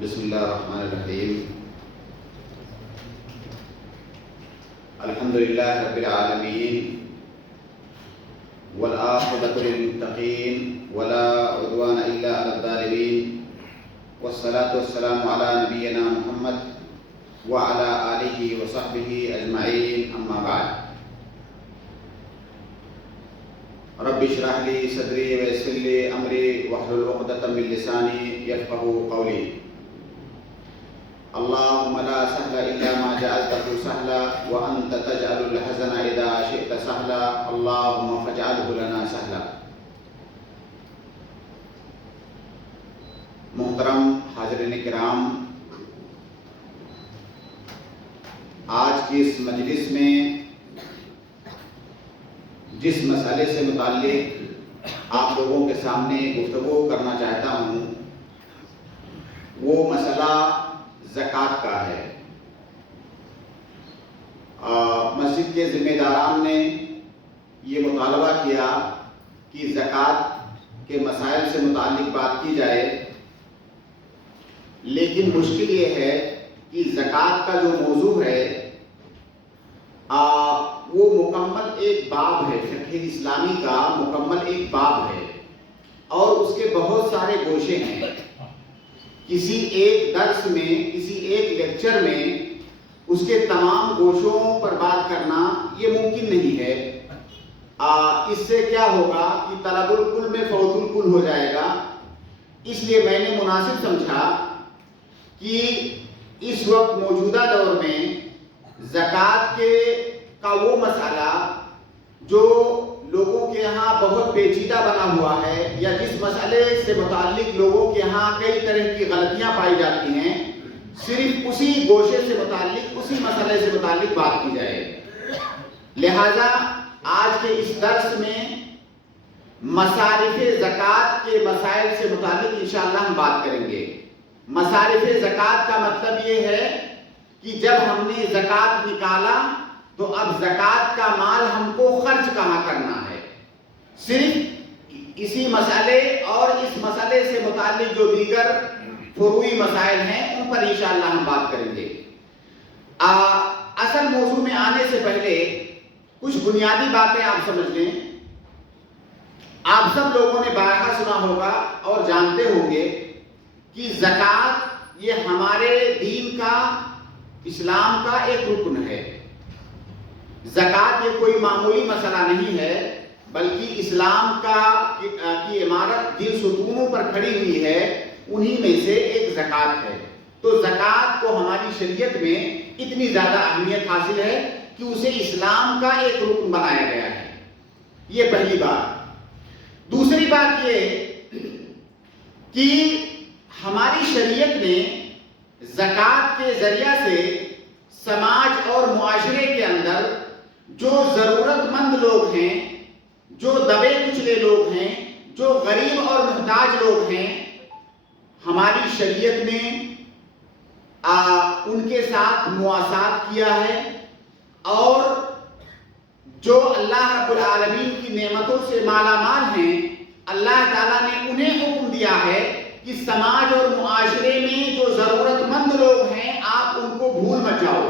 بسم اللہ الرحمن الرحیم الحمدللہ رب العالمین والعاقبۃ للمتقین ولا عدوان الا علی الظالمین والصلاة والسلام علی نبینا محمد وعلی آلہ وصحبہ اجمعین اما بعد رب اشرح لی صدری ویسر لی امری واحلل عقدۃ من لسانی یفقهوا قولی اللهم لا سهل الا ما جعلته سهلا وانت تجعل الحزن اذا شئت سهلا اللهم فاجعله لنا سهلا۔ محترم حاضرین کرام، آج کی اس مجلس میں جس مسئلے سے متعلق آپ لوگوں کے سامنے گفتگو کرنا چاہتا ہوں وہ مسئلہ زکوٰۃ کا ہے۔ مسجد کے ذمہ داران نے یہ مطالبہ کیا کہ زکوٰۃ کے مسائل سے متعلق بات کی جائے، لیکن مشکل یہ ہے کہ زکوٰۃ کا جو موضوع ہے وہ مکمل ایک باب ہے، فقہ اسلامی کا مکمل ایک باب ہے اور اس کے بہت سارے گوشے ہیں۔ کسی ایک درس میں، کسی ایک لیکچر میں اس کے تمام گوشوں پر بات کرنا یہ ممکن نہیں ہے۔ اس سے کیا ہوگا کہ طلب الکل میں فوت الکل ہو جائے گا۔ اس لیے میں نے مناسب سمجھا کہ اس وقت موجودہ دور میں زکوٰۃ کا وہ مسئلہ جو لوگوں کے ہاں بہت پیچیدہ بنا ہوا ہے، یا جس مسئلے سے متعلق لوگوں کے ہاں کئی طرح کی غلطیاں پائی جاتی ہیں، صرف اسی گوشے سے متعلق، اسی مسئلے سے متعلق بات کی جائے۔ لہذا آج کے اس درس میں مصارف زکوٰۃ کے مسائل سے متعلق انشاءاللہ ہم بات کریں گے۔ مصارف زکوٰۃ کا مطلب یہ ہے کہ جب ہم نے زکوٰۃ نکالا تو اب زکوٰۃ کا مال ہم کو خرچ کہاں کرنا ہے۔ صرف اسی مسئلے اور اس مسئلے سے متعلق جو دیگر فروعی مسائل ہیں ان پر انشاءاللہ ہم بات کریں گے۔ اصل موضوع میں آنے سے پہلے کچھ بنیادی باتیں آپ سمجھ لیں۔ آپ سب لوگوں نے بارہا سنا ہوگا اور جانتے ہوں گے کہ زکوٰۃ یہ ہمارے دین کا، اسلام کا ایک رکن ہے۔ زکوٰۃ یہ کوئی معمولی مسئلہ نہیں ہے، بلکہ اسلام کی عمارت جن ستونوں پر کھڑی ہوئی ہے انہی میں سے ایک زکوٰۃ ہے۔ تو زکوٰۃ کو ہماری شریعت میں اتنی زیادہ اہمیت حاصل ہے کہ اسے اسلام کا ایک رکن بنایا گیا ہے۔ یہ پہلی بات۔ دوسری بات یہ کہ ہماری شریعت نے زکوٰۃ کے ذریعہ سے سماج اور معاشرے کے اندر جو ضرورت مند لوگ ہیں، جو دبے کچلے لوگ ہیں، جو غریب اور محتاج لوگ ہیں، ہماری شریعت نے ان کے ساتھ مواسات کیا ہے، اور جو اللہ رب العالمین کی نعمتوں سے مالا مال ہیں، اللہ تعالیٰ نے انہیں حکم دیا ہے کہ سماج اور معاشرے میں جو ضرورت مند لوگ ہیں آپ ان کو بھول مت جاؤ۔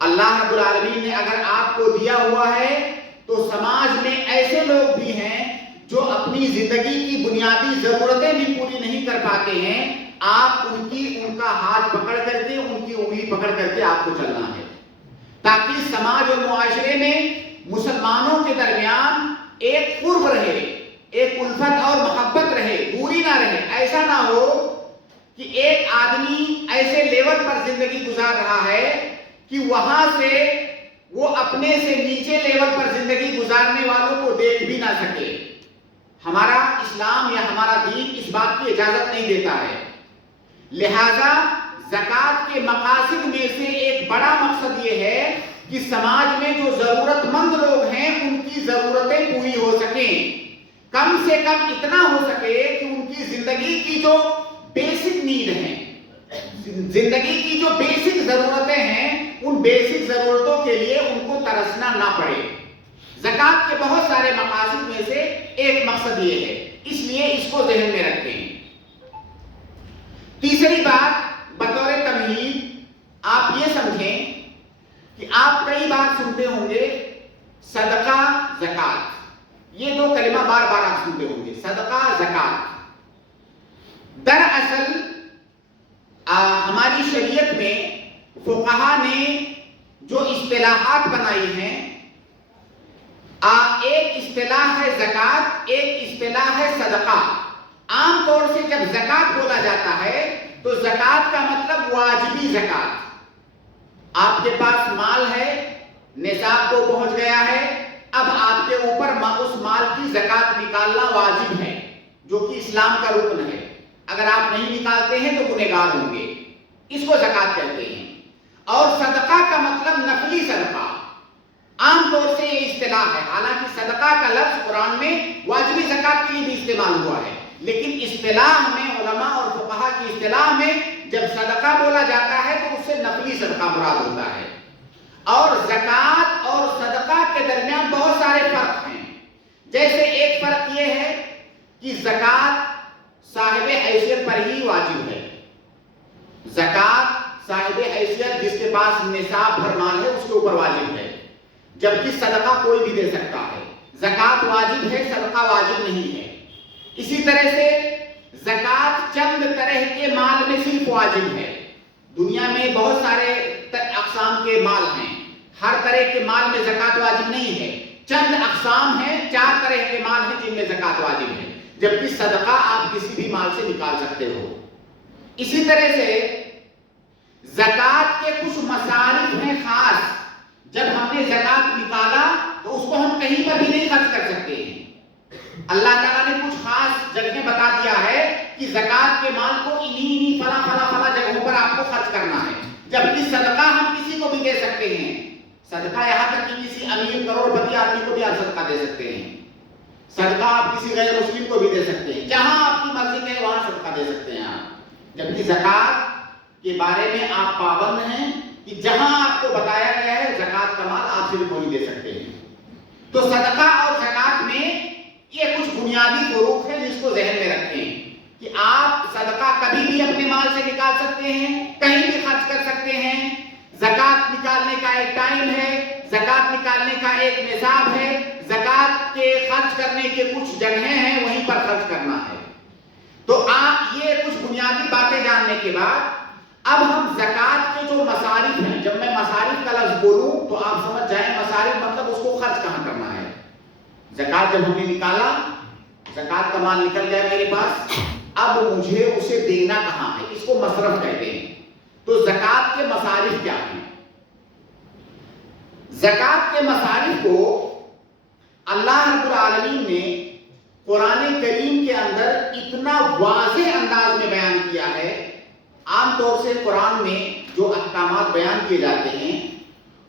اللہ رب العالمین نے اگر آپ کو دیا ہوا ہے تو سماج میں ایسے لوگ بھی ہیں جو اپنی زندگی کی بنیادی ضرورتیں بھی پوری نہیں کر پاتے ہیں، آپ ان کا ہاتھ پکڑ کر کے، ان کی انگلی پکڑ کر کے آپ کو چلنا ہے، تاکہ سماج اور معاشرے میں مسلمانوں کے درمیان ایک قرب رہے، ایک الفت اور محبت رہے، دوری نہ رہے۔ ایسا نہ ہو کہ ایک آدمی ایسے لیول پر زندگی گزار رہا ہے کہ وہاں سے وہ اپنے سے نیچے لیول پر زندگی گزارنے والوں کو دیکھ بھی نہ سکے۔ ہمارا اسلام یا ہمارا دین اس بات کی اجازت نہیں دیتا ہے۔ لہذا زکوٰۃ کے مقاصد میں سے ایک بڑا مقصد یہ ہے کہ سماج میں جو ضرورت مند لوگ ہیں ان کی ضرورتیں پوری ہو سکیں، کم سے کم اتنا ہو سکے کہ ان کی زندگی کی جو بیسک نیڈ ہیں، زندگی کی جو بیسک ضرورتیں ہیں، ان بیسک ضرورتوں کے لیے ان کو ترسنا نہ پڑے۔ زکوٰۃ کے بہت سارے مقاصد میں سے ایک مقصد یہ ہے، اس لیے اس کو ذہن میں رکھیں۔ تیسری بات بطور تمہید آپ یہ سمجھیں کہ آپ کئی بار سنتے ہوں گے صدقہ زکات، یہ دو کلمہ بار بار آپ سنتے ہوں گے، صدقہ زکات۔ دراصل ہماری شریعت میں فقہا نے جو اصطلاحات بنائی ہیں، ایک اصطلاح ہے زکات، ایک اصطلاح ہے صدقہ۔ عام طور سے جب زکات بولا جاتا ہے تو زکات کا مطلب واجبی زکات۔ آپ کے پاس مال ہے، نصاب کو پہنچ گیا ہے، اب آپ کے اوپر اس مال کی زکات نکالنا واجب ہے، جو کہ اسلام کا رکن ہے۔ اگر آپ نہیں نکالتے ہیں تو گنہگار ہوں گے، اس کو زکات کہتے ہیں۔ اور صدقہ کا مطلب نفلی صدقہ، عام طور سے یہ اصطلاح ہے، حالانکہ صدقہ کا لفظ قرآن میں واجبی زکات کے لیے بھی استعمال ہوا ہے، لیکن اصطلاح میں علماء اور فقہا کی اصطلاح میں جب صدقہ بولا جاتا ہے تو اس سے نفلی صدقہ مراد ہوتا ہے۔ اور زکات اور صدقہ کے درمیان بہت سارے فرق ہیں۔ جیسے ایک فرق یہ ہے کہ زکات صاحب حیثیت پر ہی واجب ہے، زکات صاحب حیثیت جس کے پاس نصاب بھر مال ہے اس کے اوپر واجب ہے، جبکہ صدقہ کوئی بھی دے سکتا ہے۔ زکات واجب ہے، صدقہ واجب نہیں ہے۔ اسی طرح سے زکات چند طرح کے مال میں صرف واجب ہے۔ دنیا میں بہت سارے اقسام کے مال ہیں، ہر طرح کے مال میں زکات واجب نہیں ہے، چند اقسام ہیں، 4 طرح کے مال ہیں جن میں زکات واجب ہے، جبکہ صدقہ آپ کسی بھی مال سے نکال سکتے ہو۔ اسی طرح سے زکات کے کچھ مصارف ہیں خاص، جب ہم نے زکات نکالا تو اس کو ہم کہیں پر بھی نہیں خرچ کر سکتے ہیں۔ اللہ تعالیٰ نے کچھ خاص جگہیں بتا دیا ہے کہ زکات کے مال کو انہی فلاں جگہوں پر آپ کو خرچ کرنا ہے، جبکہ صدقہ ہم کسی کو بھی دے سکتے ہیں۔ صدقہ یہاں تک کہ کسی امیر کروڑ پتی آدمی کو بھی آپ صدقہ دے سکتے ہیں، صدقہ آپ کسی غیر مسلم کو بھی دے سکتے ہیں، جہاں آپ کی مرضی ہے وہاں صدقہ دے سکتے ہیں آپ، جبکہ زکات کے بارے میں آپ پابند ہیں کہ جہاں آپ کو بتایا گیا ہے زکات کا مال آپ صرف وہی دے سکتے ہیں۔ تو صدقہ اور زکات میں یہ کچھ بنیادی فروق ہیں جس کو ذہن میں رکھیں کہ آپ صدقہ کبھی بھی اپنے مال سے نکال سکتے ہیں، کہیں بھی خرچ کر سکتے ہیں۔ زکات نکالنے کا ایک ٹائم ہے، زکات نکالنے کا ایک نصاب ہے، زکات کے خرچ کرنے کے کچھ جگہیں ہیں، وہیں پر خرچ کرنا ہے۔ تو آپ یہ کچھ بنیادی باتیں جاننے کے بعد اب ہم زکات کے جو مصارف ہیں، جب میں مصارف کا لفظ بولوں تو آپ سمجھ جائیں مصارف مطلب اس کو خرچ کہاں کرنا ہے۔ زکات جب ہم نے نکالا، زکات کا مال نکل گیا میرے پاس، اب مجھے اسے دینا کہاں ہے، اس کو مصرف کہتے ہیں۔ تو زکات کے مصارف کیا ہیں؟ زکات کے مصارف کو اللہ رب العالمین نے قرآن کریم کے اندر اتنا واضح انداز میں بیان کیا ہے۔ عام طور سے قرآن میں جو احکامات بیان کیے جاتے ہیں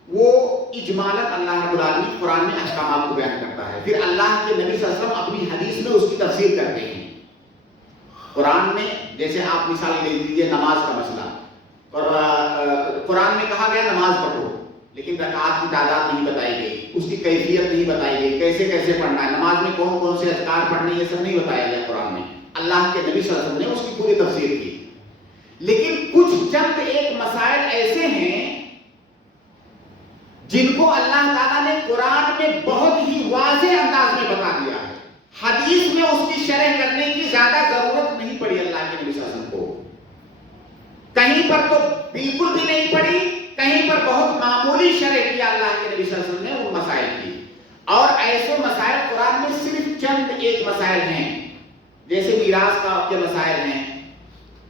وہ اجمالاً اللہ رب العالمین قرآن میں احکامات کو بیان کرتا ہے، پھر اللہ کے نبی صلی اللہ علیہ وسلم اپنی حدیث میں اس کی تفسیر کرتے ہیں۔ قرآن میں جیسے آپ مثال لے لیجیے نماز کا مسئلہ، قرآن میں کہا گیا نماز پڑھو، لیکن رکعات کی تعداد نہیں بتائی گئی، اس کی کیفیت نہیں بتائی گئی، کیسے کیسے پڑھنا ہے، نماز میں کون کون سے اذکار پڑھنے، یہ سب نہیں بتایا گیا قرآن میں۔ اللہ کے نبی صلی اللہ علیہ وسلم نے اس کی پوری تفسیر کی، لیکن کچھ چند ایک مسائل ایسے ہیں جن کو اللہ تعالیٰ نے قرآن میں بہت ہی واضح انداز میں بتا دیا ہے، حدیث میں اس کی شرح کرنے کی زیادہ ضرورت نہیں پڑی اللہ کے نبی صلی اللہ علیہ وسلم کو، کہیں پر تو بالکل بھی نہیں پڑی، کہیں پر بہت معمولی شرح کیا اللہ کے نبی صلی اللہ علیہ وسلم نے ان مسائل کی۔ اور ایسے مسائل قرآن میں صرف چند ایک مسائل ہیں، جیسے میراث کا کے مسائل ہیں،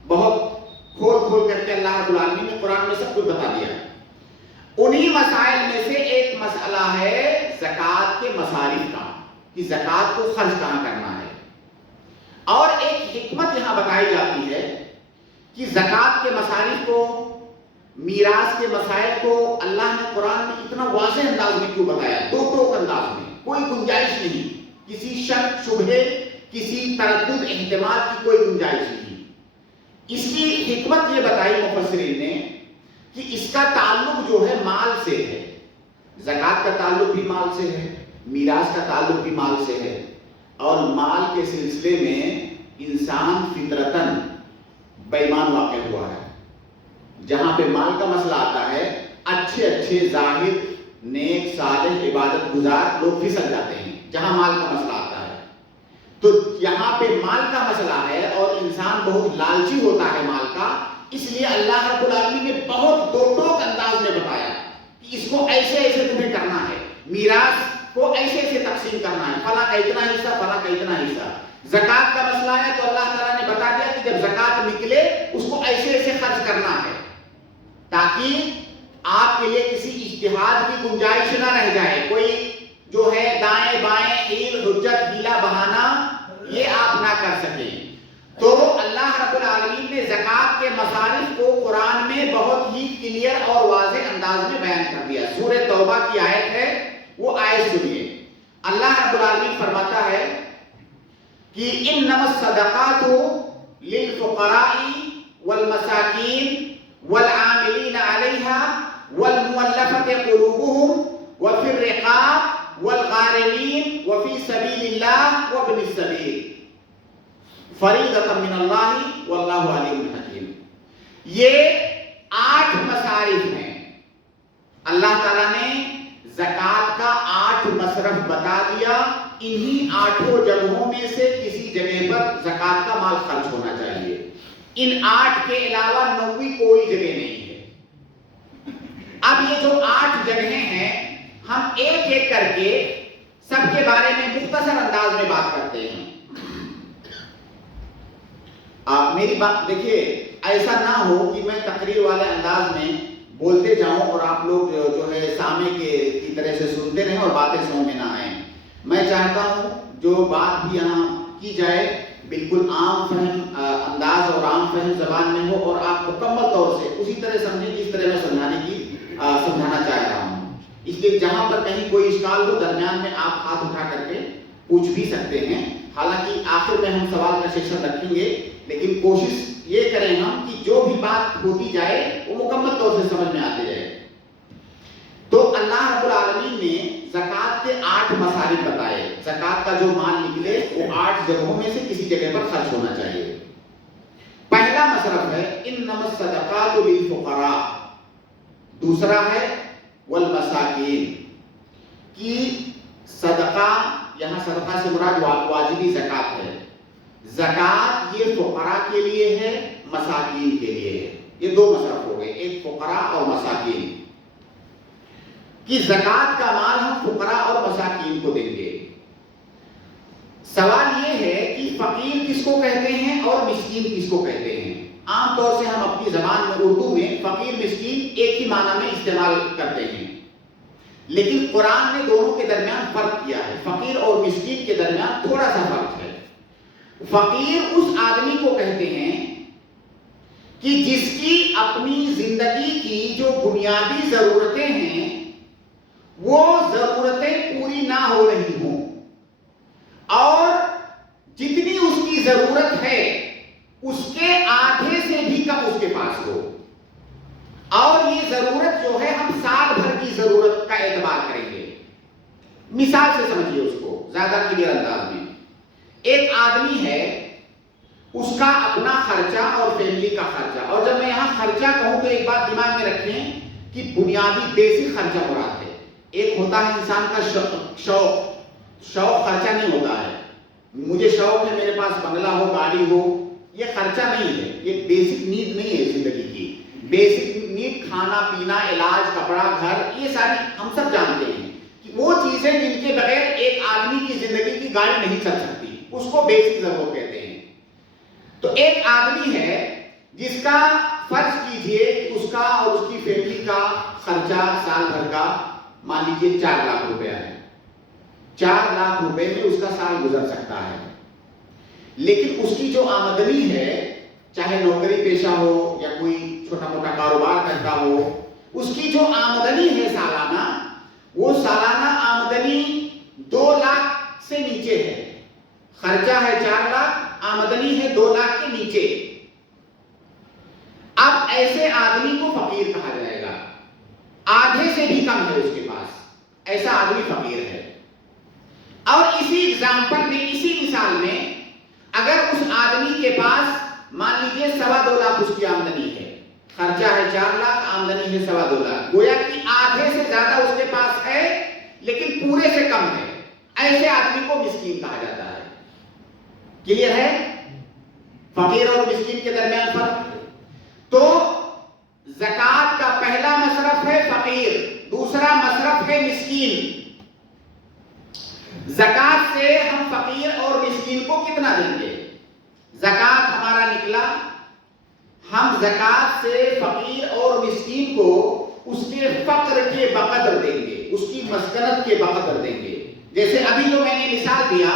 بہت کھول کر کے اللہ رب العالمین نے قرآن میں سب کچھ بتا دیا۔ انہی مسائل میں سے ایک مسئلہ ہے زکات کے مصارف کا، کہ زکات کو خرچ کہاں کرنا ہے۔ اور ایک حکمت یہاں بتائی جاتی ہے کہ زکات کے مصارف کو، میراث کے مسائل کو اللہ نے قرآن میں اتنا واضح انداز میں کیوں بتایا، دو ٹوک انداز میں، کوئی گنجائش نہیں، کسی شک شبہے، کسی تردد احتمال کی کوئی گنجائش نہیں۔ اس کی حکمت یہ بتائی مفسرین نے کہ اس کا تعلق جو ہے مال سے ہے، زکات کا تعلق بھی مال سے ہے، میراث کا تعلق بھی مال سے ہے، اور مال کے سلسلے میں انسان فطرتاً بے ایمان واقع ہوا ہے. جہاں پہ مال کا مسئلہ آتا ہے اچھے اچھے زاہد نیک صالح عبادت گزار لوگ پھسل جاتے ہیں جہاں مال کا مسئلہ آتا ہے. تو یہاں پہ مال کا مسئلہ ہے اور انسان بہت لالچی ہوتا ہے مال کا، اس لیے اللہ رب العالمین نے بہت دو ٹوک انداز میں بتایا کہ اس کو ایسے ایسے تمہیں کرنا ہے، میراث کو ایسے ایسے تقسیم کرنا ہے، فلاں کا اتنا حصہ، فلاں کا اتنا حصہ. زکوٰۃ کا مسئلہ ہے تو اللہ تعالیٰ نے بتا دیا کہ جب زکوٰۃ نکلے اس کو ایسے ایسے خرچ کرنا ہے تاکہ آپ کے لیے کسی اجتہاد کی گنجائش نہ رہ جائے. کوئی جو ہے دائیں بائیں حیل حجت ہیلا بہانہ یہ آپ نہ کر سکیں. تو اللہ رب العالمین نے زکوٰۃ کے مصارف کو قرآن میں بہت ہی کلیئر اور واضح انداز میں بیان کر دیا. سورہ توبہ کی آیت ہے، وہ آیت سنیے. اللہ رب العالمین فرماتا ہے کہ انما الصدقات للفقراء والمساکین والعاملین علیہا والمؤلفۃ قلوبهم وفی الرقاب والغارمین وفی سبیل اللہ وابن السبیل فریضۃ من اللہ واللہ علیم حکیم. یہ 8 مصارف ہیں. اللہ تعالیٰ نے زکوٰۃ کا 8 مصرف بتا دیا. انہی 8 جگہوں میں سے کسی جگہ پر زکوٰۃ کا مال خرچ ہونا چاہیے. ان 8 کے علاوہ 9ویں کوئی جگہ نہیں ہے. اب یہ جو 8 جگہیں ہیں ہم ایک ایک کر کے سب کے بارے میں مختصر انداز میں بات کرتے ہیں. آپ میری بات دیکھیے، ایسا نہ ہو کہ میں تقریر والے انداز میں بولتے جاؤں اور آپ لوگ جو ہے سامع کی طرح سے سنتے رہیں اور باتیں سمجھ میں نہ آئیں. میں چاہتا ہوں جو بات بھی یہاں کی جائے بالکل عام فہم انداز اور عام فہم زبان میں ہو اور آپ مکمل طور سے اسی طرح سمجھیں جس طرح میں سمجھانا چاہ رہا ہوں. اس لیے جہاں پر کہیں کوئی اشکال ہو درمیان میں آپ ہاتھ اٹھا کر کے پوچھ بھی سکتے ہیں. حالانکہ آخر میں ہم سوال کا سیشن رکھیں گے، لیکن کوشش یہ کریں ہم کہ جو بھی بات ہوتی جائے وہ مکمل طور سے سمجھ میں آتے جائے. تو اللہ رب العالمین نے زکوٰۃ کے 8 مصارف بتائے. زکوٰۃ کا جو مال نکلے وہ 8 جگہوں میں سے کسی جگہ پر خرچ ہونا چاہیے. پہلا مصرف ہے انما الصدقات للفقراء. دوسرا ہے والمساکین کی صدقہ. یہاں صدقہ سے مراد واجبی زکوٰۃ ہے. زکوٰۃ یہ فقراء کے لیے ہے، مساکین کے لیے ہے. یہ 2 مصرف ہو گئے، ایک فقراء اور مساکین. کہ زکوٰۃ کا مال ہم فقراء اور مساکین کو دیں گے. سوال یہ ہے کہ فقیر کس کو کہتے ہیں اور مسکین کس کو کہتے ہیں. عام طور سے ہم اپنی زبان میں اردو میں فقیر مسکین ایک ہی معنی میں استعمال کرتے ہیں، لیکن قرآن نے دونوں کے درمیان فرق کیا ہے. فقیر اور مسکین کے درمیان تھوڑا سا فرق ہے. فقیر اس آدمی کو کہتے ہیں کہ جس کی اپنی زندگی کی جو بنیادی ضرورتیں ہیں وہ ضرورتیں پوری نہ ہو رہی ہوں، اور جتنی اس کی ضرورت ہے اس کے آدھے سے بھی کم اس کے پاس ہو. اور یہ ضرورت جو ہے ہم سال بھر کی ضرورت کا اعتبار کریں گے. مثال سے سمجھیے اس کو زیادہ کلیئر انداز میں. ایک آدمی ہے، اس کا اپنا خرچہ اور فیملی کا خرچہ. اور جب میں یہاں خرچہ کہوں تو ایک بات دماغ میں رکھیں کہ بنیادی بیسک خرچہ مراد ہے. ایک ہوتا ہے انسان کا شوق خرچہ نہیں ہوتا ہے. مجھے شوق ہے میرے پاس بنگلہ ہو، گاڑی ہو، یہ خرچہ نہیں ہے. یہ بیسک نیڈ نہیں ہے زندگی کی. بیسک نیڈ کھانا پینا علاج کپڑا گھر، یہ ساری ہم سب جانتے ہیں کہ وہ چیزیں جن کے بغیر ایک آدمی کی زندگی کی گاڑی نہیں چل سکتی، اس کو بیسک ضرورت کہتے ہیں. تو ایک آدمی ہے جس کا فرض کیجئے اس کا اور اس کی فیملی کا خرچہ سال بھر کا مان لیجیے 4 لاکھ روپیہ ہے. 4 لاکھ روپے میں اس کا سال گزر سکتا ہے. لیکن اس کی جو آمدنی ہے، چاہے نوکری پیشہ ہو یا کوئی چھوٹا موٹا کاروبار کرتا ہو، اس کی جو آمدنی ہے سالانہ، وہ سالانہ آمدنی 2 لاکھ سے نیچے ہے. خرچہ ہے 4 لاکھ، آمدنی ہے 2 لاکھ کے نیچے. اب ایسے آدمی کو فقیر کہا جائے گا. آدھے سے بھی کم ہے اس کے پاس، ایسا آدمی فقیر ہے. اور اسی ایگزامپل میں، اسی مثال میں، اگر اس آدمی کے پاس مان لیجئے 2.25 لاکھ اس کی آمدنی ہے، خرچہ ہے 4 لاکھ، آمدنی ہے 2.25 لاکھ، گویا کہ آدھے سے زیادہ اس کے پاس ہے لیکن پورے سے کم ہے، ایسے آدمی کو مسکین کہا جاتا ہے۔ کلیئر ہے؟ فقیر اور مسکین کے درمیان فرق۔ تو زکوٰۃ کا پہلا مصرف ہے فقیر، دوسرا مصرف ہے مسکین۔ زکوٰۃ سے ہم فقیر اور مسکین کو کتنا دیں گے؟ زکوٰۃ ہمارا نکلا، ہم زکوٰۃ سے فقیر اور مسکین کو اس کے فقر کے بقدر دیں گے، اس کی مسکنت کے بقدر دیں گے۔ جیسے ابھی جو میں نے مثال دیا،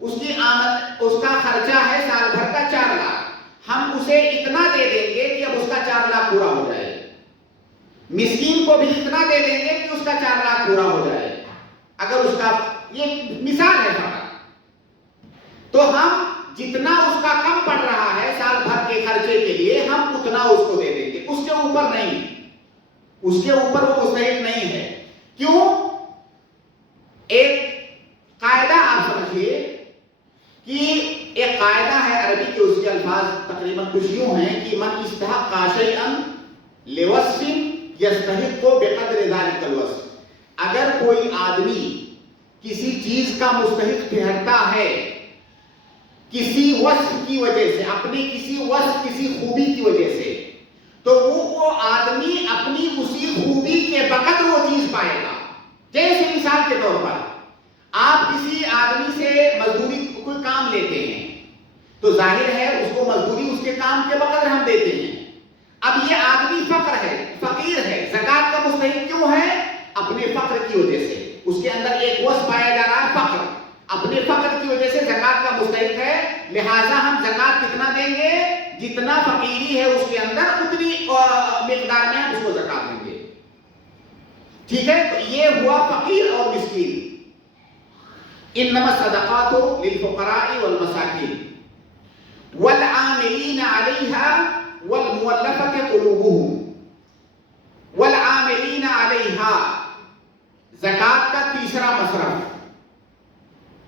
اس کی آمد، اس کا خرچہ ہے سال بھر کا 4 لاکھ، ہم اسے اتنا دے دیں گے کہ اب اس کا 4 لاکھ پورا ہو جائے۔ مسکین کو بھی اتنا دے دیں گے کہ اس کا 4 لاکھ پورا ہو جائے۔ اگر اس کا، یہ مثال ہے فقط، تو ہم جتنا اس کا کم پڑ رہا ہے سال بھر کے خرچے کے لیے، ہم اتنا اس کو دے دیں گے، اس کے اوپر نہیں، اس کے اوپر وہ مستحق نہیں ہے۔ کیوں؟ ایک قاعدہ آپ سمجھیے کہ ایک قاعدہ ہے عربی کے، اس کے الفاظ تقریباً کچھ یوں ہیں کہ من استحق شیئا لوصف یستحق بقدر ذلک الوصف۔ اگر کوئی آدمی کسی چیز کا مستحق ٹھہرتا ہے کسی وصف کی وجہ سے، اپنے کسی وصف، کسی خوبی کی وجہ سے، تو وہ آدمی اپنی اسی خوبی کے بقدر وہ چیز پائے گا۔ جیسے مثال کے طور پر آپ کسی آدمی سے مزدوری کوئی کام لیتے ہیں تو ظاہر ہے اس کو مزدوری اس کے کام کے بقدر ہم دیتے ہیں۔ اب یہ آدمی فقیر ہے، زکوٰۃ کا مستحق کیوں ہے؟ اپنے فقر کی وجہ سے، اس کے اندر ایک وصف پایا جا رہا ہے فقر، اپنے فقر کی وجہ سے زکوٰۃ کا مستحق ہے، لہٰذا ہم زکوٰۃ کتنا دیں گے؟ جتنا فقیری ہے اس کے اندر اتنی مقدار میں ہم اس کو زکوٰۃ دیں گے۔ ٹھیک ہے؟ تو یہ ہوا فقیر اور مسکین۔ انما الصدقات للفقراء والمساکین والعاملین علیہا والمؤلفۃ قلوبہم۔ والعاملین علیہا، زکوٰۃ کا تیسرا مصرف،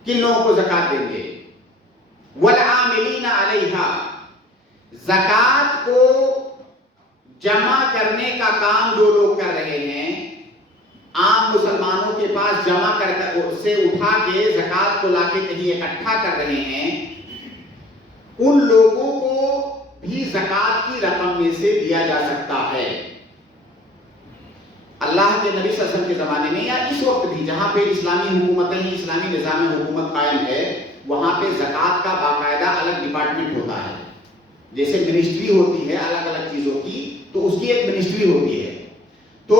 کن لوگوں کو زکوٰۃ دیں گے؟ والعاملین علیہا، زکوٰۃ کو جمع کرنے کا کام جو لوگ کر رہے ہیں، عام مسلمانوں کے پاس جمع کر سے اٹھا کے زکوٰۃ کو لا کے کہیں اکٹھا کر رہے ہیں، ان لوگوں کو بھی زکوٰۃ کی رقم میں سے دیا جا سکتا ہے۔ اللہ کے نبی صلی اللہ علیہ وسلم کے زمانے میں یا اس وقت بھی جہاں پہ اسلامی حکومتیں ہیں، اسلامی نظام حکومت قائم ہے، وہاں پہ زکوٰۃ کا باقاعدہ الگ ڈپارٹمنٹ ہوتا ہے۔ جیسے منسٹری ہوتی ہے الگ الگ چیزوں کی، تو اس کی ایک منسٹری ہوتی ہے، تو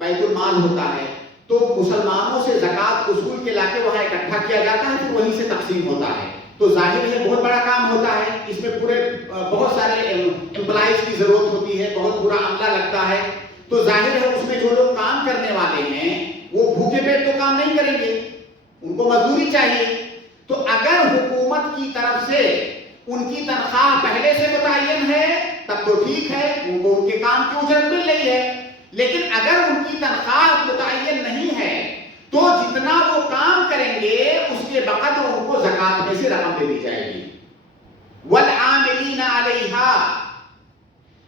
بیت المال ہوتا ہے، تو مسلمانوں سے زکوٰۃ وصول کے لا کے وہاں اکٹھا کیا جاتا ہے، پھر وہیں سے تقسیم ہوتا ہے۔ تو ظاہر ہے بہت بڑا کام ہوتا ہے، اس میں پورے بہت سارے امپلائیز کی ضرورت ہوتی ہے، بہت برا عملہ لگتا ہے، تو ظاہر ہے اس میں جو لوگ کام کرنے والے ہیں وہ بھوکے پیٹ تو کام نہیں کریں گے، ان کو مزدوری چاہیے۔ تو اگر حکومت کی طرف سے ان کی تنخواہ پہلے سے متعین ہے تب تو ٹھیک ہے، ان کو ان کے کام کی اجرت مل رہی ہے، لیکن اگر ان کی تنخواہ متعین نہیں ہے تو جتنا وہ کام کریں گے اس کے بقدر ان کو زکوٰۃ میں سے رقم دے دی جائے گی۔ والعاملین علیہا،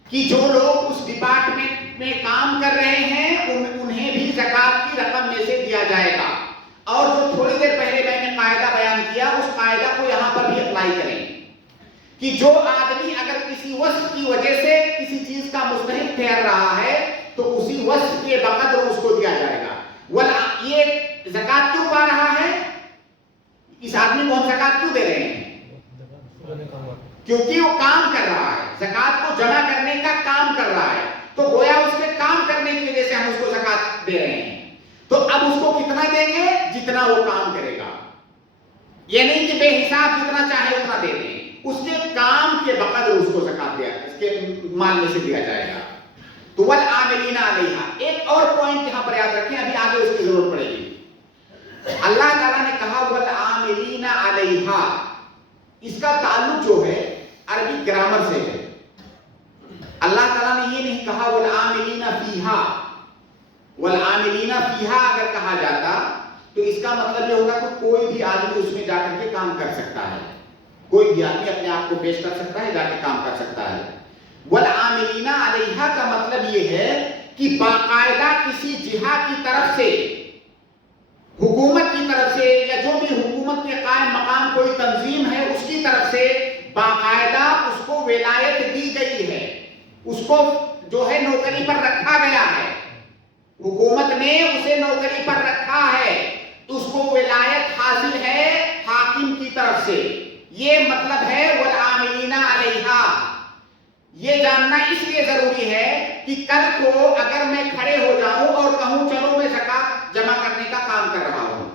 کہ جو لوگ اس ڈپارٹمنٹ میں کام کر رہے ہیں انہیں بھی زکوٰۃ کی رقم میں سے دیا جائے گا۔ اور جو تھوڑی دیر پہلے میں نے قاعدہ بیان کیا، اس قاعدہ کو یہاں پر بھی اپلائی کریں کہ جو آدمی اگر کسی وصف کی وجہ سے کسی چیز کا مستحق ٹھہر رہا ہے تو اسی وصف کے بقدر اس کو دیا جائے گا۔ یہ زکوٰۃ کیوں پا رہا ہے؟ اس آدمی کو ہم زکوٰۃ کیوں دے رہے ہیں؟ کیونکہ وہ کام کر رہا ہے، زکوٰۃ کو جمع کرنے کا کام کر رہا ہے، تو گویا اس کے کام کرنے کی وجہ سے ہم اس کو زکوٰۃ دے رہے ہیں۔ تو اب اس کو کتنا دیں گے؟ جتنا وہ کام کرے گا، یہ نہیں کہ بے حساب جتنا چاہے اتنا دے دیں، اس کے کام کے بقدر اس کو زکوٰۃ دیا، اس کے مال میں سے دیا جائے گا۔ تو والعاملین علیہا، ایک اور پوائنٹ یہاں پر یاد رکھیں، ابھی آگے اس کی ضرورت پڑے گی۔ اللہ تعالیٰ نے کہا والعاملین علیہا، اس کا تعلق جو ہے عربی گرامر سے ہے۔ اللہ تعالیٰ نے یہ نہیں کہا والعاملین فیہا، والعاملین فیہا اگر کہا جاتا تو اس کا مطلب یہ ہوگا کہ کوئی بھی آدمی اس میں جا کر کے کام کر سکتا ہے، کوئی بھی آدمی اپنے آپ کو پیش کر سکتا ہے، جا کے کام کر سکتا ہے۔ والعاملین علیہا کا مطلب یہ ہے کہ باقاعدہ کسی جہہ کی طرف سے، حکومت کی طرف سے، یا جو بھی حکومت کے قائم مقام کوئی تنظیم ہے اس کی طرف سے باقاعدہ اس کو ولایت دی گئی ہے، اس کو جو ہے نوکری پر رکھا گیا ہے، حکومت نے اسے نوکری پر رکھا ہے، اس کو ولایت حاصل ہے حاکم کی طرف سے۔ یہ مطلب ہے والعاملین علیہا۔ یہ جاننا اس لیے ضروری ہے کہ کل کو اگر میں کھڑے ہو جاؤں اور کہوں چلو میں زکوٰۃ جمع کرنے کا کام کر رہا ہوں،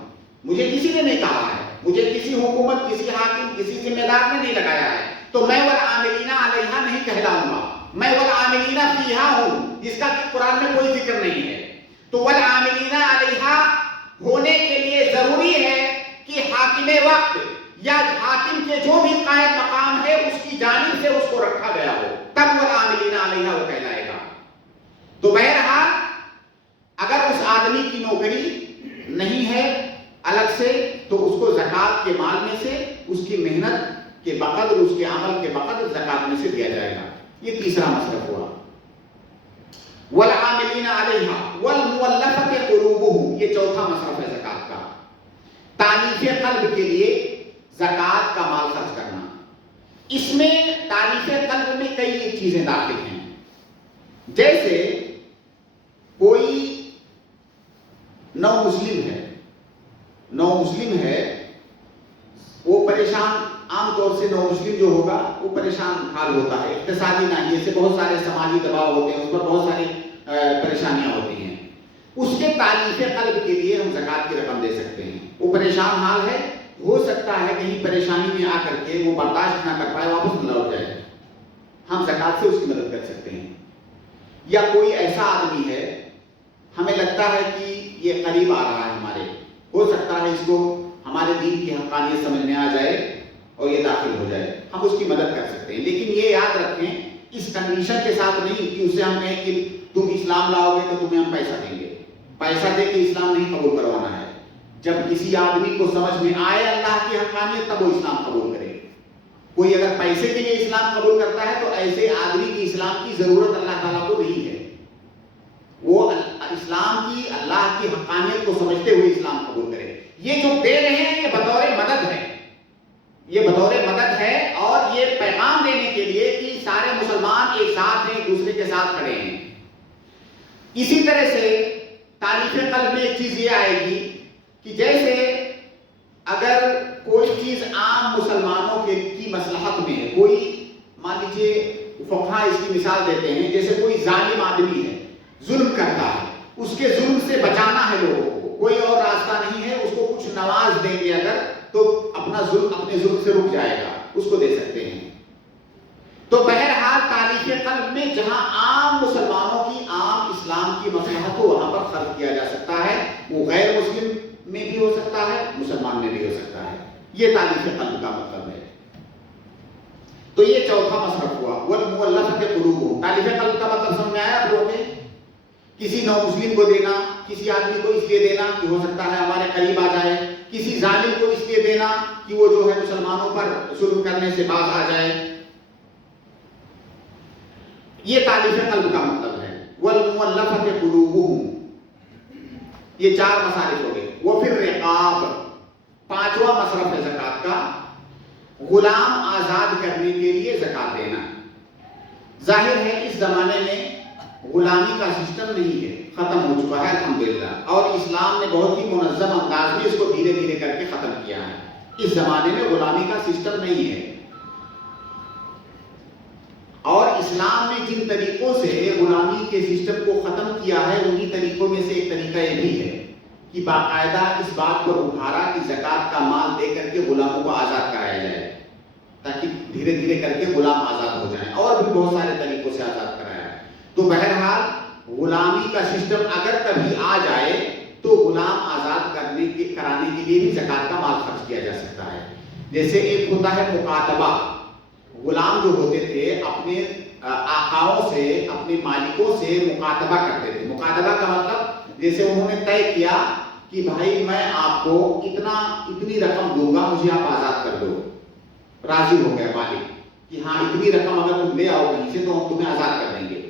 مجھے کسی نے نہیں کہا ہے، مجھے کسی حکومت، کسی حاکم، کسی ذمہ دار نے نہیں لگایا ہے، تو میں والعاملین علیہا نہیں کہلاؤں گا، میں والعاملین فیہا ہوں، جس کا قرآن میں کوئی ذکر نہیں ہے۔ تو والعاملین علیہا ہونے کے لیے ضروری ہے کہ حاکم وقت یا حاکم کے جو بھی قائم مقام ہے اس کی جانب سے اس کو رکھا گیا ہو، تب والعاملین علیہا وہ کہلائے گا۔ تو بہرحال اگر اس آدمی کی نوکری نہیں ہے الگ سے تو اس کو زکوٰۃ کے مال میں سے اس کی محنت کے بقدر، اس کے عمل کے بقدر زکوٰۃ میں سے دیا جائے گا۔ یہ تیسرا مصرف ہوا۔ والعاملین علیہا والمؤلفۃ قلوبہم، یہ چوتھا مصرف ہے زکوٰۃ کا، تالیف قلب کے لیے زکوٰۃ کا مال خرچ کرنا۔ اس میں تالیف قلب میں کئی چیزیں داخل ہیں، جیسے کوئی نو مسلم ہے، وہ پریشان، عام طور سے نو مسلم جو ہوگا وہ پریشان حال ہوتا ہے، اقتصادی ناحیے سے بہت سارے سماجی دباؤ ہوتے ہیں، اس پر بہت ساری پریشانیاں ہوتی ہیں، اس کے تالیف قلب کے لیے ہم زکوٰۃ کی رقم دے سکتے ہیں۔ وہ پریشان حال ہے، ہو سکتا ہے کہیں پریشانی میں آ کر کے وہ برداشت نہ کر پائے، واپس نہ لوٹ جائے، ہم زکوٰۃ سے اس کی مدد کر سکتے ہیں۔ یا کوئی ایسا آدمی ہے، ہمیں لگتا ہے کہ یہ قریب آ رہا ہے ہمارے، ہو سکتا ہے اس کو ہمارے دین کی حقانیت سمجھ میں آ جائے اور یہ داخل ہو جائے، ہم اس کی مدد کر سکتے ہیں، لیکن یہ یاد رکھیں اس کنڈیشن کے ساتھ نہیں کہ اسے ہم کہیں کہ تم اسلام لاؤ گے تو تمہیں ہم پیسہ دیں گے، پیسہ دے کے اسلام نہیں قبول کروانا ہے۔ جب کسی آدمی کو سمجھ میں آئے اللہ کی حقانیت تب وہ اسلام قبول کرے۔ کوئی اگر پیسے کے لیے اسلام قبول کرتا ہے تو ایسے آدمی کی اسلام کی ضرورت اللہ تعالیٰ کو نہیں ہے، وہ اسلام کی، اللہ کی حقانیت کو سمجھتے ہوئے اسلام قبول کرے۔ یہ جو دے رہے ہیں یہ بطور مدد ہے، یہ بطور مدد ہے، اور یہ پیغام دینے کے لیے کہ سارے مسلمان ایک ساتھ ہیں، ایک دوسرے کے ساتھ کھڑے ہیں۔ اسی طرح سے تالیف قلب میں ایک چیز یہ آئے گی کہ جیسے اگر کوئی چیز عام مسلمانوں کی مصلحت میں ہے، کوئی مان لیجیے فقہا اس کی مثال دیتے ہیں، جیسے کوئی ظالم آدمی ہے، ظلم کرتا ہے، اس کے ظلم سے بچانا ہے لوگوں کو، کوئی اور راستہ نہیں ہے، اس کو کچھ نواز دیں گے اگر تو اپنے ظلم سے رک جائے گا، اس کو دے سکتے ہیں۔ تو بہرحال تالیف قلب میں جہاں عام مسلمانوں کی، عام اسلام کی مصلحت ہو وہاں پر خرچ کیا جا سکتا ہے، وہ غیر مسلم میں بھی ہو سکتا ہے، مسلمان میں بھی ہو سکتا ہے، یہ تالیف قلب کا مطلب ہے۔ تو یہ چوتھا مصرف ہوا، والمؤلفۃ قلوبہم۔ تالیف قلب کا مطلب سمجھ میں آیا آپ لوگوں کے؟ کسی نو مسلم کو دینا، کسی آدمی کو اس لیے دینا کہ ہو سکتا ہے ہمارے قریب آ جائے، کسی ظالم کو اس لیے دینا کہ وہ جو ہے مسلمانوں پر ظلم کرنے سے باز آ جائے، یہ تالیف قلب کا مطلب ہے۔ والمؤلفۃ قلوبہم، یہ چار مصارف ہو گئے۔ وہ پھر رقاب، پانچواں مصرف ہے زکوٰۃ کا، غلام آزاد کرنے کے لیے زکوٰۃ دینا۔ ظاہر ہے اس زمانے میں غلامی کا سسٹم نہیں ہے، ختم ہو چکا ہے الحمدللہ، اور اسلام نے بہت ہی منظم انداز میں اس کو دھیرے دھیرے کر کے ختم کیا ہے۔ اس زمانے میں غلامی کا سسٹم نہیں ہے، اور اسلام نے جن طریقوں سے غلامی کے سسٹم کو ختم کیا ہے انہی طریقوں میں سے ایک طریقہ یہ بھی ہے کہ باقاعدہ اس بات پر ابھارا کہ زکوٰۃ کا مال دے کر کے غلاموں کو آزاد کرایا جائے، تاکہ دھیرے دھیرے کر کے غلام آزاد ہو جائیں، اور بھی بہت سارے طریقوں سے آزاد کرایا۔ تو بہرحال غلامی کا سسٹم اگر کبھی آ جائے تو غلام آزاد کرانے کے لیے بھی زکوٰۃ کا مال خرچ کیا جا سکتا ہے۔ جیسے ایک ہوتا ہے مکاتبہ، غلام جو ہوتے تھے اپنے آقاؤں سے، اپنے مالکوں سے مکاتبہ کرتے تھے۔ مکاتبہ کا مطلب جیسے انہوں نے طے کیا کہ بھائی میں آپ کو اتنی رقم دوں گا، مجھے آپ آزاد کر دو، راضی ہو گیا مالک کہ ہاں اتنی رقم اگر تم لے آؤ کہیں سے تو ہم تمہیں آزاد کر دیں گے.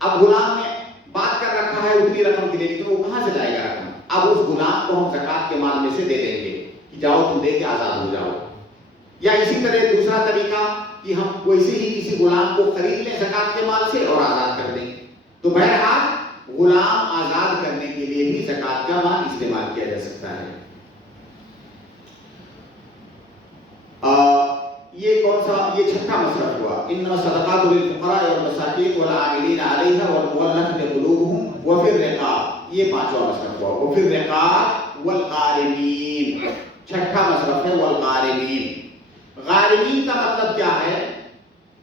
اب غلام نے بات کر رکھا ہے اتنی رقم کے لیے، لیکن وہ کہاں سے لائے گا رقم؟ اب اس غلام کو ہم زکات کے مال میں سے دے دیں گے کہ جاؤ تم دے کے آزاد ہو جاؤ. یا اسی طرح دوسرا طریقہ کہ ہم ویسے ہی کسی غلام کو خرید لیں زکات کے مال سے اور آزاد کر دیں. تو بہرحال غلام آزاد کرنے کے لیے بھی زکات کا مال استعمال کیا جا سکتا ہے. یہ کون سا؟ یہ چھٹا مصرف ہوا. انما الصدقات للفقراء والمساکین والعاملین علیہا والمؤلفۃ قلوبہم وفی الرقاب. یہ پانچواں مصرف ہوا. وفی الرقاب والغارمین. چھٹا مصرف ہے والغارمین. غارمین کا مطلب کیا ہے؟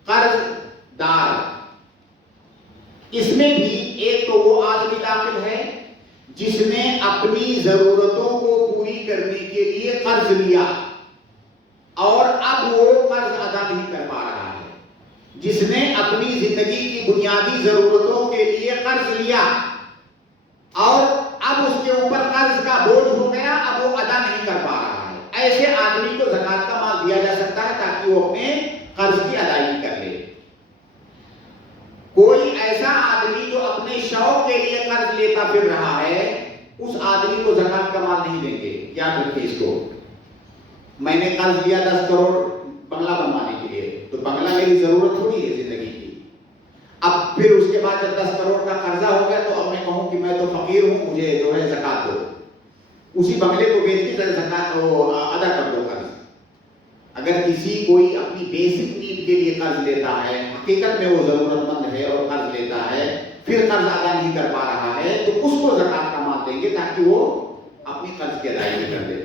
قرض دار. اس میں بھی ایک تو وہ آدمی داخل ہے جس نے اپنی ضرورتوں کو پوری کرنے کے لیے قرض لیا اور اب وہ قرض ادا نہیں کر پا رہا ہے. جس نے اپنی زندگی کی بنیادی ضرورتوں کے لیے قرض لیا اور اب اس کے اوپر قرض کا بوجھ ہو گیا، اب وہ ادا نہیں کر پا رہا ہے. ایسے آدمی کو زکات کا مال دیا جا سکتا ہے تاکہ وہ اپنے قرض کی ادائیگی کر لے. کوئی ایسا آدمی جو اپنے شوق کے لیے قرض لیتا پھر رہا ہے، اس آدمی کو زکات کا مال نہیں دیں گے. یاد رکھیں اس کو. میں نے قرض لیا 10 کروڑ بنگلہ بنوانے کے لیے، تو بنگلہ میری ضرورت تھوڑی ہے زندگی کی. اب پھر اس کے بعد جب 10 کروڑ کا قرضہ ہو گیا تو اب میں کہوں کہ میں تو فقیر ہوں، مجھے جو ہے زکات دو. اسی بنگلے کو بیچ کے زکات ادا کر دو قرض. اگر کسی کوئی اپنی بیسک نیڈ کے لیے قرض لیتا ہے، حقیقت میں وہ ضرورت مند ہے اور قرض لیتا ہے، پھر قرض ادا نہیں کر پا رہا ہے، تو اس کو زکات کا مال دیں گے تاکہ وہ اپنی قرض کی ادائیگی کر دے.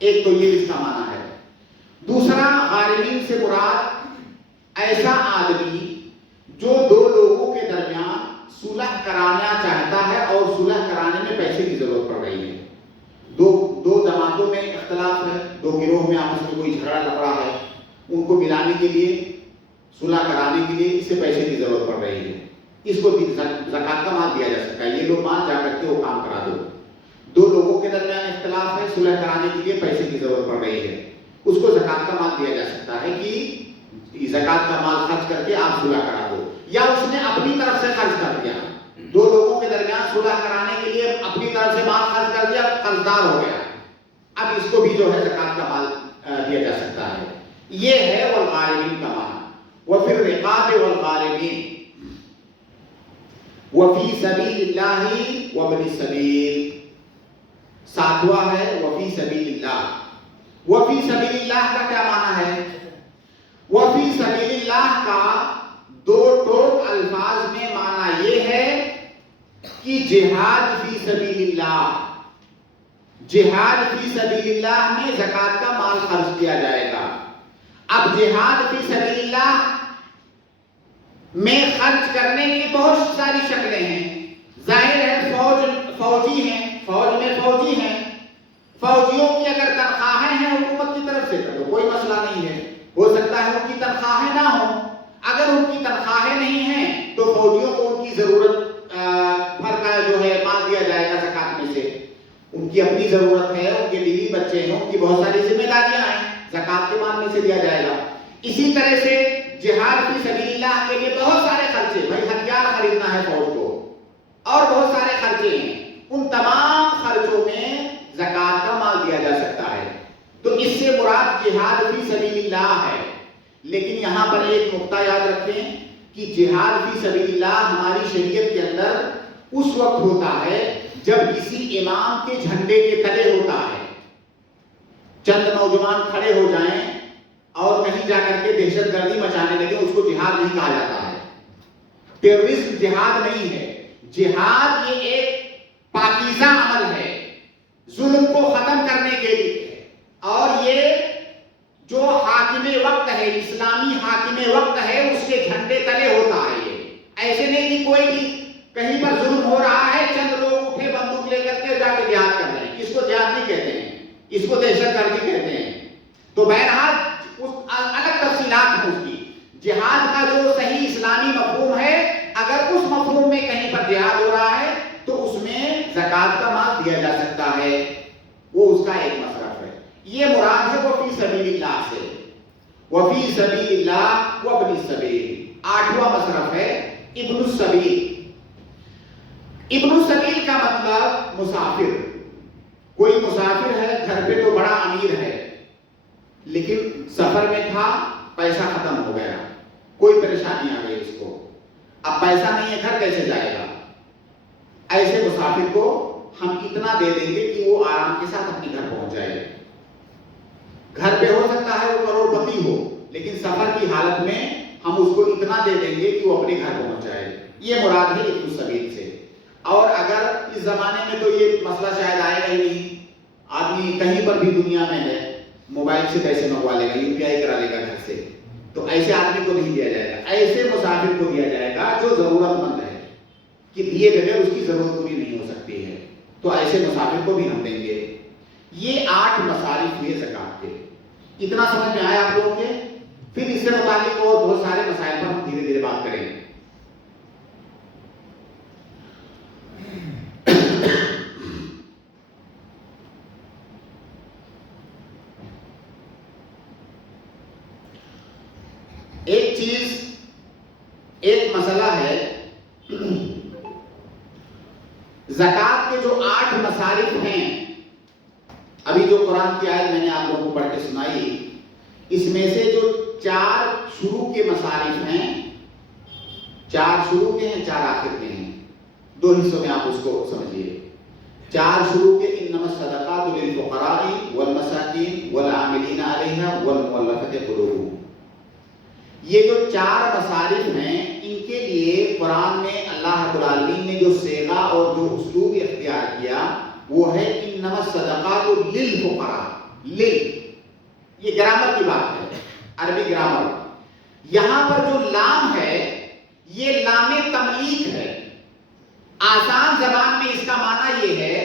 ایک تو یہ اس کا معنی ہے. دوسرا، غارمین سے مراد ایسا آدمی جو دو لوگوں کے درمیان صلح کرانا چاہتا ہے اور صلح کرانے میں پیسے کی ضرورت پڑ رہی ہے. دو جماعتوں میں اختلاف ہے، دو گروہ میں آپس میں کوئی جھگڑا لڑا ہے، ان کو ملانے کے لیے، صلح کرانے کے لیے اس سے پیسے کی ضرورت پڑ رہی ہے. اس کو زکات کا مال دیا جا سکتا ہے. یہ لوگ مان جا کر کے وہ کام کرا دو. دو لوگوں کے درمیان اختلاف ہے، صلح کرانے کے لیے پیسے کی ضرورت پڑ رہی ہے، اس کو زکات کا مال دیا جا سکتا ہے کہ زکات کا مال خرچ کر کے آپ صلح کرا دو. یا اس نے اپنی طرف سے خرچ کر دیا، دو لوگوں کے درمیان صلح کرانے کے لیے اپنی طرف سے مال خرچ کر دیا، قرض دار ہو گیا، اب اس کو بھی جو ہے زکات کا مال دیا جا سکتا ہے. یہ ہے والغارمین کا معنی. وفی الرقاب والغارمین وفی سبیل اللہ وابن السبیل. ساتواں ہے وفی سبیل اللہ. وفی سبیل اللہ کا کیا معنی ہے؟ وفی سبیل اللہ کا دو ٹوک الفاظ میں معنی یہ ہے کہ جہاد فی سبیل اللہ. جہاد فی سبیل اللہ میں زکات کا مال خرچ کیا جائے گا. اب جہاد فی سبیل اللہ میں خرچ کرنے کی بہت ساری شکلیں ہیں. ظاہر ہے فوجی ہیں، فوج میں فوجی ہیں، فوجیوں کی اگر تنخواہیں ہیں حکومت کی طرف سے تو کوئی مسئلہ نہیں ہے. ہو سکتا ہے ان کی تنخواہیں نہ ہوں. اگر ان کی تنخواہیں نہیں ہیں تو فوجیوں کو ان کی ضرورت بھر کا جو ہے مال دیا جائے گا زکات میں سے. ان کی اپنی ضرورت ہے، ان کے بیوی بچے ہیں، ان کی بہت ساری ذمہ داریاں ہیں، زکات کے مال میں سے دیا جائے گا. اسی طرح سے جہاد فی سبیل اللہ کے لیے بہت سارے خرچے، بھائی ہتھیار خریدنا ہے فوج کو اور بہت سارے خرچے ہیں، ان تمام خرچوں میں زکات کا مال دیا جا سکتا ہے. تو اس سے مراد جہاد فی سبیل اللہ ہے. لیکن یہاں پر ایک نقطہ یاد رکھیں کہ جہاد فی سبیل اللہ ہماری شریعت کے اندر اس وقت ہوتا ہے جب کسی امام کے جھنڈے کے تلے ہوتا ہے. چند نوجوان کھڑے ہو جائیں اور کہیں جا کر کے دہشت گردی مچانے لگے، اس کو جہاد نہیں کہا جاتا ہے. ٹیررسٹ جہاد نہیں ہے. جہاد یہ ایک پاکیزہ عمل ہے ظلم کو ختم کرنے کے لیے، اور یہ جو حاکم وقت ہے، اسلامی حاکم وقت ہے، اس کے جھنڈے تلے ہوتا ہے. یہ ایسے نہیں کہ کوئی بھی کہیں پر ظلم ہو رہا ہے، چند لوگ اٹھے بندوق لے کر کے جا کے جہاد کر رہے ہیں، اس کو جہاد نہیں کہتے ہیں، اس کو دہشت گردی کہتے ہیں. تو بہرحال الگ تفصیلات ہیں اس کی. جہاد کا جو صحیح اسلامی مفہوم ہے، اگر اس مفہوم میں کہیں پر جہاد ہو رہا ہے تو اس میں زکات کا مال دیا جا سکتا ہے، وہ اس کا ایک مصرف ہے. یہ مراد ہے وہ فی سبیل اللہ سے. وفی سبیل اللہ وابن السبیل. 8واں مصرف ہے ابن السبیل. ابن السبیل کا مطلب مسافر. کوئی مسافر ہے, گھر پہ تو بڑا امیر ہے لیکن سفر میں تھا, پیسہ ختم ہو گیا, کوئی پریشانی آ گئی اس کو, اب پیسہ نہیں ہے, گھر کیسے جائے گا؟ ایسے مسافر کو ہم اتنا دے دیں گے کہ وہ آرام کے ساتھ اپنے گھر پہنچ جائے. گھر پہ ہو سکتا ہے وہ کروڑ پتی ہو لیکن سفر کی حالت میں ہم اس کو اتنا دے دیں گے کہ وہ اپنے گھر پہنچ جائے. یہ مراد ہے ابن السبیل سے. اور اگر اس زمانے میں تو یہ مسئلہ شاید آئے گا ہی نہیں, آدمی کہیں پر بھی دنیا میں ہے موبائل سے پیسے منگوا لے گا, UPI کرا لے گا گھر سے, تو ایسے آدمی کو نہیں دیا جائے گا. ایسے مسافر کو دیا جائے گا جو ضرورت مند ہے کہ دیے بغیر اس کی ضرورت پوری نہیں ہو سکتی ہے, تو ایسے مسافر کو بھی ہم دیں گے. یہ 8 مصارف ہوئے زکات کے. اتنا سمجھ میں آیا آپ لوگوں کے؟ پھر اس سے متعلق اور بہت سارے مسائل پر ہم دھیرے دھیرے بات کریں گے. ایک چیز, ایک مسئلہ ہے, زکات کے جو 8 مصارف ہیں, ابھی جو قرآن کی آیت میں نے آپ لوگوں کو پڑھ کے سنائی, اس میں سے جو 4 شروع کے مصارف ہیں, 4 شروع کے ہیں, 4 آخر کے ہیں. 2 حصوں میں آپ اس کو سمجھیے. 4 شروع کے انما الصدقات للفقراء والمساکین والعاملین علیہا والمؤلفۃ قلوبہم. یہ جو 4 مصارف ہیں ان کے لیے قرآن میں اللہ رب العالمین نے جو صیغہ اور جو اسلوب اختیار کیا وہ ہے انما الصدقات للفقراء. یہ گرامر کی بات ہے, عربی گرامر. یہاں پر جو لام ہے یہ لام تملیک ہے. آسان زبان میں اس کا معنی یہ ہے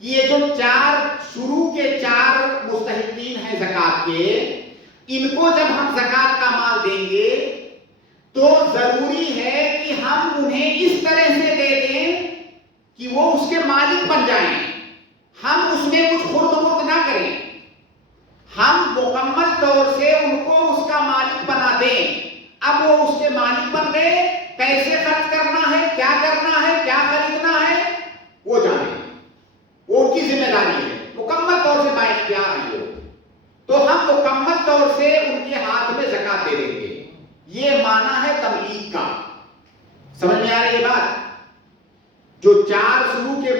کہ یہ جو 4 شروع کے 4 مستحقین ہیں زکات کے, ان کو جب ہم زکات کا مال دیں گے تو ضروری ہے کہ ہم انہیں اس طرح سے دے دیں کہ وہ اس کے مالک بن جائیں. ہم اس میں کچھ خرد برد نہ کریں, ہم مکمل طور سے ان کو اس کا مالک بنا دیں. اب وہ اس کے مالک بن گئے, کیسے خرچ کرنا ہے, کیا کرنا ہے, کیا خریدنا ہے وہ جانیں, وہ ان کی ذمہ داری ہے. مکمل طور سے بااختیار ہیں وہ, تو ہم مکمل طور سے ان کے ہاتھ میں زکات دے دیں گے. یہ معنی ہے تملیک کا. سمجھ میں آ رہی ہے بات؟ جو 4 شروع کے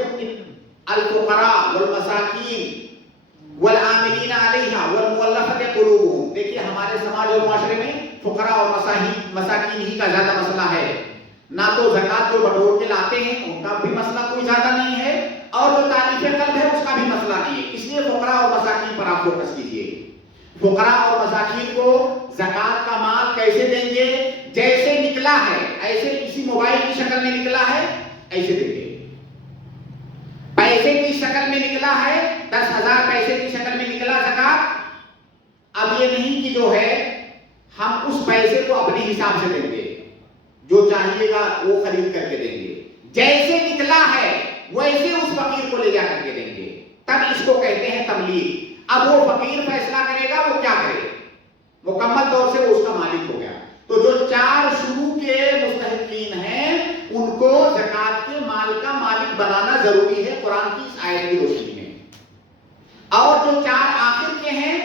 الفقراء والمساکین والعاملین علیہا والمؤلفۃ قلوبہم. دیکھیے ہمارے سماج اور معاشرے میں فقراء اور مساکین ہی کا زیادہ مسئلہ ہے. نہ تو زکات جو بٹور کے لاتے ہیں ان کا بھی مسئلہ کوئی زیادہ نہیں ہے, اور جو تالیف قلب ہے اس کا بھی مسئلہ نہیں ہے. اس لیے فقراء اور مساکین پر آپ فوکس کیجیے. فقراء اور مساکین کو زکات کا مال کیسے دیں گے؟ جیسے نکلا ہے ایسے, کسی موبائل کی شکل میں نکلا ہے ایسے دیں گے. پیسے کی شکل میں نکلا ہے, 10,000 پیسے کی شکل میں نکلا زکات. اب یہ نہیں کہ جو ہے ہم اس پیسے کو اپنے حساب سے دیں گے, جو چاہیے گا وہ خرید کر کے دیں گے. جیسے نکلا ہے ویسے اس فقیر کو لے جا کر کے دیں گے. تب اس کو کہتے ہیں تملیغ. اب وہ فقیر فیصلہ کرے گا وہ کیا کرے, مکمل طور سے وہ اس کا مالک ہو گیا. تو جو 4 شروع کے مستحقین ہیں ان کو زکات کے مال کا مالک بنانا ضروری ہے قرآن کی اس آیت کی روشنی میں. اور جو 4 آخر کے ہیں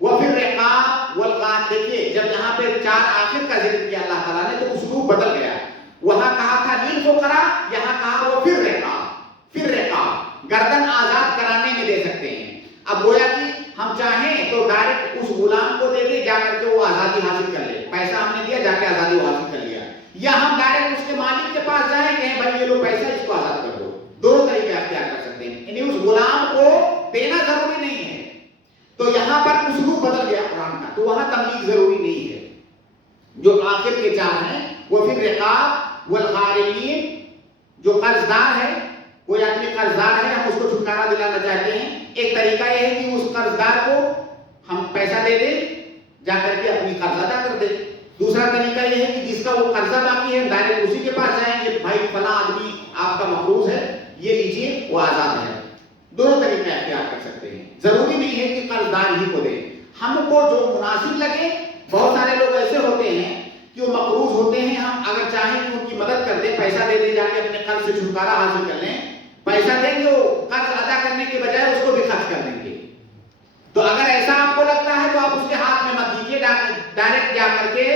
وہ پھر رقاب والغان. دیکھیے جب یہاں پہ 4 آخر کا ذکر کیا اللہ تعالیٰ نے تو اسلوب بدل گیا. وہاں کہا تھا للفقراء, یہاں کہا وہ پھر رقاب. پھر رقاب گردن آزاد کرانے میں دے سکتے ہیں. اب گویا کہ ہم چاہیں تو ڈائریکٹ اس غلام کو دے دیں, جا کر کے وہ آزادی حاصل کر لے. پیسہ ہم نے دیا, جا کے آزادی حاصل کر لیا. یا ہم ڈائریکٹ اس کے مالک کے پاس جائیں, کہیں بھائی یہ لو پیسہ, اس کو آزاد کر دو. دونوں طریقے اختیار کر سکتے ہیں. یعنی اس غلام کو دینا ضروری نہیں ہے. تو یہاں پر اسلوب بدل گیا قرآن کا, تو وہاں تملیغ ضروری نہیں ہے. جو آخر کے 4 ہیں وہ پھر رقاب والغارمین. جو قرضدار ہے, کوئی آدمی قرضدار ہے, ہم اس کو چھٹکارا دلانا چاہتے ہیں. ایک طریقہ یہ ہے کہ اس قرضدار کو ہم پیسہ دے دیں, جا کر کے اپنی قرض ادا کر دیں. دوسرا طریقہ یہ ہے کہ جس کا وہ قرضہ باقی ہے ڈائریکٹ اسی کے پاس جائیں کہ بھائی فلاں آدمی آپ کا مقروض ہے, یہ لیجیے, وہ آزاد ہے. دونوں طریقے اختیار کر سکتے ہیں. ضروری نہیں ہے کہ قرضدار ہی کو دیں. ہم کو جو مناسب لگے بہت سارے لوگ ایسے ہوتے ہیں کہ وہ مقروض ہوتے ہیں، ہم اگر چاہیں کہ ان کی مدد کر دیں، پیسہ دے دیں، جا کے اپنے قرض سے چھٹکارا حاصل کر لیں، پیسہ دیں گے، وہ قرض ادا کرنے کے بجائے اس کو بھی خرچ کر دیں گے. تو اگر ایسا آپ کو لگتا ہے تو آپ اس کے ہاتھ میں مت دیجیے، ڈائریکٹ جا کر کے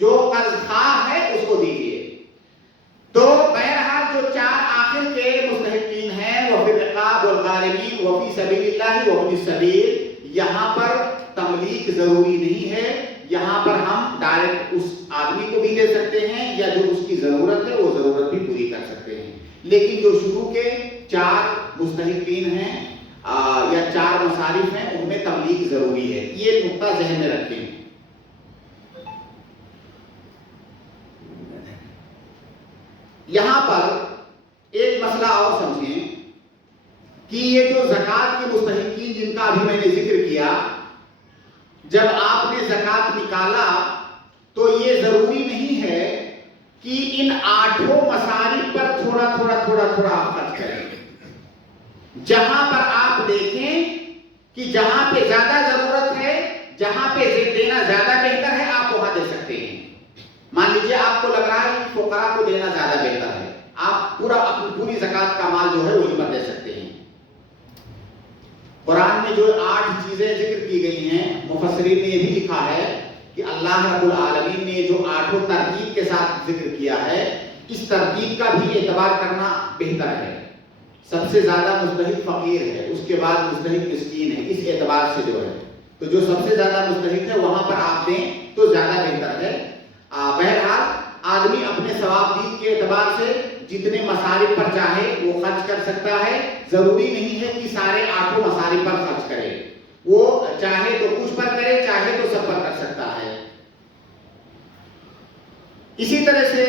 جو قرض خواہ ہے اس کو دیجیے. تو بہرحال جو چار آخر کے مستحقین ہیں، وہ فی الرقاب والغارمین وفی سبیل اللہ وابن السبیل، یہاں پر تملیک ضروری نہیں ہے. یہاں پر ہم ڈائریکٹ اس آدمی کو بھی دے سکتے ہیں، یا جو اس کی ضرورت ہے وہ ضرورت بھی پوری کر سکتے ہیں. لیکن جو شروع کے چار مستحقین ہیں یا چار مصارف ہیں، ان میں تملیک ضروری ہے. یہ نقطہ ذہن میں رکھیں. یہاں پر ایک مسئلہ اور سمجھیں کہ یہ جو زکوٰۃ کے مستحقین جن کا ابھی میں نے ذکر کیا، جب آپ نے زکوٰۃ نکالا تو یہ ضروری نہیں ہے کہ ان 8 مصارف پر تھوڑا تھوڑا آپ خرچ کریں. جہاں پر آپ دیکھیں کہ جہاں پہ زیادہ ضرورت ہے، جہاں پہ دینا زیادہ بہتر ہے، آپ وہاں دے سکتے ہیں. مان لیجیے آپ کو لگ رہا ہے کہ فقراء کو دینا زیادہ بہتر ہے، آپ اپنی پوری زکوٰۃ کا مال جو ہے وہی پر دے سکتے ہیں. قرآن میں جو 8 چیزیں ذکر کی گئی ہیں، مفسرین نے یہ بھی لکھا ہے کہ اللہ رب العالمین نے جو 8 ترتیب کے ساتھ ذکر کیا ہے، اس ترتیب کا بھی اعتبار کرنا بہتر ہے. سب سے زیادہ مستحق فقیر ہے، اس کے بعد مستحق مسکین ہے. اس اعتبار سے جو ہے تو جو سب سے زیادہ مستحق ہے وہاں پر آپ دیں تو زیادہ بہتر ہے. بہرحال آدمی اپنے ثواب دید کے اعتبار سے جتنے مصارف پر چاہے وہ خرچ کر سکتا ہے. ضروری نہیں ہے کہ سارے 8 مصارف پر خرچ کرے، وہ چاہے تو کچھ پر کرے، چاہے تو سب پر کر سکتا ہے. اسی طرح سے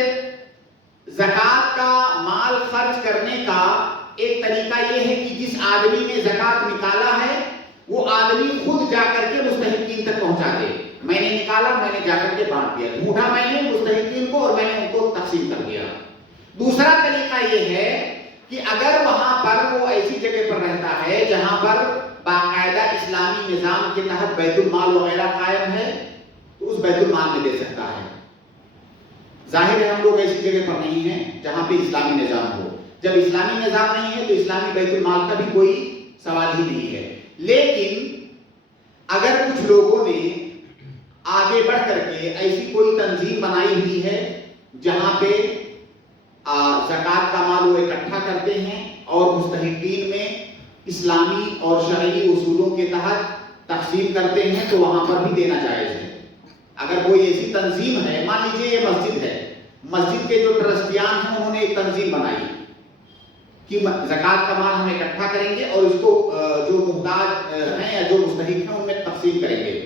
زکوٰۃ کا مال خرچ کرنے کا ایک طریقہ یہ ہے کہ جس آدمی نے زکوٰۃ نکالا ہے وہ آدمی خود جا کر کے مستحقین تک پہنچا دے. میں نے نکالا، میں نے جا کر کے بانٹ دیا، ڈھونڈا میں نے مستحقین کو اور میں نے ان کو تقسیم کر دیا. دوسرا طریقہ یہ ہے کہ اگر وہاں پر وہ ایسی جگہ پر رہتا ہے جہاں پر باقاعدہ اسلامی نظام کے تحت بیت المال وغیرہ قائم ہے، تو اس بیت المال میں دے سکتا ہے. ظاہر ہے ہم لوگ ایسی جگہ پر نہیں ہیں جہاں پہ اسلامی نظام ہو. جب اسلامی نظام نہیں ہے تو اسلامی بیت المال کا بھی کوئی سوال ہی نہیں ہے. لیکن اگر کچھ لوگوں نے آگے بڑھ کر کے ایسی کوئی تنظیم بنائی ہوئی ہے جہاں پہ زکوٰۃ کا مال وہ اکٹھا کرتے ہیں اور مستحقین میں اسلامی اور شرعی اصولوں کے تحت تقسیم کرتے ہیں، تو وہاں پر بھی دینا جائز ہے. اگر کوئی ایسی تنظیم ہے، مان لیجیے یہ مسجد ہے، مسجد کے جو ٹرسٹیان ہیں انہوں نے ایک تنظیم بنائی کہ زکوٰۃ کا مال ہم اکٹھا کریں گے اور اس کو جو محتاج ہیں یا جو مستحق ہیں ان میں تقسیم کریں گے.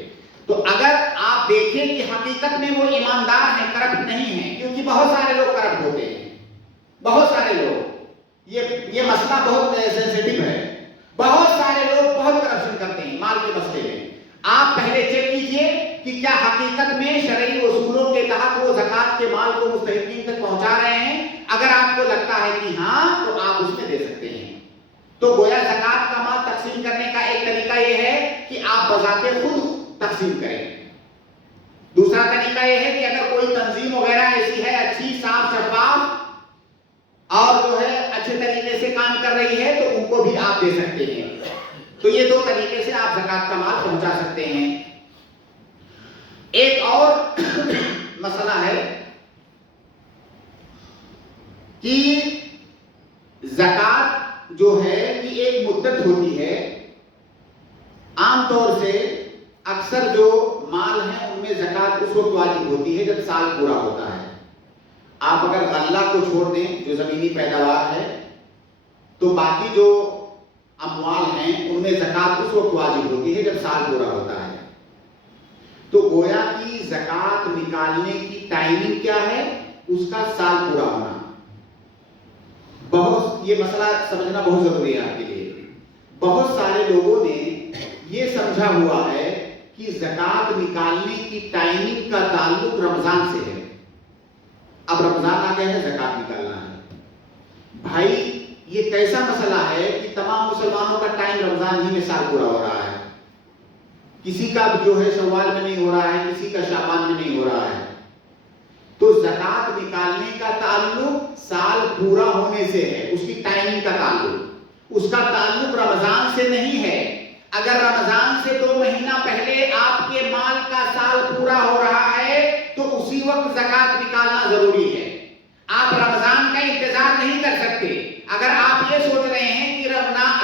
تو اگر آپ دیکھیں کہ حقیقت میں وہ ایماندار ہیں، کرپٹ نہیں ہیں، کیونکہ بہت سارے لوگ کرپٹ ہوتے ہیں، بہت سارے لوگ، یہ مسئلہ بہت سینسیٹیو ہے. بہت سارے لوگ بہت کرپشن کرتے ہیں مال کے مسئلے میں. آپ پہلے چیک کیجئے کہ کیا حقیقت میں شرعی اصولوں کے تحت وہ زکوٰۃ کے مال کو مستحقین تک پہنچا رہے ہیں. اگر آپ کو لگتا ہے کہ ہاں تو آپ اس میں دے سکتے ہیں. تو گویا زکوٰۃ کا مال تقسیم کرنے کا ایک طریقہ یہ ہے کہ آپ بذات خود تقسیم کریں. دوسرا طریقہ یہ ہے کہ اگر کوئی تنظیم وغیرہ ایسی ہے اچھی، صاف شفاف اور جو ہے اچھے طریقے سے کام کر رہی ہے تو ان کو بھی آپ دے سکتے ہیں. تو یہ 2 طریقے سے آپ زکوٰۃ کا مال پہنچا سکتے ہیں. ایک اور مسئلہ ہے کہ زکوٰۃ جو ہے کہ ایک مدت ہوتی ہے. عام طور سے اکثر جو مال ہیں ان میں زکوٰۃ اس وقت واجب ہوتی ہے جب سال پورا ہوتا ہے. آپ اگر غلہ کو چھوڑ دیں جو زمینی پیداوار ہے تو باقی جو اموال ہیں ان میں زکوٰۃ اس وقت واجب ہوتی ہے جب سال پورا ہوتا ہے. تو گویا کی زکوٰۃ نکالنے کی ٹائمنگ کیا ہے؟ اس کا سال پورا ہونا. یہ مسئلہ سمجھنا بہت ضروری ہے آپ کے لیے. بہت سارے لوگوں نے یہ سمجھا ہوا ہے کہ زکوٰۃ نکالنے کی ٹائمنگ کا تعلق رمضان سے ہے. اب رمضان آ گیا ہے، زکوٰۃ نکالنا ہے. بھائی یہ کیسا مسئلہ ہے کہ تمام مسلمانوں کا ٹائم رمضان ہی میں سال پورا ہو رہا ہے کسی کا جو ہے شوال میں نہیں ہو رہا ہے، کسی کا شعبان میں نہیں ہو رہا ہے، تو زکوٰۃ نکالنے کا تعلق سال پورا ہونے سے ہے، اس کی ٹائمنگ کا تعلق، اس کا تعلق رمضان سے نہیں ہے۔ اگر رمضان سے 2 مہینہ پہلے آپ کے مال کا سال پورا ہو رہا ہے تو اسی وقت زکوٰۃ نکالنا ضروری ہے۔ آپ رمضان کا انتظار نہیں کر سکتے۔ اگر آپ یہ سوچ رہے ہیں کہ رمضان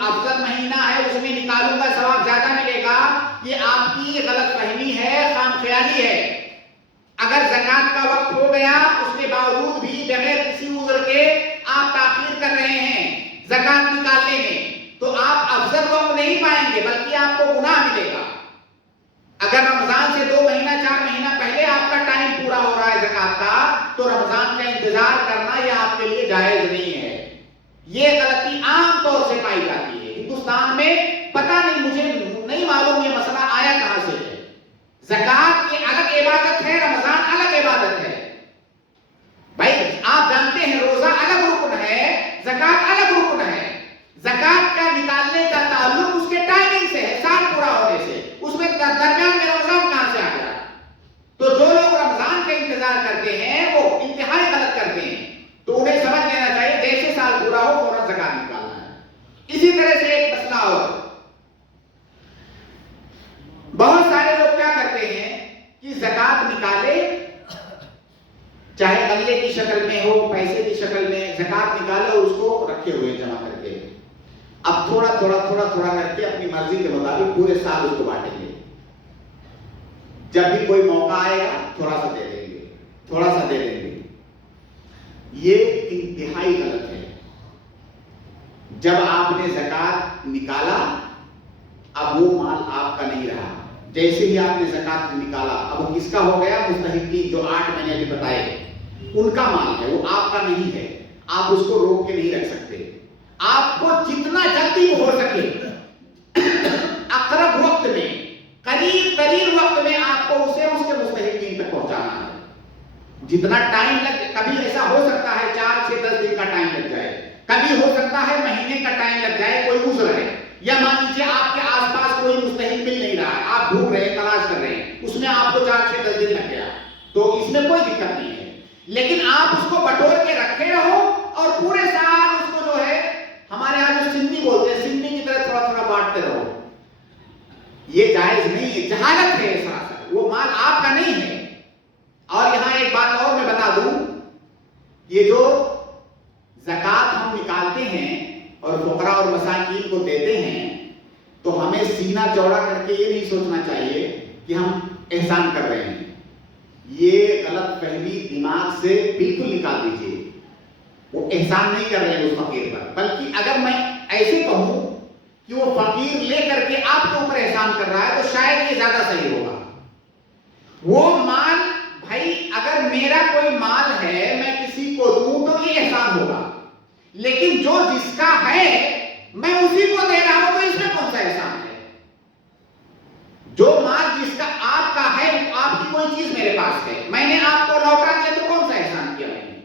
افضل مہینہ ہے، اس میں نکالوں گا ثواب زیادہ ملے گا، یہ آپ کی غلط فہمی ہے، خام خیالی ہے۔ اگر زکوٰۃ کا وقت ہو گیا، اس کے باوجود بھی بغیر کسی عذر کے آپ تاخیر کر رہے ہیں زکوٰۃ نکالنے میں، تو آپ افضل وقت نہیں پائیں گے بلکہ آپ کو گناہ ملے گا۔ اگر رمضان سے 2 مہینہ 4 مہینہ پہلے آپ کا ٹائم پورا ہو رہا ہے زکوٰۃ کا، تو رمضان کا انتظار کرنا یہ آپ کے لیے جائز نہیں ہے۔ یہ غلطی عام طور سے پائی جاتی ہے ہندوستان میں، پتہ نہیں، مجھے نہیں معلوم یہ مسئلہ آیا کہاں سے ہے۔ زکوٰۃ یہ الگ عبادت ہے، رمضان الگ عبادت ہے۔ بھائی آپ جانتے ہیں روزہ الگ رکن ہے، زکوٰۃ الگ رکن ہے۔ زکوٰۃ کا نکالنے کا تعلق اس کے ٹائمنگ سے ہے، سال پورا ہونے سے۔ اس میں درمیان میں رمضان کہاں سے آ گیا؟ تو جو لوگ رمضان کا انتظار کرتے ہیں وہ انتہائی غلط کرتے ہیں، تو انہیں سمجھ لینا چاہیے جیسے سال پورا ہو فوراً زکوٰۃ نکالنا ہے۔ اسی طرح سے ایک مسئلہ اور، بہت سارے لوگ کیا کرتے ہیں کہ زکوٰۃ نکالے، چاہے غلے کی شکل میں ہو، پیسے کی شکل میں، زکوٰۃ نکالے اور اس کو رکھے ہوئے جمع کر کے، اب تھوڑا تھوڑا کر کے اپنی مرضی کے مطابق پورے سال اس کو بانٹیں گے۔ جب بھی کوئی موقع آئے گا تھوڑا سا دے دیں گے، تھوڑا سا دے دیں گے۔ یہ انتہائی غلط ہے۔ جب آپ نے زکوٰۃ نکالا، اب وہ مال آپ کا نہیں رہا۔ جیسے ہی آپ نے زکوٰۃ نکالا، اب وہ کس کا ہو گیا؟ مستحقین، جو 8 میں نے ابھی بتائے، ان کا مال ہے، وہ آپ کا نہیں ہے۔ آپ اس کو روک کے نہیں رکھ سکتے۔ آپ کو جتنا جلدی ہو سکے، اقرب وقت میں، قریب ترین وقت میں آپ کو اسے اس کے مستحقین تک پہنچانا ہے۔ جتنا ٹائم کبھی ایسا ہو سکتا ہے 4 6 10 دن کا ٹائم لگ جائے، کبھی ہو سکتا ہے مہینے کا ٹائم لگ جائے، کوئی عذر ہے، یا مان لیجیے آپ کے آس پاس کوئی مستحق مل نہیں رہا ہے، آپ ڈھونڈ رہے ہیں، تلاش کر رہے ہیں، اس میں آپ کو 4 6 10 دن لگ گیا، تو اس میں کوئی دقت نہیں ہے۔ لیکن آپ اس کو بٹور کے رکھے رہو اور پورے سال اس کو جو ہے، ہمارے یہاں جو سنی بولتے ہیں، سنی کی طرح تھوڑا تھوڑا بانٹتے رہو، یہ جائز نہیں ہے، جہالت ہے سراسر، وہ مال آپ کا نہیں ہے۔ اور یہاں ایک بات اور میں بتا دوں، یہ جو زکوٰۃ ہم نکالتے ہیں اور فقراء اور مساکین کو دیتے ہیں، تو ہمیں سینہ چوڑا کر کے یہ نہیں سوچنا چاہیے کہ ہم احسان کر رہے ہیں۔ یہ غلط فہمی دماغ سے بالکل نکال دیجیے، وہ احسان نہیں کر رہے ہیں اس فقیر پر، بلکہ اگر میں ایسے کہوں کہ وہ فقیر لے کر کے آپ کے اوپر احسان کر رہا ہے، تو شاید یہ زیادہ صحیح ہوگا۔ وہ مال، بھائی اگر میرا کوئی مال ہے میں کسی کو دوں تو یہ احسان ہوگا، لیکن جو جس کا ہے میں اسی کو دے رہا ہوں، تو اس میں کون سا احسان ہے؟ جو مال جس کا آپ کا ہے، آپ کی کوئی چیز میرے پاس ہے، میں نے آپ کو لوٹا دیا، تو کون سا احسان کیا میں نے؟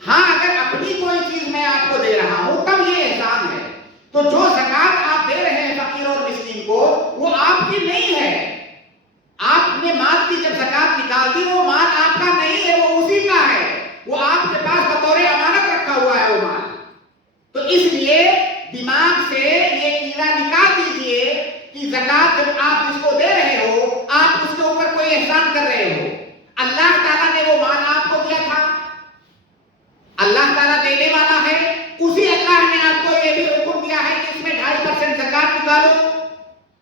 ہاں، اگر اپنی کوئی چیز میں آپ کو دے رہا ہوں تب یہ احسان ہے۔ تو جو زکوٰۃ آپ دے رہے ہیں فقیر اور مسکین کو، وہ آپ کی نہیں ہے۔ آپ نے مال کی جب زکوٰۃ نکال دی، وہ مال آپ کا نہیں ہے، وہ اسی کا ہے، وہ آپ کے پاس بطور امانت رکھا ہوا ہے وہ مال۔ تو اس لیے دماغ سے یہ کیڑا نکال دیجئے کہ زکوٰۃ جب آپ جس کو دے رہے ہو، آپ اس کے اوپر کوئی احسان کر رہے ہو۔ اللہ تعالیٰ نے وہ مال آپ کو دیا تھا، اللہ تعالیٰ دینے والا ہے، اسی اللہ نے آپ کو یہ بھی حکم دیا ہے کہ اس میں 2.5% زکوٰۃ نکالو۔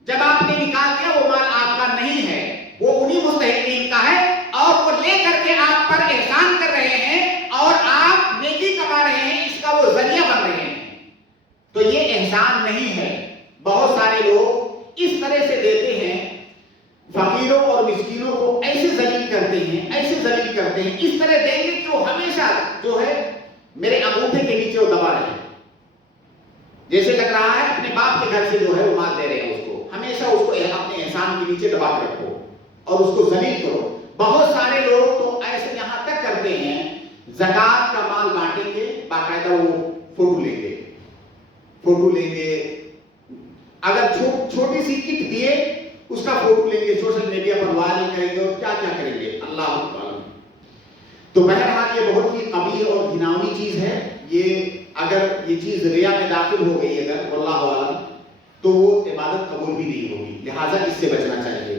جب آپ نے نکال دیا، وہ مال آپ کا نہیں ہے، وہ انہی مستحقین کا ہے، اور وہ لے کر کے آپ پر احسان کر رہے ہیں اور آپ نیکی کما رہے ہیں، اس کا وہ ذریعہ بن رہے ہیں، تو یہ احسان نہیں ہے۔ بہت سارے لوگ اس طرح سے دیتے ہیں، فقیروں اور مسکینوں کو ایسے ذلیل کرتے ہیں، ایسے ذلیل کرتے ہیں، اس طرح دیں گے کہ وہ ہمیشہ جو ہے میرے انگوٹھے کے نیچے وہ دبا رہے ہیں، جیسے لگ رہا ہے اپنے باپ کے گھر سے جو ہے وہ مال دے رہے ہیں، اس کو ہمیشہ اس کو اپنے احسان کے نیچے دبا کے رکھو اور اس کو ذلیل کرو۔ بہت سارے لوگ تو ایسے یہاں تک کرتے ہیں، زکوٰۃ کا مال بانٹیں گے، باقاعدہ وہ فوٹو لیں گے، اگر چھوٹی سی کٹ دیے اس کا فوٹو لیں گے، سوشل میڈیا پر وائرل کریں گے اور کیا کیا کریں گے، اللہ تعالیٰ۔ تو بہرحال یہ بہت ہی قبیح اور گھناؤنی چیز ہے۔ یہ اگر یہ چیز ریا میں داخل ہو گئی اگر واللہ اعلم تو وہ عبادت قبول بھی نہیں ہوگی، لہٰذا اس سے بچنا چاہیے۔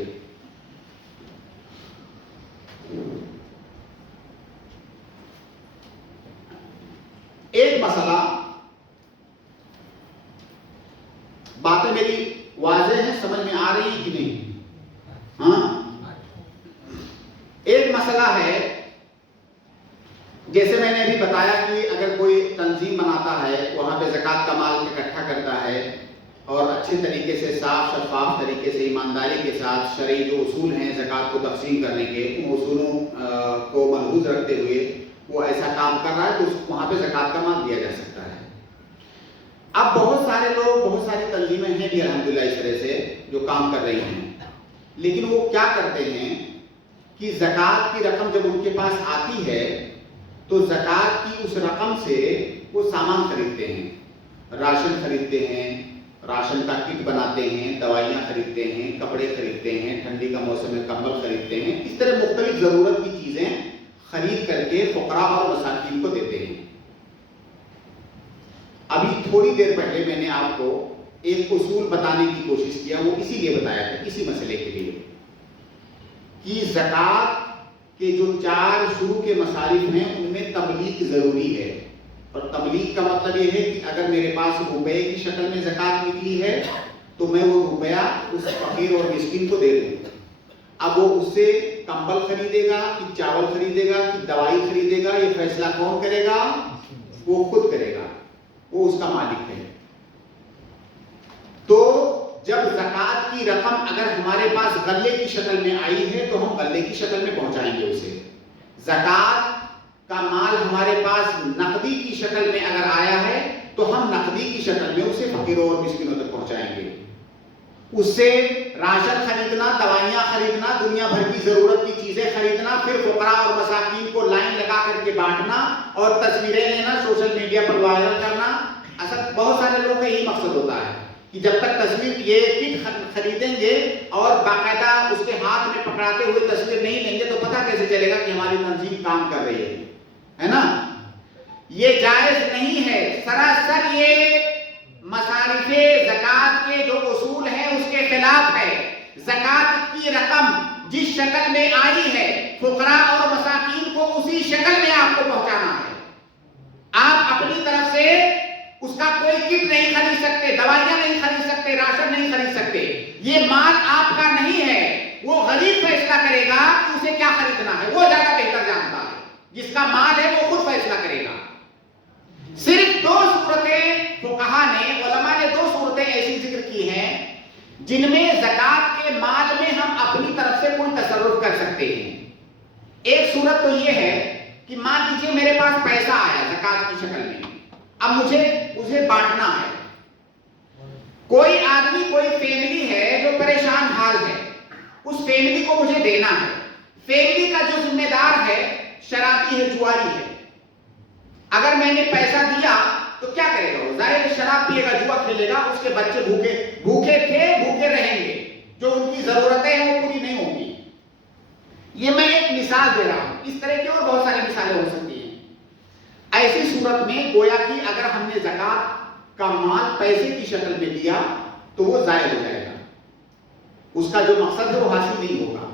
ایک مسئلہ، باتیں میری واضح ہیں، سمجھ میں آ رہی کہ نہیں؟ ہاں، ایک مسئلہ ہے، جیسے میں نے ابھی بتایا کہ اگر کوئی تنظیم بناتا ہے، وہاں پہ زکوٰۃ کا مال اکٹھا کرتا ہے اور اچھے طریقے سے صاف شفاف طریقے سے ایمانداری کے ساتھ شرعی جو اصول ہیں زکوٰۃ کو تقسیم کرنے کے، ان اصولوں کو ملحوظ رکھتے ہوئے وہ ایسا کام کر رہا ہے تو وہاں پہ زکوٰۃ کا مال دیا جا سکتا ہے۔ اب بہت سارے لوگ، بہت ساری تنظیمیں ہیں بھی الحمدللہ اس طرح سے جو کام کر رہی ہیں، لیکن وہ کیا کرتے ہیں کہ زکوٰۃ کی رقم جب ان کے پاس آتی ہے تو زکوٰۃ کی اس رقم سے وہ سامان خریدتے ہیں، راشن خریدتے ہیں، راشن کا کٹ بناتے ہیں، دوائیاں خریدتے ہیں، کپڑے خریدتے ہیں، ٹھنڈی کا موسم میں کمبل خریدتے ہیں، اس طرح مختلف ضرورت کی چیزیں خرید کر کے فقراء اور مساکین کو دیتے ہیں۔ ابھی تھوڑی دیر پہلے میں نے آپ کو ایک اصول بتانے کی کوشش کیا، وہ اسی لیے بتایا تھا، اسی مسئلے کے لیے، کہ زکوٰۃ کہ جو 4 شروع کے مصارف ہیں ان میں تبلیغ ضروری ہے، اور تبلیغ کا مطلب یہ ہے کہ اگر میرے پاس روپے کی شکل میں زکوٰۃ نکلی ہے تو میں وہ روپیہ اس فقیر اور مسکین کو دے دوں۔ اب وہ اس سے کمبل خریدے گا کہ چاول خریدے گا کہ دوائی خریدے گا، یہ فیصلہ کون کرے گا؟ وہ خود کرے گا، وہ اس کا مالک ہے۔ تو جب زکوٰۃ کی رقم اگر ہمارے پاس غلے کی شکل میں آئی ہے تو ہم غلے کی شکل میں پہنچائیں گے اسے۔ زکوٰۃ کا مال ہمارے پاس نقدی کی شکل میں اگر آیا ہے تو ہم نقدی کی شکل میں اسے فقیروں اور مسکینوں تک پہنچائیں گے۔ اس سے راشن خریدنا، دوائیاں خریدنا، دنیا بھر کی ضرورت کی چیزیں خریدنا، پھر فقراء اور مساکین کو لائن لگا کر کے بانٹنا اور تصویریں لینا، سوشل میڈیا پر وائرل کرنا، اصل بہت سارے لوگوں کا یہی مقصد ہوتا ہے کہ جب تک تصویر یہ کٹ خریدیں گے اور باقاعدہ اس کے ہاتھ میں پکڑاتے ہوئے تصویر نہیں لیں گے تو پتہ کیسے چلے گا کہ ہماری تنظیم کام کر رہی ہے نا؟ یہ جائز نہیں ہے، سراسر یہ مصارف زکوٰۃ کے جو اصول ہیں اس کے خلاف ہے۔ زکوٰۃ کی رقم جس شکل میں آئی ہے فقراء اور مساکین کو اسی شکل میں آپ کو پہنچانا ہے۔ آپ اپنی طرف سے اس کا کوئی کٹ نہیں خرید سکتے، دوائیاں نہیں خرید سکتے، راشن نہیں خرید سکتے، یہ مال آپ کا نہیں ہے۔ وہ غریب فیصلہ کرے گا کہ اسے کیا خریدنا ہے، وہ زیادہ بہتر جانتا ہے، جس کا مال ہے وہ خود فیصلہ کرے گا۔ صرف 2 صورتیں فقہا نے، علماء نے 2 صورتیں ایسی ذکر کی ہیں جن میں زکوٰۃ کے مال میں ہم اپنی طرف سے کوئی تصرف کر سکتے ہیں۔ ایک صورت تو یہ ہے کہ مان لیجیے میرے پاس پیسہ آیا زکوٰۃ کی شکل میں، اب مجھے اسے بانٹنا ہے۔ کوئی آدمی، کوئی فیملی ہے جو پریشان حال ہے، اس فیملی کو مجھے دینا ہے۔ فیملی کا جو ذمہ دار ہے شرابی ہے، جواری ہے۔ اگر میں نے پیسہ دیا تو کیا کرے گا؟ وہ ظاہر شراب پیے گا، جوا کھیلے گا، اس کے بچے بھوکے تھے، بھوکے رہیں گے، جو ان کی ضرورتیں ہیں وہ پوری نہیں ہوں گی۔ یہ میں ایک مثال دے رہا ہوں، اس طرح کی اور بہت ساری مثالیں ہو سکتی ہیں۔ ایسی صورت میں گویا کہ اگر ہم نے زکوٰۃ کا مال پیسے کی شکل میں دیا تو وہ ضائع ہو جائے گا، اس کا جو مقصد ہے وہ حاصل نہیں ہوگا۔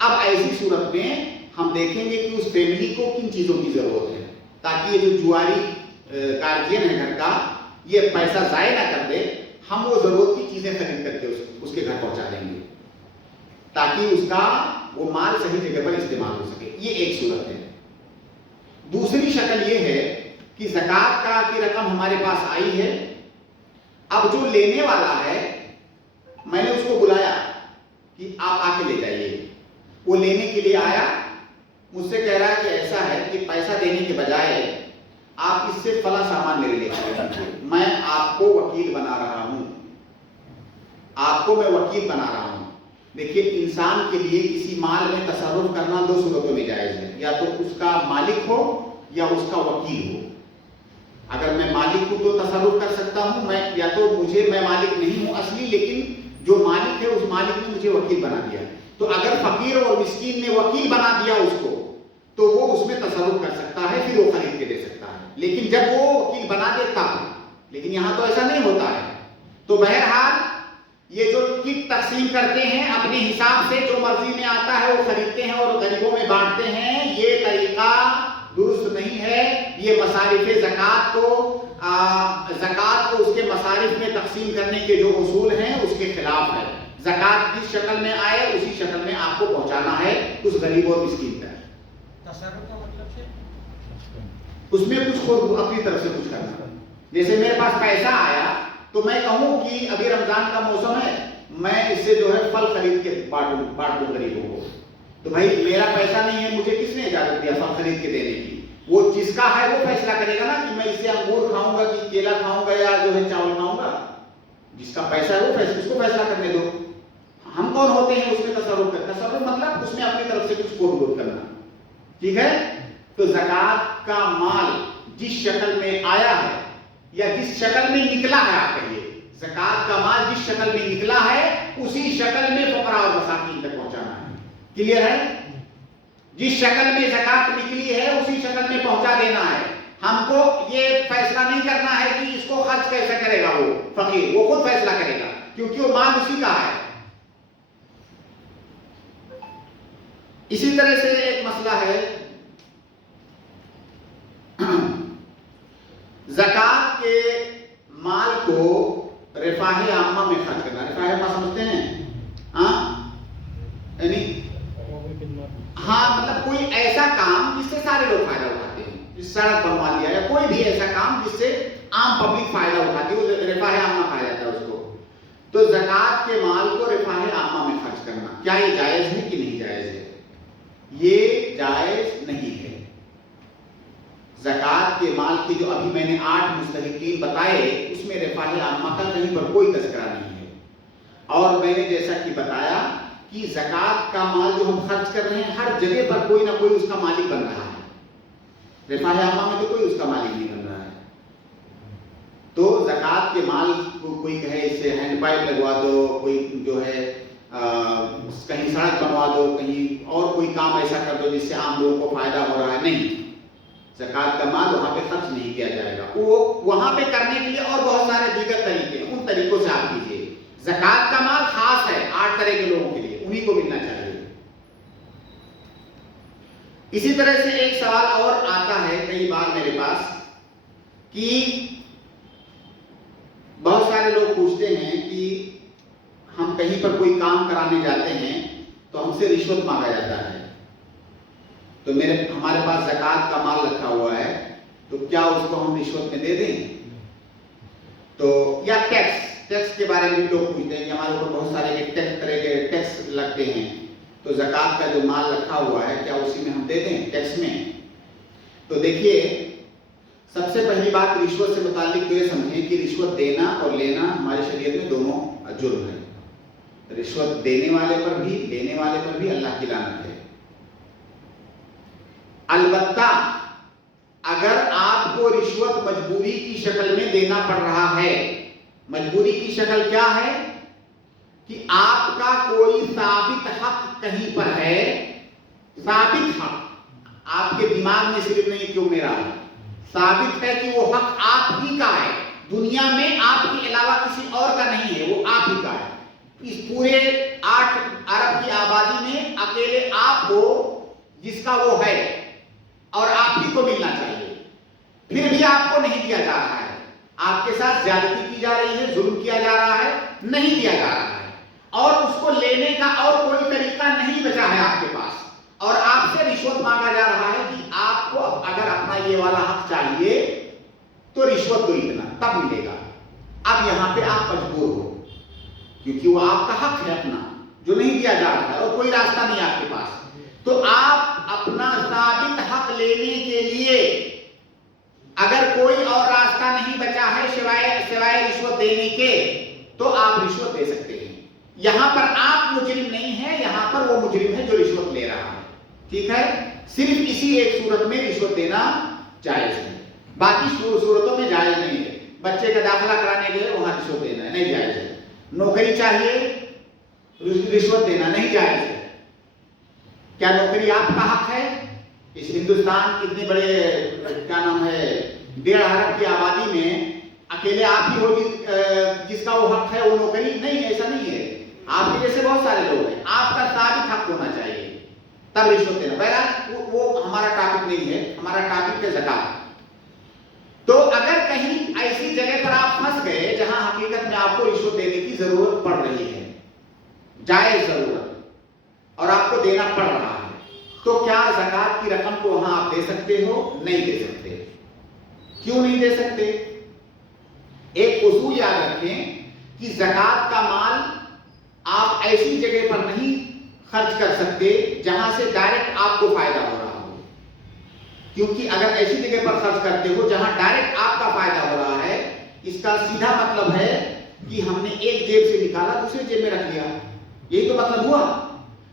اب ایسی صورت میں ہم دیکھیں گے کہ اس فیملی کو کن چیزوں کی ضرورت ہے تاکہ یہ جو جواری گارجین ہے گھر کا یہ پیسہ ضائع نہ کر دے، ہم وہ ضرورت کی چیزیں خرید کر کے اس کے گھر پہنچا دیں گے تاکہ اس کا وہ مال صحیح جگہ پر استعمال ہو سکے۔ یہ ایک صورت ہے۔ دوسری شکل یہ ہے کہ زکوٰۃ کا کی رقم ہمارے پاس آئی ہے، اب جو لینے والا ہے میں نے اس کو بلایا کہ آپ آ کے لے جائیے، وہ لینے کے لیے آیا، مجھ سے کہہ رہا ہے کہ ایسا ہے کہ پیسہ دینے کے بجائے آپ اس سے فلاں سامان میرے لیے خریدیے، میں آپ کو وکیل بنا رہا ہوں، آپ کو میں وکیل بنا رہا ہوں۔ دیکھیے انسان کے لیے کسی مال میں تصرف کرنا 2 صورتوں میں جائز ہے، یا تو اس کا مالک ہو یا اس کا وکیل ہو۔ اگر میں مالک ہوں تو تصرف کر سکتا ہوں، میں یا تو میں مالک نہیں ہوں اصلی، لیکن جو مالک ہے اس مالک نے مجھے وکیل بنا دیا. تو اگر فقیر اور مسکین نے وکیل بنا دیا اس کو تو وہ اس میں تصرف کر سکتا ہے, پھر وہ خرید کے دے سکتا ہے. لیکن جب وہ وکیل بنا دیتا, لیکن یہاں تو ایسا نہیں ہوتا ہے. تو بہرحال یہ جو کٹ تقسیم کرتے ہیں اپنے حساب سے, جو مرضی میں آتا ہے وہ خریدتے ہیں اور غریبوں میں بانٹتے ہیں, یہ طریقہ درست نہیں ہے. یہ مصارف زکوٰۃ کو اس کے مصارف میں تقسیم کرنے کے جو اصول ہیں اس کے خلاف ہے. زکوٰۃ جس شکل میں آئے اسی شکل میں آپ کو پہنچانا ہے اس غریب اور مسکین تک. تصرف کا مطلب ہے اس میں کچھ خود اپنی طرف سے کچھ کرنا. جیسے میرے پاس پیسہ آیا تو میں کہوں کہ ابھی رمضان کا موسم ہے, میں اس سے جو ہے پھل خرید کے بانٹ دوں غریبوں کو. تو بھائی میرا پیسہ نہیں ہے, مجھے کس نے اجازت دیا پھل خرید کے دینے کی؟ وہ جس کا ہے وہ فیصلہ کرے گا نا کہ میں اس سے انگور کھاؤں گا کہ کیلا کھاؤں گا یا جو ہے چاول کھاؤں گا. جس کا پیسہ ہے وہ اس کو فیصلہ کرنے دو. ہم کون ہوتے ہیں اس میں تصرف کرنا؟ تصرف مطلب اس میں اپنی طرف سے کچھ کوٹ کرنا. ٹھیک ہے. تو زکوٰۃ کا مال جس شکل میں آیا ہے یا جس شکل میں نکلا ہے, آپ کہیے زکوٰۃ کا مال جس شکل میں نکلا ہے اسی شکل میں فقراء اور مساکین تک پہنچانا ہے. کلیئر ہے؟ جس شکل میں زکوٰۃ نکلی ہے اسی شکل میں پہنچا دینا ہے. ہم کو یہ فیصلہ نہیں کرنا ہے کہ اس کو خرچ کیسے کرے گا وہ فقیر, وہ خود فیصلہ کرے گا کیونکہ وہ مال اسی کا ہے. اسی طرح سے ایک مسئلہ ہے زکوٰۃ کے مال کو رفاہ عامہ میں خرچ کرنا. رفاہ عامہ سمجھتے ہیں؟ یعنی مطلب کوئی ایسا کام جس سے سارے لوگ فائدہ اٹھاتے ہیں, جس سڑک بنوا دیا یا کوئی بھی ایسا کام جس سے عام پبلک فائدہ اٹھاتی ہے, وہ رفاہ عامہ کہا جاتا ہے اس کو. تو زکوٰۃ کے مال کو رفاہ عامہ میں خرچ کرنا کیا یہ جائز ہے کہ نہیں جائز ہے؟ یہ جائز نہیں ہے. زکوٰۃ کے مال کی جو ابھی میں نے 8 مستحقین بتائے اس میں رفاہ عامہ کا کہیں پر کوئی تذکرہ نہیں ہے. اور میں نے جیسا کہ بتایا کہ زکوٰۃ کا مال جو ہم خرچ کر رہے ہیں ہر جگہ پر کوئی نہ کوئی اس کا مالک بن رہا ہے. رفاہ عامہ میں تو کوئی اس کا مالک نہیں بن رہا ہے. تو زکوٰۃ کے مال کو کوئی کہے اس سے ہینڈ پائپ لگوا دو, کوئی جو ہے کہیں سڑک بنوا دو, کہیں اور کوئی کام ایسا کر دو جس سے عام لوگوں کو فائدہ ہو رہا ہے, نہیں. زکوٰۃ کا مال وہاں پہ خرچ نہیں کیا جائے گا. وہ وہاں پہ کرنے کے لیے اور بہت سارے دیگر طریقے ہیں, ان طریقوں سے آپ کیجیے. زکوٰۃ کا مال خاص ہے 8 طرح کے لوگوں کے لیے, انہی کو ملنا چاہیے. اسی طرح سے ایک سوال اور آتا ہے کئی بار میرے پاس کہ بہت سارے لوگ پوچھتے ہیں کہ ہم کہیں پر کوئی کام کرانے جاتے ہیں تو ہم سے رشوت مانگا جاتا ہے. تو ہمارے پاس زکوٰۃ کا مال رکھا ہوا ہے تو کیا اس کو ہم رشوت میں دے دیں؟ تو یا ٹیکس کے بارے میں لوگ پوچھتے ہیں کہ ہمارے اوپر بہت سارے طرح کے ٹیکس لگتے ہیں, تو زکوٰۃ کا جو مال رکھا ہوا ہے کیا اسی میں ہم دے دیں ٹیکس میں؟ تو دیکھیے, سب سے پہلی بات رشوت سے متعلق تو یہ سمجھیں کہ رشوت دینا اور لینا ہماری شریعت میں دونوں جرم ہے. رشوت دینے والے پر بھی لینے والے پر بھی اللہ کی لعنت ہے. البتہ اگر آپ کو رشوت مجبوری کی شکل میں دینا پڑ رہا ہے, مجبوری کی شکل کیا ہے کہ آپ کا کوئی ثابت حق کہیں پر ہے, ثابت حق آپ کے دماغ میں صرف نہیں کیوں میرا ہے, ثابت ہے کہ وہ حق آپ ہی کا ہے, دنیا میں آپ کے علاوہ کسی اور کا نہیں ہے, وہ آپ ہی کا ہے. اس پورے 8 ارب کی آبادی میں اکیلے آپ ہو جس کا وہ ہے اور آپ ہی کو ملنا چاہیے, پھر بھی آپ کو نہیں دیا جا رہا ہے, آپ کے ساتھ زیادتی کی جا رہی ہے, ظلم کیا جا رہا ہے, نہیں دیا جا رہا ہے, اور اس کو لینے کا اور کوئی طریقہ نہیں بچا ہے آپ کے پاس, اور آپ سے رشوت مانگا جا رہا ہے کہ آپ کو اگر اپنا یہ والا حق چاہیے تو رشوت دو اتنا تب ملے گا. اب یہاں پہ آپ مجبور ہو کیونکہ وہ آپ کا حق ہے اپنا جو نہیں دیا جا رہا ہے اور کوئی راستہ نہیں آپ کے پاس, تو آپ اپنا ثابت حق لینے کے لیے اگر کوئی اور راستہ نہیں بچا ہے سوائے رشوت دینے کے تو آپ رشوت دے سکتے ہیں. یہاں پر آپ مجرم نہیں ہیں, یہاں پر وہ مجرم ہے جو رشوت لے رہا ہے. ٹھیک ہے, صرف اسی ایک صورت میں رشوت دینا جائز ہے, باقی صورتوں میں جائز نہیں ہے. بچے کا داخلہ کرانے گئے وہاں رشوت دینا ہے, نہیں جائز ہے. نوکری چاہیے رشوت دینا نہیں جائز ہے. کیا نوکری آپ کا حق ہے؟ اس ہندوستان اتنے بڑے کیا نام ہے 1.5 ارب کی آبادی میں اکیلے آپ ہی ہو جس کا وہ حق ہے وہ نوکری؟ نہیں، ایسا نہیں ہے. آپ کے جیسے بہت سارے لوگ ہیں. آپ کا ثابت حق ہونا چاہیے تب رشوت دینا. بہرحال وہ ہمارا ٹاپک نہیں ہے. ہمارا ٹاپک ہے زکات. تو اگر کہیں ایسی جگہ پر آپ پھنس گئے جہاں حقیقت میں آپ کو رشوت دینے کی ضرورت پڑ رہی ہے، جائز ضرورت، اور آپ کو دینا پڑ رہا ہے، تو کیا زکات کی رقم کو وہاں آپ دے سکتے ہو؟ نہیں دے سکتے. کیوں نہیں دے سکتے؟ ایک اصول یاد رکھیں کہ زکات کا مال آپ ایسی جگہ پر نہیں خرچ کر سکتے جہاں سے ڈائریکٹ آپ کو فائدہ ہو رہا ہو. کیونکہ اگر ایسی جگہ پر خرچ کرتے ہو جہاں ڈائریکٹ آپ کا فائدہ ہو رہا ہے، اس کا سیدھا مطلب ہے کہ ہم نے ایک جیب سے نکالا دوسری جیب میں رکھ لیا. یہی تو مطلب ہوا.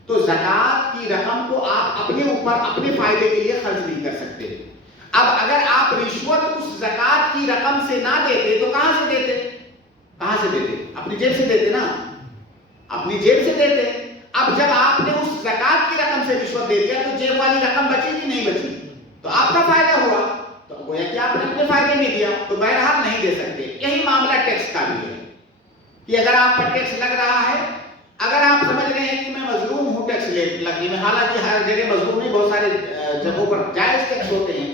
تو زکات کی رقم کو آپ اپنے اوپر اپنے فائدے کے لیے خرچ نہیں کر سکتے. اب اگر آپ رشوت اس زکات کی رقم سے نہ دیتے تو کہاں سے دیتے؟ کہاں سے دیتے؟ اپنی جیب سے دیتے نا. اپنی جیب سے دیتے. اب جب آپ نے اس زکات کی رقم سے رشوت دے دیا تو جیب والی رقم بچی کہ نہیں بچی؟ تو آپ کا فائدہ ہوا. تو گویا کہ آپ نے اپنے فائدے میں دیا. تو بہرحال نہیں دے سکتے. یہی معاملہ ٹیکس کا بھی ہے کہ اگر آپ پر ٹیکس لگ رہا ہے، اگر آپ سمجھ رہے ہیں کہ میں مظلوم ہوں ٹیکس لگنے میں، حالانکہ ہر جگہ مظلوم نہیں، بہت سارے جگہوں پر جائز ٹیکس ہوتے ہیں،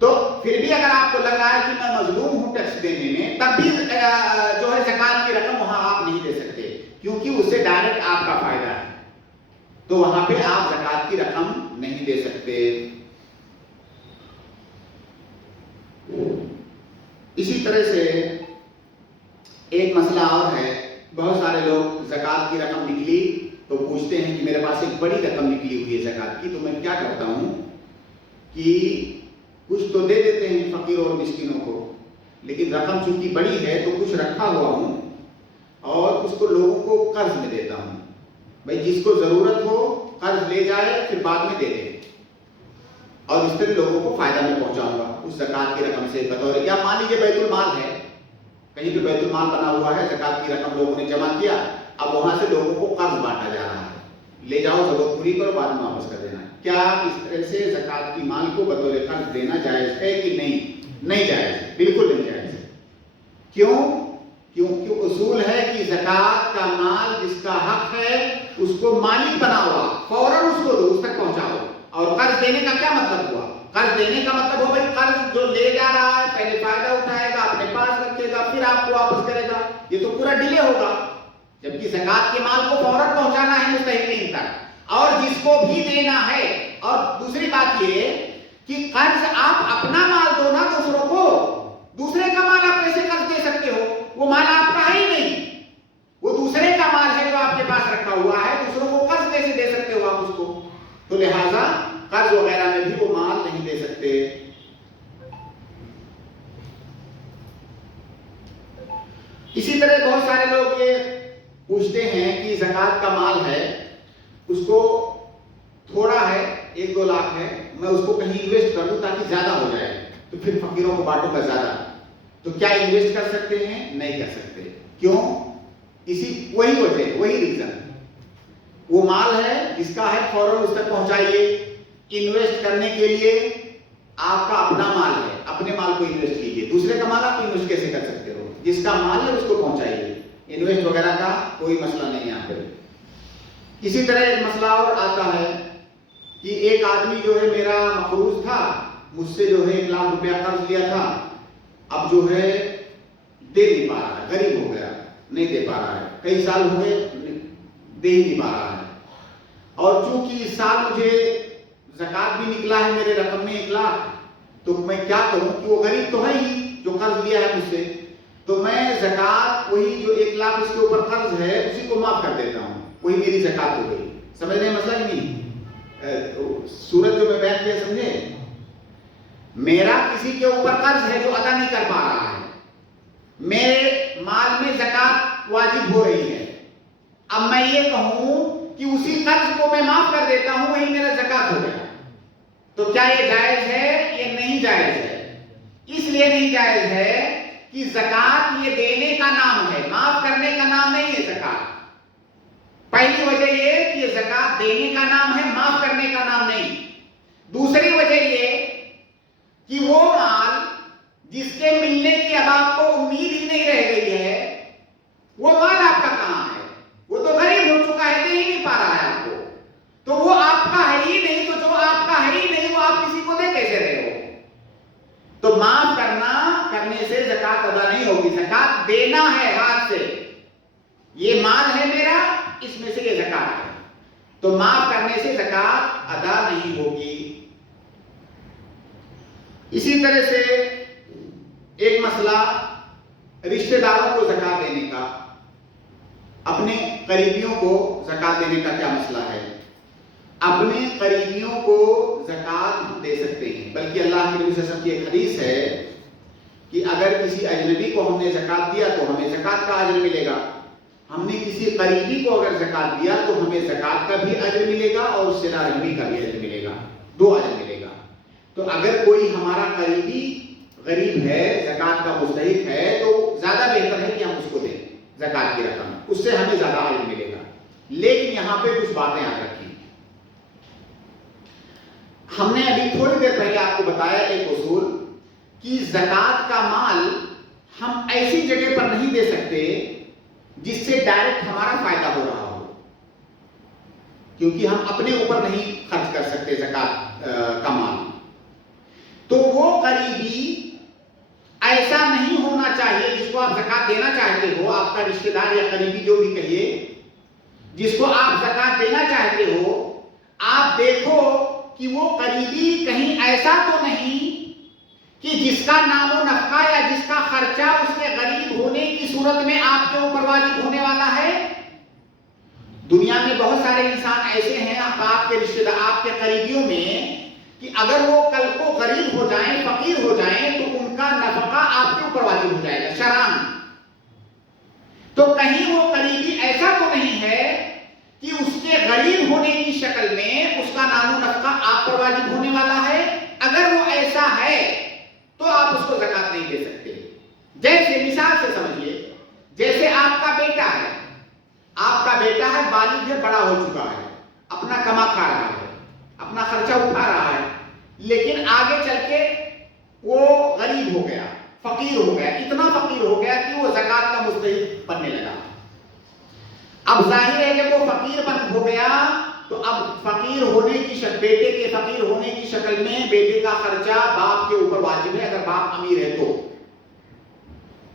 تو پھر بھی اگر آپ کو لگ رہا ہے کہ میں مظلوم ہوں ٹیکس دینے میں، تب بھی جو ہے زکات کی رقم وہاں آپ نہیں دے سکتے کیونکہ اس سے ڈائریکٹ آپ کا فائدہ ہے. تو وہاں پہ آپ زکات کی رقم نہیں دے سکتے. اسی طرح سے ایک مسئلہ اور ہے. بہت سارے لوگ زکات کی رقم نکلی تو پوچھتے ہیں کہ میرے پاس ایک بڑی رقم نکلی ہوئی ہے زکات کی، تو میں کیا کرتا ہوں کہ کچھ تو دے دیتے ہیں فقیروں اور مسکینوں کو، لیکن رقم چونکہ بڑی ہے تو کچھ رکھا ہوا ہوں اور اس کو لوگوں کو قرض میں دیتا ہوں. بھائی جس کو ضرورت ہو قرض لے جائے پھر بعد میں دے دے، اور اس طرح لوگوں کو فائدہ میں پہنچاؤں گا اس زکات کی رقم سے. بطور یا مان لیجیے بیت المال ہے، کہیں پہ بیت المال بنا ہوا ہے، زکات کی رقم لوگوں نے جمع کیا، اب وہاں سے لوگوں کو قرض بانٹا جا رہا ہے، لے جاؤ ضرورت پوری کرو بعد میں واپس کر دینا. کیا اس طرح سے زکات کی مال کو بطور قرض دینا جائز ہے کہ نہیں؟ نہیں جائز ہے، بالکل نہیں جائز ہے. کیوں؟ کیونکہ اصول ہے کہ زکات کا مال جس کا حق ہے اس کو مالک بناؤ، فوراً اس کو دو، اس تک پہنچاؤ. اور قرض دینے کا کیا مطلب ہوا؟ قرض دینے کا مطلب ہو بھائی قرض جو لے جا رہا ہے پہلے فائدہ اٹھائے گا، اپنے پاس رکھے گا، پھر آپ کو واپس کرے گا. یہ تو پورا ڈیلے ہوگا. جبکہ زکات کے مال کو فوراً پہنچانا ہے مستحقین تک، اور جس کو بھی دینا ہے. اور دوسری بات یہ کہ قرض آپ اپنا مال دو نا دوسروں کو. دوسرے کا مال آپ کیسے قرض دے سکتے ہو؟ وہ مال آپ کا ہے ہی نہیں، وہ دوسرے کا مال ہے جو آپ کے پاس رکھا ہوا ہے. دوسروں کو قرض کیسے دے سکتے ہو آپ اس کو؟ تو لہذا قرض وغیرہ میں بھی وہ مال نہیں دے سکتے. اسی طرح بہت سارے لوگ یہ پوچھتے ہیں کہ زکات کا مال ہے، اس کو تھوڑا ہے 1-2 لاکھ ہے، میں اس کو کہیں انویسٹ کر دوں تاکہ زیادہ ہو جائے تو پھر فقیروں کو بانٹوں گا زیادہ. تو کیا انویسٹ کر سکتے ہیں؟ نہیں کر سکتے. کیوں؟ وہی وجہ، وہی ریزن. وہ مال ہے جس کا ہے فوراً اس تک پہنچائیے. انویسٹ کرنے کے لیے آپ کا اپنا مال ہے، اپنے مال کو انویسٹ کیجیے. دوسرے کا مال آپ انویسٹ کیسے کر سکتے ہو؟ جس کا مال ہے اس کو پہنچائیے. انویسٹ وغیرہ کا کوئی مسئلہ نہیں یہاں پہ. اسی طرح ایک مسئلہ اور آتا ہے کہ ایک آدمی جو ہے میرا مقروض تھا، مجھ سے جو ہے 1 لاکھ روپیہ قرض لیا تھا، اب جو ہے دے نہیں پا رہا ہے، غریب ہو گیا، نہیں دے پا رہا ہے، کئی سال ہو گئے دے ہی نہیں پا رہا ہے. اور چونکہ اس سال مجھے زکات بھی نکلا ہے میرے رقم میں 1 لاکھ، تو میں کیا کروں کہ وہ غریب تو ہے ہی جو قرض لیا ہے مجھ سے، تو میں زکات وہی جو 1 لاکھ اس کے اوپر قرض ہے اسی کو معاف کر دیتا ہوں. وہی میری زکات ہو گئی. سمجھ رہے ہیں مسئلہ کہ نہیں؟ صورت جو میں بیان کیا سمجھے؟ میرا کسی کے اوپر قرض ہے جو ادا نہیں کر پا رہا ہے، میرے مال میں زکات واجب ہو رہی ہے. اب میں یہ کہوں کہ اسی قرض کو میں معاف کر دیتا ہوں، وہی میرا زکات ہو گیا، تو کیا یہ جائز ہے؟ یہ نہیں جائز ہے. اس لیے نہیں جائز ہے کہ زکات یہ دینے کا نام ہے، معاف کرنے کا نام نہیں ہے زکات. پہلی وجہ یہ کہ یہ زکات دینے کا نام ہے، معاف کرنے کا نام نہیں۔ دوسری وجہ یہ کہ وہ مال جس کے ملنے کی اب آپ کو امید ہی نہیں رہ گئی ہے، وہ مال آپ کا کہاں ہے؟ وہ تو غریب ہو چکا ہے، دے ہی نہیں پا رہا ہے آپ کو، تو وہ آپ کا ہے ہی نہیں، تو جو آپ کا ہے ہی نہیں وہ آپ کسی کو دے کیسے رہے ہو؟ تو معاف کرنے سے زکات ادا نہیں ہوگی۔ زکات دینا ہے ہاتھ سے، یہ مال ہے میرا، اس میں سے یہ زکات ہے، تو معاف کرنے سے زکات ادا نہیں ہوگی۔ اسی طرح سے ایک مسئلہ رشتہ داروں کو زکات دینے کا، اپنے قریبیوں کو زکات دینے کا کیا مسئلہ ہے؟ اپنے قریبیوں کو زکات ہم دے سکتے ہیں، بلکہ اللہ کے نبی صلی اللہ علیہ وسلم کی ایک حدیث ہے کہ اگر کسی اجنبی کو ہم نے زکات دیا تو ہمیں زکات کا اجر ملے گا، ہم نے کسی قریبی کو اگر زکات دیا تو ہمیں زکات کا بھی اجر ملے گا اور صلہ رحمی کا بھی اجر ملے گا، دو اجر ملے گا۔ تو اگر کوئی ہمارا قریبی غریب ہے، زکات کا مستحق ہے، تو زیادہ بہتر ہے کہ ہم اس کو دیں زکات کی رقم، اس سے ہمیں زیادہ اجر ملے گا۔ لیکن یہاں پہ کچھ باتیں یاد رکھیں، ہم نے ابھی تھوڑی دیر پہلے آپ کو بتایا ایک اصول کہ زکات کا مال ہم ایسی جگہ پر نہیں دے سکتے جس سے ڈائریکٹ ہمارا فائدہ ہو رہا ہو، کیونکہ ہم اپنے اوپر نہیں خرچ کر سکتے زکات کا مال۔ تو وہ قریبی ایسا نہیں ہونا چاہیے جس کو آپ زکات دینا چاہتے ہو، آپ کا رشتہ دار یا قریبی جو بھی کہیے، جس کو آپ زکات دینا چاہتے ہو، آپ دیکھو کہ وہ قریبی کہیں ایسا تو نہیں کہ جس کا نام و نفقہ یا جس کا خرچہ اس کے غریب ہونے کی صورت میں آپ کے اوپر واجب ہونے والا ہے۔ دنیا میں بہت سارے انسان ایسے ہیں آپ کے رشتہ دار، آپ کے قریبیوں میں، کہ اگر وہ کل کو غریب ہو جائیں، فقیر ہو جائیں، تو ان کا نفقہ آپ کے اوپر واجب ہو جائے گا شرعاً۔ تو کہیں وہ قریبی ایسا تو نہیں ہے کہ اس کے غریب ہونے کی شکل میں اس کا نام و نفقہ آپ پر واجب ہونے والا ہے؟ اگر وہ ایسا ہے تو آپ اس کو زکات نہیں دے سکتے۔ جیسے مثال سے سمجھیے، جیسے آپ کا بیٹا ہے، آپ کا بیٹا ہے، بالغ ہے، بڑا ہو چکا ہے، اپنا کما کھا رہا ہے، اپنا خرچہ اٹھا رہا ہے، لیکن آگے چل کے وہ غریب ہو گیا، فقیر ہو گیا، اتنا فقیر ہو گیا کہ وہ زکات کا مستحق بننے لگا۔ اب ظاہر ہے جب وہ فقیر ہو گیا تو اب فقیر ہونے کی شکل، بیٹے کے فقیر ہونے کی شکل میں بیٹے کا خرچہ باپ کے اوپر واجب ہے، اگر باپ امیر ہے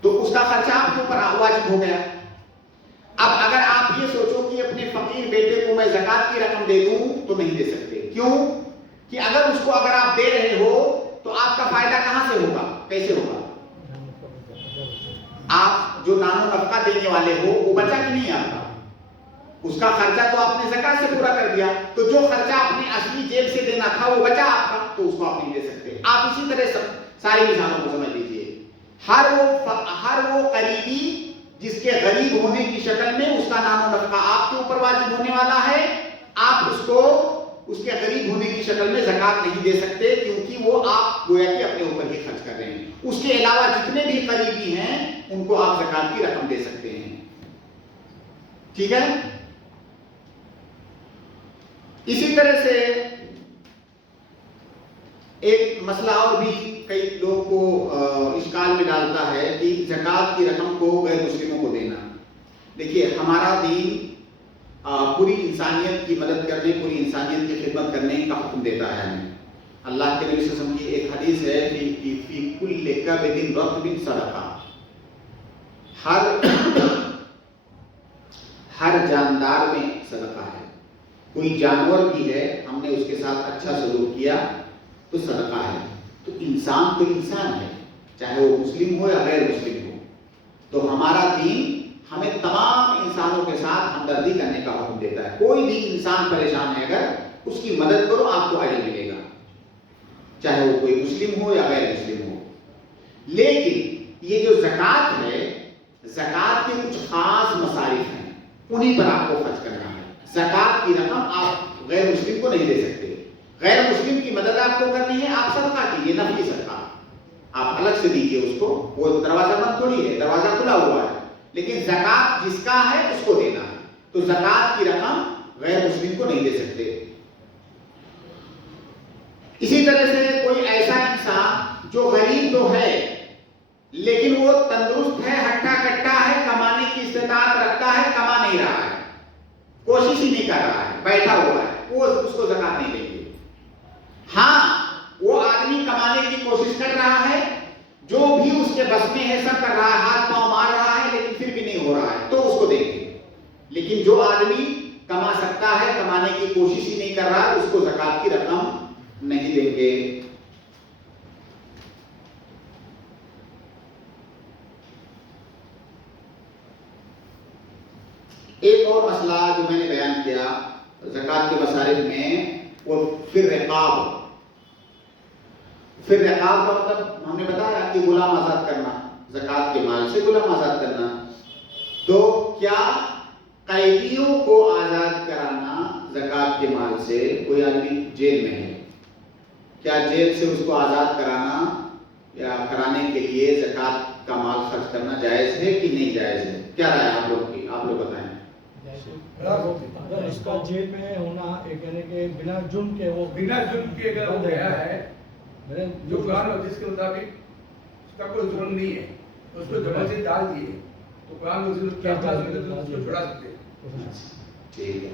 تو اس کا خرچہ آپ کے اوپر واجب ہو گیا۔ اب اگر آپ یہ سوچو کہ اپنے فقیر بیٹے کو میں زکات کی رقم دے دوں تو نہیں دے سکتے، کیوں؟ کہ اگر اس کو اگر آپ دے رہے ہو تو آپ کا فائدہ کہاں سے ہوگا، کیسے ہوگا؟ آپ جو نان و نفقہ دینے والے ہو وہ بچا کہ نہیں آپ کا؟ اس کا خرچہ تو آپ نے زکات سے پورا کر دیا، تو جو خرچہ اپنی اصلی جیب سے دینا تھا وہ بچا آپ کا، تو اس کو آپ نہیں دے سکتے۔ آپ اسی طرح ساری مثالوں کو سمجھ لیجیے، ہر وہ قریبی جس کے غریب ہونے کی شکل میں اس کا نام و نفقہ آپ کے اوپر واجب ہونے والا ہے، آپ اس کو اس کے غریب ہونے کی شکل میں زکات نہیں دے سکتے، کیونکہ وہ آپ گویا کہ اپنے اوپر ہی خرچ کر رہے ہیں۔ اس کے علاوہ جتنے بھی قریبی ہیں ان کو آپ زکات کی رقم دے سکتے ہیں، ٹھیک ہے؟ اسی طرح سے ایک مسئلہ اور بھی کئی لوگوں کو اشکال میں ڈالتا ہے کہ زکات کی رقم کو غیر مسلموں کو دینا۔ دیکھیے، ہمارا دین پوری انسانیت کی مدد کرنے، پوری انسانیت کی خدمت کرنے کا حکم دیتا ہے ہمیں۔ اللہ کے نبی صلی اللہ علیہ وسلم کی ایک حدیث ہے کہ فی کل کبد رطب صدقہ، ہر جاندار میں صدقہ ہے۔ کوئی جانور بھی ہے، ہم نے اس کے ساتھ اچھا سلوک کیا تو صدقہ ہے۔ تو انسان ہے، چاہے وہ مسلم ہو یا غیر مسلم ہو۔ تو ہمارا دین ہمیں تمام انسانوں کے ساتھ ہمدردی کرنے کا حکم دیتا ہے۔ کوئی بھی انسان پریشان ہے، اگر اس کی مدد کرو آپ کو اجر ملے گا، چاہے وہ کوئی مسلم ہو یا غیر مسلم ہو۔ لیکن یہ جو زکات ہے، زکات کے کچھ خاص مصارف ہیں، انہی پر آپ کو خرچ کرنا ہے۔ زکات کی رقم آپ غیر مسلم کو نہیں دے سکتے۔ غیر مسلم کی مدد آپ کو کرنی ہے، آپ صدقہ کیجیے، نفلی صدقہ آپ الگ سے دیجیے اس کو، وہ دروازہ بند تھوڑی ہے، دروازہ کھلا ہوا ہے، لیکن زکات جس کا ہے اس کو دینا ہے۔ تو زکات کی رقم غیر مسلم کو نہیں دے سکتے۔ اسی طرح سے کوئی ایسا انسان جو غریب تو ہے لیکن وہ تندرست ہے، ہٹا کٹا ہے، کمانے کی استطاعت رکھتا ہے، کما نہیں رہا ہے، کوشش ہی نہیں کر رہا ہے، بیٹھا ہوا ہے، وہ اس کو زکات نہیں دیں گے۔ ہاں وہ آدمی کمانے کی کوشش کر رہا ہے، جو بھی اس کے بس میں ہے سب کر رہا ہے، ہاتھ پاؤں مار رہا ہے، لیکن پھر بھی نہیں ہو رہا ہے تو اس کو دیں گے۔ لیکن جو آدمی کما سکتا ہے، کمانے کی کوشش ہی نہیں کر رہا، اس کو زکات کی رقم نہیں دیں گے۔ ایک اور مسئلہ جو میں نے بیان کیا زکات کے مصارف میں، وہ فر رقاب کا مطلب ہم نے بتایا کہ غلام آزاد کرنا، زکات کے مال سے غلام آزاد کرنا۔ تو کیا قیدیوں کو آزاد کرانا زکات کے مال سے؟ کوئی آدمی جیل میں ہے، کیا جیل سے اس کو آزاد کرانا یا کرانے کے لیے زکات کا مال خرچ کرنا جائز ہے کہ نہیں جائز ہے؟ کیا رائے آپ لوگ کی؟ آپ لوگ بتائیں۔ اگر اس کا جیل میں ہونا ایک یعنی کہ بنا جرم کے، وہ بنا جرم کے اگر وہ گیا ہے، جو قرآن اور حدیث کے مطابق اس کا کوئی جرم نہیں ہے، اس کو زبردستی ڈال دیے تو قرآن اور حدیث کیا اس کو چھڑا سکتے ہیں۔ ٹھیک ہے،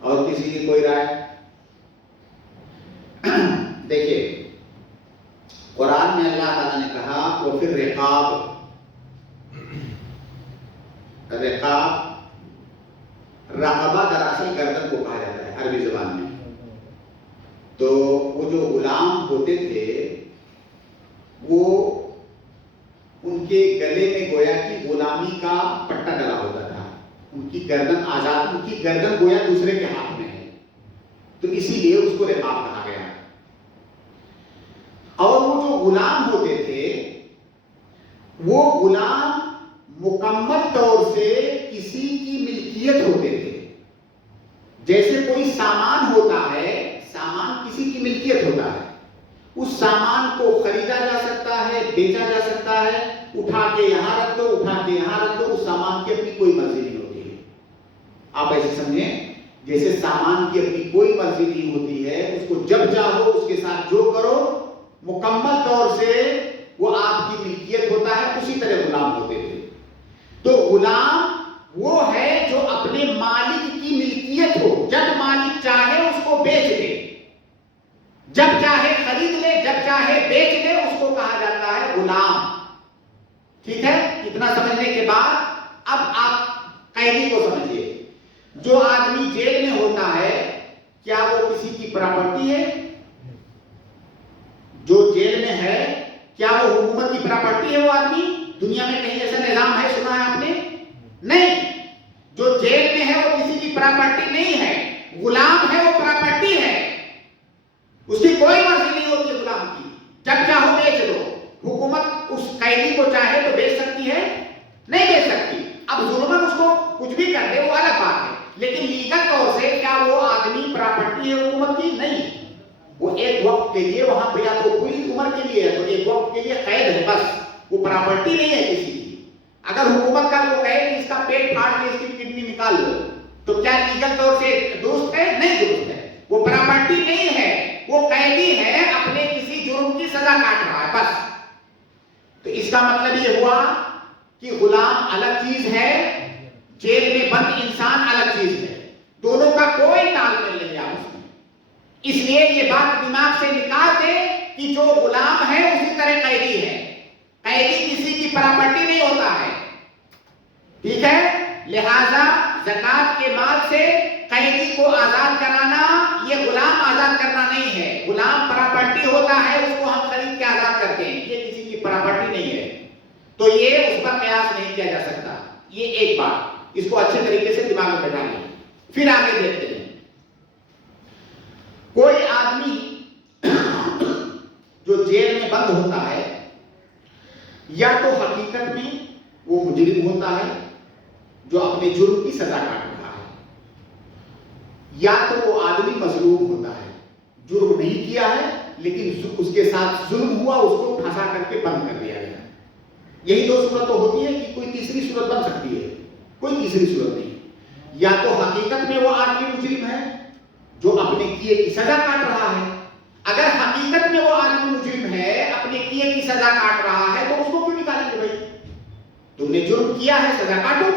اور کسی کی کوئی رائے؟ دیکھیے قرآن میں اللہ تعالیٰ نے کہا وہ پھر رقاب رقبہ دراصل گردن کو کہا جاتا ہے عربی زبان میں۔ تو وہ جو غلام ہوتے تھے وہ ان کے گلے میں گویا کہ غلامی کا پٹا ڈلا ہوتا تھا، ان کی گردن آزاد، ان کی گردن گویا دوسرے کے ہاتھ میں ہے، تو اسی لیے اس کو رقاب کہا گیا۔ اور وہ جو غلام ہوتے تھے وہ غلام مکمل طور سے کسی کی ملکیت ہوتے تھے۔ جیسے کوئی سامان ہوتا ہے، سامان کسی کی ملکیت ہوتا ہے، اس سامان کو خریدا جا سکتا ہے، بیچا جا سکتا ہے، اٹھا کے یہاں رکھ دو، اٹھا کے یہاں رکھ دو، اس سامان کی اپنی کوئی مرضی نہیں ہوتی ہے۔ آپ ایسے سمجھیں جیسے سامان کی اپنی کوئی مرضی نہیں ہوتی ہے، اس کو جب چاہو اس کے ساتھ جو کرو، مکمل طور سے وہ آپ کی ملکیت ہوتا ہے، اسی طرح غلام ہوتے تھے۔ تو غلام وہ ہے جو اپنے مالک کی ملکیت ہو، جب مالک چاہے اس کو بیچ دے، جب چاہے خرید لے، جب چاہے بیچ دے، اس کو کہا جاتا ہے غلام۔ ٹھیک ہے، اتنا سمجھنے کے بعد اب آپ قیدی کو سمجھیے۔ جو آدمی جیل میں ہوتا ہے کیا وہ کسی کی پراپرٹی ہے؟ جو جیل میں ہے کیا وہ حکومت کی پراپرٹی ہے؟ وہ آدمی دنیا میں کہیں ایسا نظام ہے، سنا ہے آپ نے؟ نہیں، جو جیل میں ہے وہ کسی کی پراپرٹی نہیں ہے، غلام ہے، وہ پراپرٹی ہے، اس کی کوئی مرضی نہیں ہوتی ہے غلام کی، جب چاہو بیچ دو۔ حکومت اس قیدی کو چاہے تو بیچ سکتی ہے؟ نہیں بیچ سکتی۔ اب ظلمن اس کو کچھ بھی کر دے وہ الگ بات ہے، لیکن لیگل طور سے کیا وہ آدمی پراپرٹی ہے حکومت کی؟ نہیں، وہ ایک وقت کے لیے وہاں پہ یا تو پوری عمر کے لیے ہے، تو ایک وقت کے لیے قید ہے، بس وہ پراپرٹی نہیں ہے کسی کی۔ اگر حکومت کا وہ کہے کہ اس کا پیٹ پھاڑ کے اس کی کڈنی نکال لو تو کیا لیگل طور سے درست ہے؟ نہیں درست ہے، وہ پراپرٹی نہیں ہے، وہ قیدی ہے، اپنے کسی جرم کی سزا کاٹ رہا ہے، بس۔ تو اس کا مطلب یہ ہوا کہ غلام الگ چیز ہے، جیل میں بند انسان الگ چیز ہے، دونوں کا کوئی تال میل نہیں ہے اس میں۔ اس لیے یہ بات دماغ سے نکال دے کہ جو غلام ہے اسی طرح قیدی ہے، قیدی کسی کی پراپرٹی نہیں ہوتا ہے، ٹھیک ہے؟ لہذا زکات کے مال سے قیدی کو آزاد کرانا یہ غلام آزاد کرنا نہیں ہے۔ غلام پراپرٹی ہوتا ہے، اس کو ہم خرید کے آزاد کرتے ہیں، یہ کسی کی پراپرٹی نہیں ہے، تو یہ اس پر قیاس نہیں کیا جا سکتا۔ یہ ایک بات، اس کو اچھے طریقے سے دماغ میں بٹھا لیں۔ پھر آگے دیکھتے ہیں، کوئی آدمی جو جیل میں بند ہوتا ہے یا تو حقیقت میں وہ مجرم ہوتا ہے جو اپنے جرم کی سزا کاٹ رہا ہے، یا تو وہ آدمی مظلوم ہوتا ہے، جرم نہیں کیا ہے لیکن اس کے ساتھ ظلم ہوا، اس کو پھنسا کر کے بند کر دیا گیا۔ یہی دو صورت تو ہوتی ہے کہ کوئی تیسری صورت بن سکتی ہے، کوئی تیسری صورت نہیں۔ یا تو حقیقت میں وہ آدمی مجرم ہے جو اپنے کیے کی سزا کاٹ رہا ہے. اگر حقیقت میں وہ آدمی مجرم ہے, اپنے کیے کی سزا کاٹ رہا ہے, تو اس کو کیوں نکالیں گے بھائی؟ تم نے جرم کیا ہے, سزا کاٹو,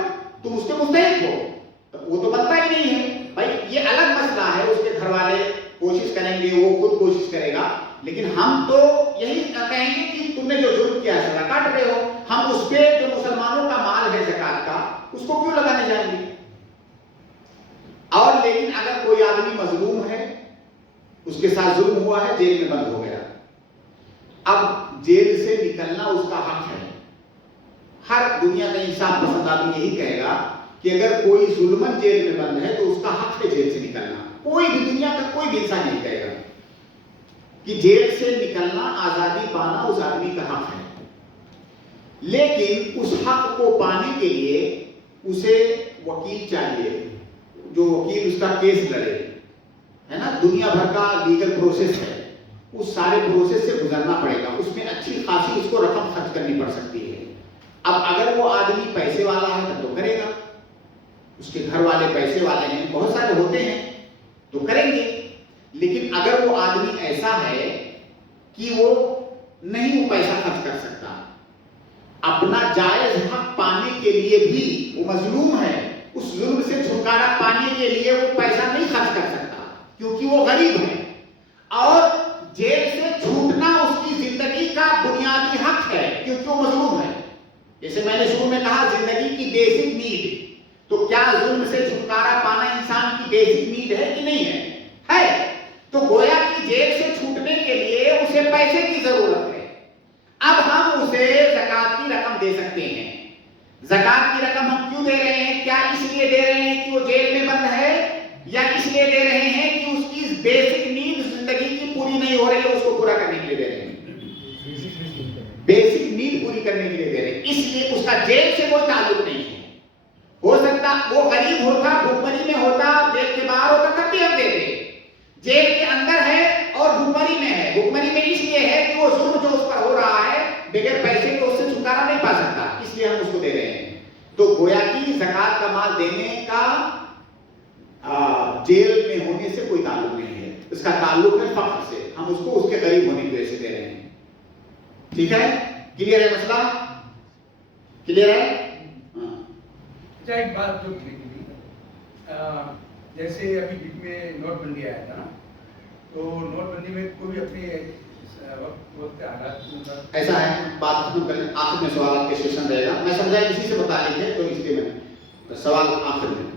تم اس کے مستحق ہو. وہ تو بنتا ہی نہیں ہے بھائی. یہ الگ مسئلہ ہے, اس کے گھر والے کوشش کریں گے, وہ خود کوشش کرے گا, لیکن ہم تو یہی کہیں گے کہ تم نے جو جرم کیا ہے سزا کاٹ رہے ہو. ہم اس پہ جو مسلمانوں کا مال ہے زکات کا, اس کو کیوں لگانے جائیں گے؟ اور لیکن اگر کوئی آدمی مظلوم ہے, اس کے ساتھ ظلم ہوا ہے, جیل میں بند ہو گیا, اب جیل سے نکلنا اس کا حق ہے. ہر دنیا کا انصاف پسند آدمی یہی کہے گا کہ اگر کوئی ظلمن جیل میں بند ہے تو اس کا حق ہے جیل سے نکلنا. کوئی بھی دنیا کا کوئی بھی انسان نہیں کہے گا کہ جیل سے نکلنا, آزادی پانا اس آدمی کا حق ہے. لیکن اس حق کو پانے کے لیے اسے وکیل چاہیے, جو وکیل اس کا کیس لڑے, ہے نا. دنیا بھر کا لیگل پروسیس ہے, اس سارے پروسیس سے گزرنا پڑے گا. اس میں اچھی خاصی اس کو رقم خرچ کرنی پڑ سکتی ہے. اب اگر وہ آدمی پیسے والا ہے تو کرے گا, اس کے گھر والے پیسے والے ہیں, بہت سارے ہوتے ہیں, تو کریں گے. لیکن اگر وہ آدمی ایسا ہے کہ وہ نہیں وہ پیسہ خرچ کر سکتا, اپنا جائز حق پانے کے لیے بھی وہ مظلوم ہے, اس ظلم سے چھٹکارا پانے کے لیے وہ پیسہ نہیں خرچ کر سکتا کیونکہ وہ غریب ہے, اور جیل سے چھوٹنا اس کی زندگی کا بنیادی حق ہے کیونکہ وہ مظلوم ہے. جیسے میں نے شروع میں کہا, زندگی کی بیسک نیڈ. تو کیا ظلم سے چھٹکارا پانا انسان کی بیسک نیڈ ہے کہ نہیں ہے؟ ہے. تو گویا کہ جیل سے چھوٹنے کے لیے اسے پیسے کی ضرورت ہے. اب ہم اسے زکات کی رقم دے سکتے ہیں. زکات کی رقم ہم کیوں دے رہے ہیں؟ کیا اس لیے دے رہے ہیں کہ وہ جیل میں بند ہے, یا اس لیے دے رہے ہیں کہ اس کی بیسک نیڈ زندگی کی پوری نہیں ہو رہی ہے, اس کو پورا کرنے کے لیے دے رہے ہیں؟ بیسک نیڈ پوری کرنے کے لیے دے رہے ہیں. اس لیے اس کا جیل سے کوئی تعلق نہیں ہے. ہو سکتا وہ غریب ہوتا, بھوکمری میں ہوتا, جیل کے باہر ہوتا, تب بھی ہم دیتے. جیل کے اندر ہے اور بھوکمری میں ہے. بھوکمری میں اس لیے ہے کہ وہ ظلم جو اس پر ہو رہا ہے بغیر پیسے کے اس سے چھٹکارا نہیں پا سکتا, اس لیے ہم اس کو دے رہے ہیں. تو گویا کہ زکات کا مال دینے کا جیل میں ہونے سے کوئی تعلق نہیں ہے, اس کا تعلق ہے فقر سے. ہم اس کو اس کے قریب ہونے کی وجہ سے دے رہے ہیں. ٹھیک ہے, کلیئر ہے مسئلہ؟ کلیئر ہے؟ اچھا, ایک بات جو جیسے ابھی بیچ میں نوٹ بندی آیا تھا نا, تو نوٹ بندی میں کوئی اپنے وقت کے حالات ایسا ہے, بات ختم کر لیں, آخر میں سوالات کے سیشن رہے گا. میں سمجھا کسی سے بتا لیجیے, تو اس لیے میں سوال آخر میں.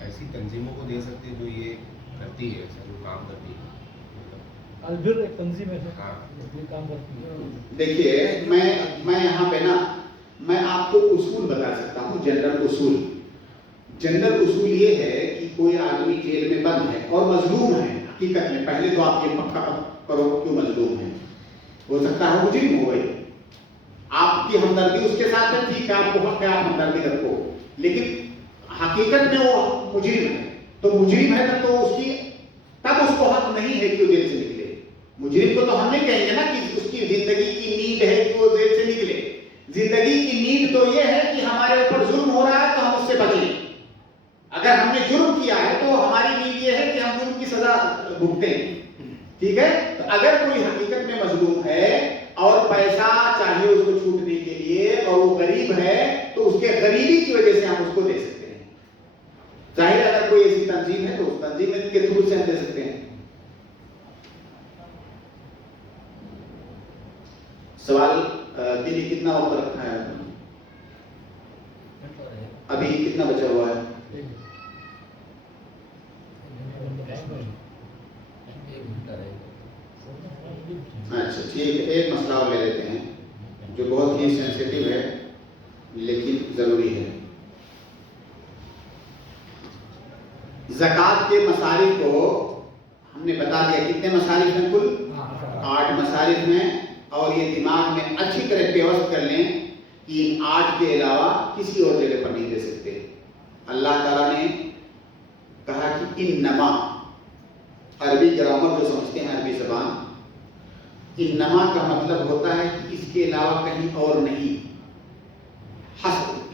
ایسی تنظیموں کو دے سکتے جو یہ کرتی ہے, جو کام کرتی ہے. البر ایک تنظیم ہے ہاں, یہ کام کرتی ہے. دیکھیے, میں یہاں پہ نا میں آپ کو اصول بتا سکتا ہوں, جنرل اصول. جنرل اصول یہ ہے کہ کوئی آدمی جیل میں بند ہے اور مظلوم ہے. حقیقت میں پہلے تو آپ یہ پکا کرو کیوں مظلوم ہے. ہو سکتا ہے مجرم ہو گئی, آپ کی ہمدردی اس کے ساتھ ہے, ٹھیک ہے, آپ کو حق ہے, آپ ہمدردی رکھو, لیکن حقیقت میں وہ مجرم ہے. تو مجرم ہے تو اس کی تب اس کو حق نہیں ہے کہ وہ جیل سے نکلے. مجرم کو تو ہم نہیں کہیں گے نا کہ اس کی زندگی کی نیڈ ہے کہ وہ جیل سے نکلے. زندگی کی نیڈ تو یہ ہے کہ ہمارے اوپر ظلم ہو رہا ہے تو ہم اس سے بچیں. اگر ہم نے جرم کیا ہے تو ہماری نیڈ یہ ہے کہ ہم جرم کی سزا بھگتیں. ٹھیک ہے, تو اگر کوئی حقیقت میں مظلوم ہے اور پیسہ چاہیے اس کو چھوٹنے کے لیے اور وہ غریب ہے, تو اس کے غریبی کی وجہ سے ہم اس کو دے سکتے ہیں. ظاہر ہے اگر کوئی ایسی تنظیم ہے تو اس تنظیم کے تھرو سے ہم دے سکتے ہیں. سوال کے لیے کتنا وقت رکھا ہے؟ ابھی کتنا بچا ہوا ہے؟ اچھا ٹھیک ہے, ایک مسئلہ اور لے لیتے ہیں جو بہت ہی سینسیٹیو ہے لیکن ضروری ہے. زکوٰۃ کے مصارف کو ہم نے بتا دیا, کتنے مصارف ہیں کل؟ 8 مصارف ہیں, اور یہ دماغ میں اچھی طرح پیوست کر لیں کہ ان 8 کے علاوہ کسی اور جگہ پر نہیں دے سکتے. اللہ تعالیٰ نے کہا کہ انما, عربی گرامر جو سمجھتے ہیں عربی زبان, انما کا مطلب ہوتا ہے کہ اس کے علاوہ کہیں اور نہیں.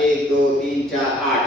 1 2 3 4 8,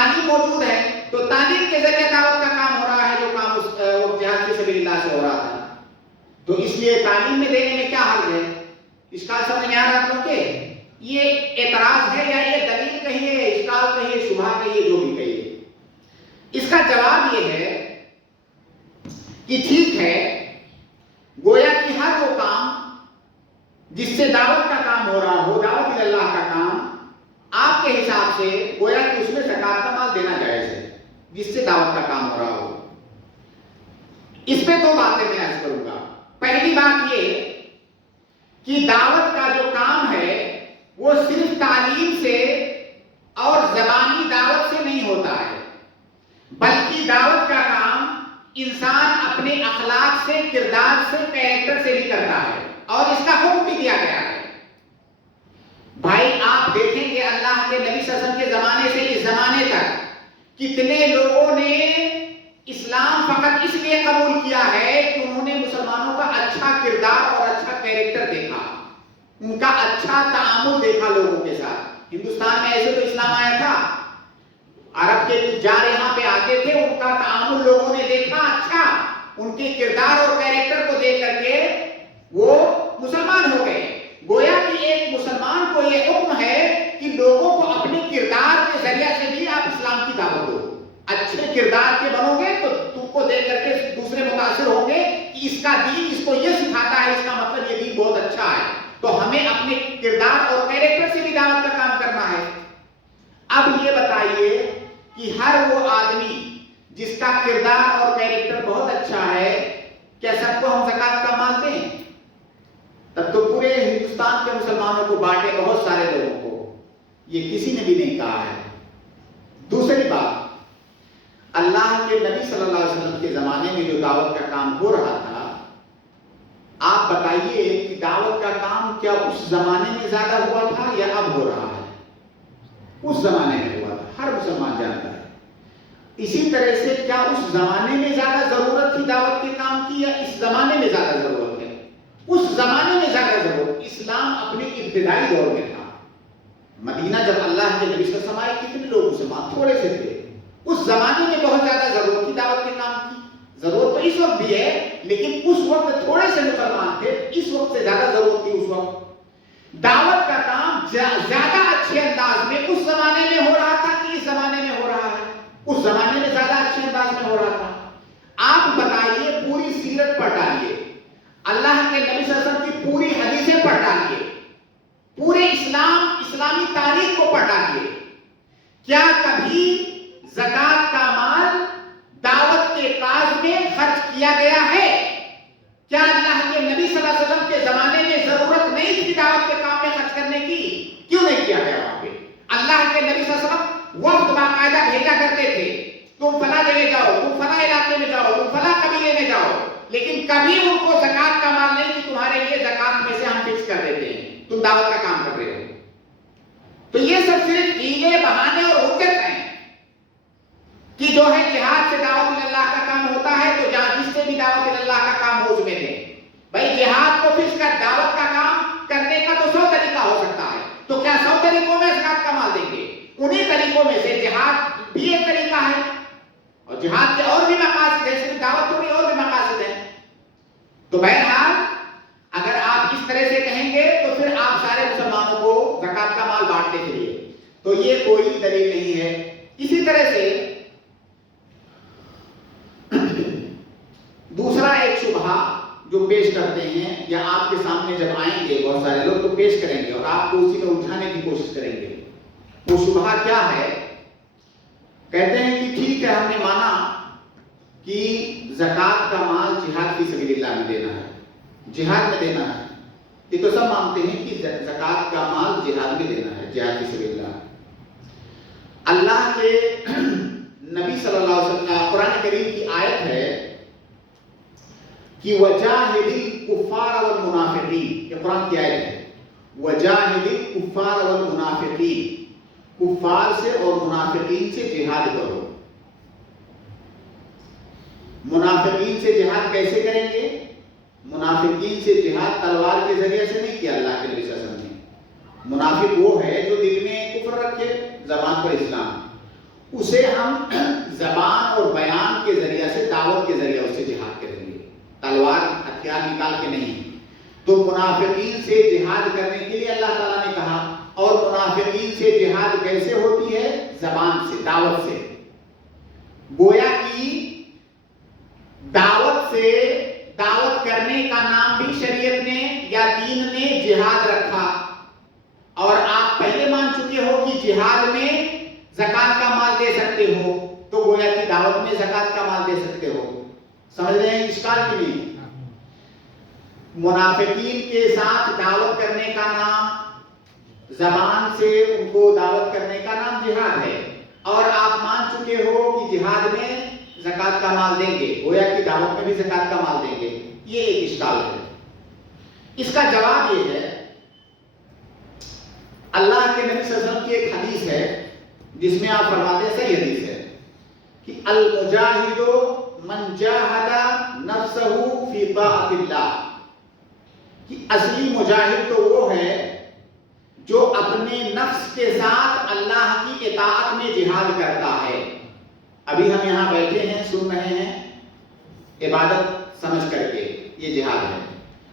تعلیم موجود ہے تو تعلیم کے ذریعے دعوت کا کام ہو رہا ہے، جو کام اس جہاد فی سبیل اللہ سے ہو رہا تھا. تو اس لیے تعلیم میں دینے میں کیا حرج ہے؟ اشکال سمجھ میں آ رہا آپ لوگ کے؟ یہ اعتراض ہے یا یہ دلیل کہیے، اشکال کہیے، شبہ کہیے، جو بھی کہیے. اس کا جواب یہ ہے کہ ٹھیک ہے، گویا کہ ہر وہ کام جس سے دعوت کا کام ہو رہا ہو، دعوت اللہ کا کام، آپ کے حساب سے گویا کہ اس میں زکات کا مال دینا جائز ہے، جس سے دعوت کا کام ہو رہا ہو. اس پہ دو باتیں میں عرض کروں گا. پہلی بات یہ کہ دعوت کا جو کام ہے وہ صرف تعلیم سے اور زبانی دعوت سے نہیں ہوتا ہے، بلکہ دعوت کا کام انسان اپنے اخلاق سے، کردار سے، کیریکٹر سے بھی کرتا ہے، اور اس کا حکم بھی دیا گیا ہے. بھائی آپ دیکھیں گے اللہ کے نبی صلی اللہ علیہ وسلم کے زمانے سے اس زمانے تک کتنے لوگوں نے اسلام فقط اس لیے قبول کیا ہے کہ انہوں نے مسلمانوں کا اچھا کردار اور اچھا کیریکٹر دیکھا، ان کا اچھا تعامل دیکھا لوگوں کے ساتھ. ہندوستان میں ایسے تو اسلام آیا تھا، عرب کے تجار یہاں پہ آتے تھے، ان کا تعامل لوگوں نے دیکھا اچھا، ان کے کردار اور کیریکٹر کو دیکھ کر کے وہ مسلمان ہو گئے. گویا کہ ایک مسلمان کو یہ حکم ہے کہ لوگوں کو اپنے کردار کے ذریعے سے بھی آپ اسلام کی دعوت دو. اچھے کردار کے بنو گے تو تم کو دیکھ کر کے دوسرے متاثر ہوں گے کہ اس کا دین اس کو یہ سکھاتا ہے، اس کا مطلب یہ دین بہت اچھا ہے. تو ہمیں اپنے کردار اور کیریکٹر سے بھی دعوت کا کام کرنا ہے. اب یہ بتائیے کہ ہر وہ آدمی جس کا کردار اور کیریکٹر بہت اچھا ہے، کیا سب کو ہم زکات کا مال دیں؟ تب تو پورے ہندوستان کے مسلمانوں کو بانٹے، بہت سارے لوگوں کو. یہ کسی نے بھی نہیں کہا ہے. دوسری بات، اللہ کے نبی صلی اللہ علیہ وسلم کے زمانے میں جو دعوت کا کام ہو رہا تھا، آپ بتائیے کہ دعوت کا کام کیا اس زمانے میں زیادہ ہوا تھا یا اب ہو رہا ہے؟ اس زمانے میں ہوا تھا، ہر مسلمان جانتا ہے. اسی طرح سے کیا اس زمانے میں زیادہ ضرورت تھی دعوت کے کام کی یا اس زمانے میں زیادہ ضرورت ہے؟ اس زمانے میں زیادہ ضرورت. اسلام اپنے ابتدائی دور میں تھا. مدینہ جب اللہ کے نبی صلی اللہ علیہ وسلم آئے کتنے لوگ مسلمان؟ تھوڑے سے تھے. اس زمانے میں بہت زیادہ ضرورت تھی دعوت کے کام کی. ضرورت تو اس وقت بھی ہے، لیکن اس وقت تھوڑے سے مسلمان تھے، اس وقت سے زیادہ ضرورت تھی. اس وقت دعوت کا کام زیادہ اچھے انداز میں اس زمانے میں ہو رہا تھا کہ اس زمانے میں ہو رہا ہے؟ اس زمانے میں زیادہ اچھے انداز میں ہو رہا تھا. آپ بتائیے، پوری سیرت پڑھ ڈالیے، اللہ کے نبی صلی اللہ علیہ وسلم کی پوری حدیثیں پڑھ ڈالیے، پورے اسلامی تاریخ کو پڑھ ڈالیے. کیا کبھی زکات کا مال دعوت کے کاج میں خرچ کیا گیا ہے؟ کیا اللہ کے نبی صلی اللہ علیہ وسلم کے زمانے میں ضرورت نہیں تھی دعوت کے کام میں خرچ کرنے کی؟ کیوں نہیں کیا گیا وہاں پہ؟ اللہ کے نبی صلی اللہ علیہ وسلم وقت باقاعدہ بھیجا کرتے تھے، تم فلاں جگہ جاؤ، تم فلاں علاقے میں جاؤ، تم فلاں قبیلے میں جاؤ، لیکن کبھی ان کو زکات کا مال نہیں کہ تمہارے لیے زکات میں سے ہم فکس کر دیتے ہیں، تم دعوت کا کام کر رہے ہو. تو یہ سب صرف ہیلے، بہانے اور حجت ہیں کہ جو ہے جہاد سے دعوت اللہ کا کام ہوتا ہے، تو جس سے بھی دعوت اللہ کا کام ہو چکے تھے. بھائی جہاد کو فکس کر دعوت کا کام کرنے کا تو 100 طریقہ ہو سکتا ہے، تو کیا 100 طریقوں میں زکات کا مال دیں گے؟ انہی طریقوں میں سے جہاد بھی ایک طریقہ ہے، اور جہاد کے اور بھی مقاصد ہیں، صرف دعوت کو بھی اور بھی مقاصد ہیں. تو بہرحال اگر آپ اس طرح سے کہیں گے تو پھر آپ سارے مسلمانوں کو زکات کا مال بانٹنے کے لیے، تو یہ کوئی دلیل نہیں ہے. اسی طرح سے دوسرا ایک شبہہ جو پیش کرتے ہیں، یا آپ کے سامنے جب آئیں گے بہت سارے لوگ تو پیش کریں گے اور آپ کو اسی میں الجھانے کی کوشش کریں گے. وہ شبہہ کیا ہے؟ کہتے ہیں کہ ٹھیک ہے، ہم نے مانا کہ زکات کا مال جہاد فی سبیل اللہ میں دینا ہے، جہاد میں دینا ہے. یہ تو سب مانتے ہیں کہ زکات کا مال جہاد میں دینا ہے، جہاد فی سبیل اللہ. اللہ کے نبی صلی اللہ علیہ وسلم کا قرآن کریم کی آیت ہے کہ وجاہد الکفار والمنافقین، یہ قرآن کی آیت ہے، وجاہد الکفار والمنافقین، کفار سے اور منافقین سے جہاد کرو. منافقین سے جہاد کیسے کریں گے؟ منافقین سے جہاد تلوار کے ذریعے سے نہیں کیا اللہ کے نبی صلی اللہ علیہ وسلم نے. منافق وہ ہے جو دل میں کفر رکھے، زبان پر اسلام. اسے ہم زبان اور بیان کے ذریعے سے، دعوت کے ذریعے اس سے جہاد کریں گے، تلوار ہتھیار نکال کے نہیں۔ تو منافقین سے جہاد کرنے کے لیے اللہ تعالیٰ نے کہا، اور منافقین سے جہاد کیسے ہوتی ہے؟ زبان سے، دعوت سے۔ گویا کی دعوت سے، دعوت کرنے کا نام بھی شریعت نے یا دین نے جہاد رکھا، اور آپ پہلے مان چکے ہو کہ جہاد میں زکوٰۃ کا مال دے سکتے ہو، تو گویا کی دعوت میں زکوٰۃ کا مال دے سکتے ہو۔ سمجھ رہے ہیں اشکال کی نہیں؟ منافقین کے ساتھ دعوت کرنے کا نام، زبان سے ان کو دعوت کرنے کا نام جہاد ہے، اور آپ مان چکے ہو کہ جہاد میں زکوٰۃ کا مال دیں گے، گویا کی دعوت میں بھی زکوٰۃ کا مال دیں گے۔ یہ ایک اشکال ہے۔ اس کا جواب یہ ہے، اللہ کے نبی صلی اللہ علیہ وسلم کی ایک حدیث ہے جس میں آپ فرماتے ہیں، صحیح حدیث ہے، کہ المجاہد من جاہد نفسہ فی طاعت اللہ، کہ اصلی مجاہد تو وہ ہے جو اپنے نفس کے ساتھ اللہ کی اطاعت میں جہاد کرتا ہے۔ ابھی ہم یہاں بیٹھے ہیں، سن رہے ہیں عبادت سمجھ کر کے، یہ جہاد ہے۔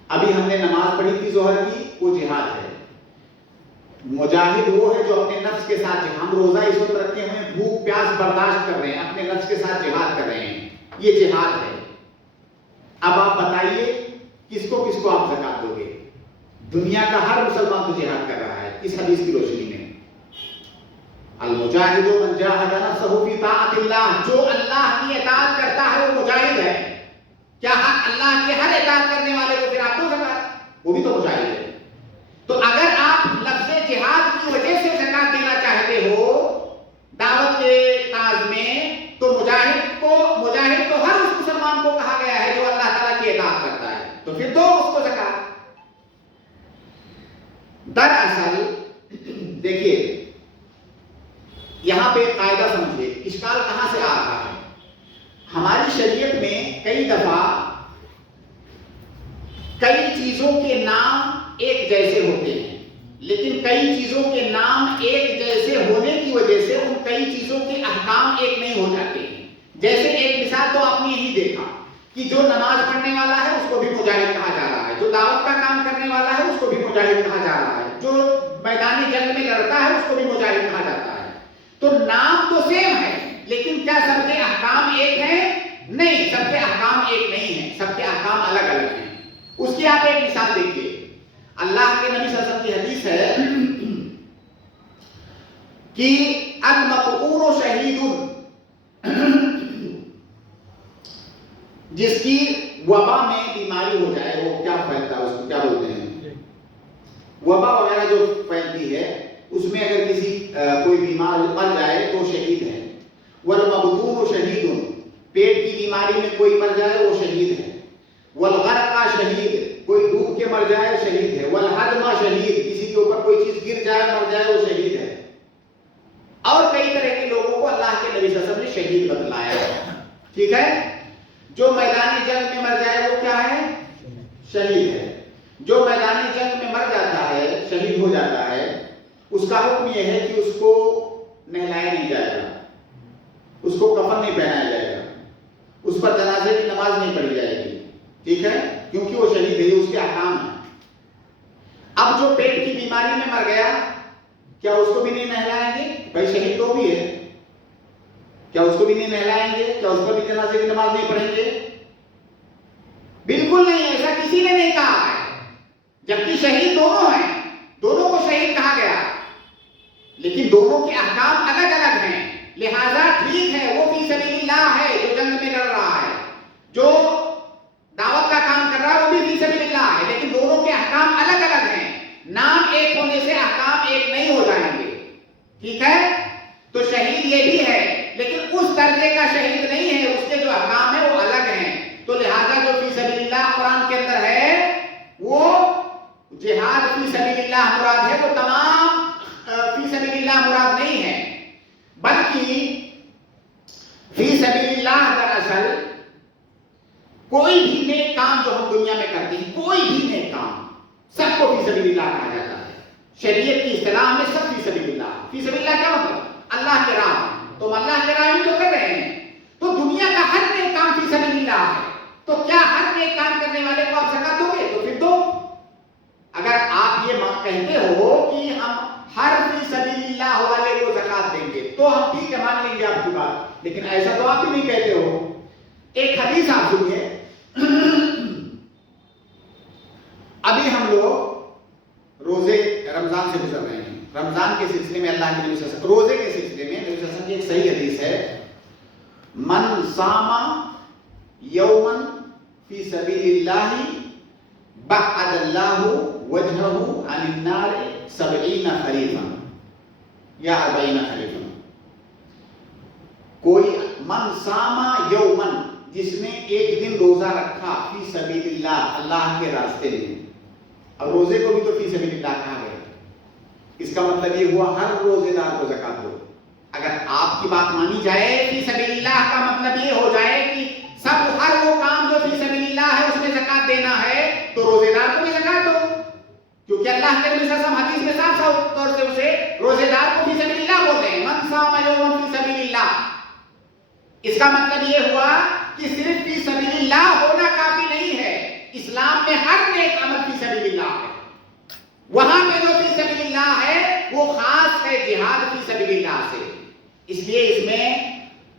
ابھی ہم نے نماز پڑھی تھی ظہر کی، وہ جہاد ہے۔ مجاہد وہ ہے جو اپنے نفس کے ساتھ، ہم روزہ اس وقت رکھے ہوئے ہیں، بھوک پیاس برداشت کر رہے ہیں، اپنے نفس کے ساتھ جہاد کر رہے ہیں، یہ جہاد ہے۔ اب آپ بتائیے کس کو آپ زکوٰۃ دو گے؟ دنیا کا ہر مسلمان تو جہاد کر رہا ہے اس حدیث کی روشنی میں۔ المجاہد من جاہد نفسہ فی طاعت اللہ، جو اللہ کی اطاعت کرتا ہے وہ مجاہد ہے۔ کیا اللہ کے ہر اطاعت کرنے والے کو پھر آپ دو زکوٰۃ؟ وہ بھی تو مجاہد ہے۔ تو اگر آپ لفظ جہاد کی وجہ سے زکوٰۃ دینا چاہتے ہو دعوت کے کاز میں، تو مجاہد تو ہر اس مسلمان کو کہا گیا ہے جو اللہ تعالیٰ کی اطاعت کرتا ہے، تو پھر دو اس کو زکوٰۃ۔ دراصل دیکھیے یہاں پہ قاعدہ سمجھیے، اشکال کہاں سے آ رہا ہے۔ ہماری شریعت میں کئی دفعہ کئی چیزوں کے نام ایک جیسے ہوتے ہیں، لیکن کئی چیزوں کے نام ایک جیسے ہونے کی وجہ سے ان کئی چیزوں کے احکام ایک نہیں ہو جاتے ہیں۔ جیسے ایک مثال تو آپ نے یہی دیکھا کہ جو نماز پڑھنے والا ہے اس کو بھی مجاہد کہا جا رہا ہے، جو دعوت کا کام کرنے والا ہے اس کو بھی مجاہد کہا جا رہا ہے، جو میدان جنگ میں لڑتا ہے اس کو بھی مجاہد کہا جاتا ہے۔ تو نام تو سیم ہے، لیکن کیا سب کے احکام ایک ہیں؟ نہیں، سب کے احکام ایک نہیں ہیں، سب کے احکام الگ الگ ہیں۔ اس کی آپ ایک مثال دیکھیے، اللہ کے نبی صلی اللہ علیہ وسلم کی حدیث ہے کہ المطعون شہید، جس کی وبا میں بیماری ہو جائے، وہ کیا پھیلتا ہے، اس کو کیا بولتے ہیں، وبا وغیرہ جو پھیلتی ہے، اس میں اگر کسی کوئی بیمار مر جائے تو شہید ہے۔ والمبتون شہید، پیٹ کی بیماری میں کوئی مر جائے وہ شہید ہے۔ والغرق شہید، کوئی ڈوب کے مر جائے شہید ہے۔ والہدم شہید، کسی کے اوپر کوئی چیز گر جائے مر جائے وہ شہید ہے۔ اور کئی طرح کے لوگوں کو اللہ کے نبی صلی اللہ علیہ وسلم نے شہید بتلایا ہے، ٹھیک ہے۔ جو میدان جنگ میں مر جائے وہ کیا ہے؟ شہید ہے۔ جو میدان جنگ میں مر جاتا ہے، شہید ہو جاتا ہے، اس کا حکم یہ ہے کہ اس کو نہلایا نہیں جائے گا، اس کو کفن نہیں پہنایا جائے گا، اس پر جنازے کی نماز نہیں پڑھی جائے گی، ٹھیک ہے، کیونکہ وہ شہید ہے، اس کے احکام ہیں۔ اب جو پیٹ کی بیماری میں مر گیا، کیا اس کو بھی نہیں نہلائیں گے؟ بھائی شہید تو بھی ہے، کیا اس کو بھی نہیں نہلائیں گے؟ کیا اس پر بھی جنازے کی نماز نہیں پڑھیں گے؟ بالکل نہیں، ایسا کسی نے نہیں کہا ہے، جبکہ شہید دونوں ہیں، دونوں کو شہید کہا گیا، لیکن دونوں کے احکام الگ الگ ہیں۔ لہذا ٹھیک ہے وہ فی سبیل اللہ ہے جو جنگ میں لڑ رہا ہے، جو دعوت کا کام کر رہا ہے وہ بھی فی سبیل اللہ ہے، لیکن دونوں کے احکام الگ الگ ہیں۔ نام ایک ہونے سے احکام ایک نہیں ہو جائیں گے، ٹھیک ہے۔ تو شہید یہ بھی ہے، لیکن اس درجے کا شہید نہیں ہے، اس کے جو احکام ہیں وہ الگ ہیں۔ تو لہذا جو فی سبیل اللہ قرآن کے اندر ہے وہ جہاد فی سبیل اللہ مراد ہے، وہ تمام فی سبیل اللہ مراد نہیں ہے، بلکہ فی سبیل اللہ دراصل کوئی بھی نیک کام جو ہم دنیا میں کرتے ہیں، کوئی بھی نیک کام سب کو فی سبیل اللہ کہا جاتا ہے۔ شریعت کی اصطلاح میں سب فی سبیل اللہ۔ فی سبیل اللہ کیا مطلب؟ اللہ کے راہ میں، تو اللہ کے راہ میں تو کر رہے ہیں. تو دنیا کا ہر نیک کام فی سبیل اللہ ہے. تو کیا ہر نیک کام کرنے والے کو آپ زکات دو گے؟ تو پھر دو. اگر آپ یہ کہتے ہو کہ ہم ہر فی سبیل اللہ والے کو زکات دیں گے تو ہم ٹھیک ہے مان لیں گے آپ کی بات، لیکن ایسا تو آپ بھی نہیں کہتے ہو. ایک حدیث آپ سنیے. ابھی ہم لوگ روزے رمضان سے گزر رہے ہیں. رمضان کے سلسلے میں اللہ کے نبی صلی اللہ علیہ وسلم روزے کے سلسلے میں نبی صلی اللہ علیہ وسلم کی ایک صحیح حدیث ہے، من صام یوما فی سبیل اللہ بعد اللہ وجہہ عن النار 70 خریفا یا 40 خریفا. کوئی من صام یوما، جس نے ایک دن روزہ رکھا فی سبیل اللہ، اللہ کے راستے میں. اب روزے کو بھی تو فی سبیل اللہ کہا گیا. اس کا مطلب یہ ہوا ہر روزے دار کو زکات دو. اگر آپ کی بات مانی جائے فی سبیل اللہ کا مطلب یہ ہو جائے کہ سب ہر وہ کام جو فی سبیل اللہ ہے اس میں زکات دینا ہے، تو روزے دار کو بھی زکات دو. کیونکہ اللہ کے نبی صلی اللہ علیہ وسلم حدیث میں صاف صاف طور سے اسے روزے دار کو فی سبیل اللہ بولتے ہیں. من صام یوما فی سبیل اللہ. اس کا مطلب یہ ہوا کہ صرف فی سبیل اللہ ہونا کافی نہیں ہے. اسلام میں ہر نیک عمل فی سبیل اللہ ہے. وہاں پہ جو فی سبیل اللہ ہے وہ خاص ہے جہاد فی سبیل اللہ سے. اس لیے اس میں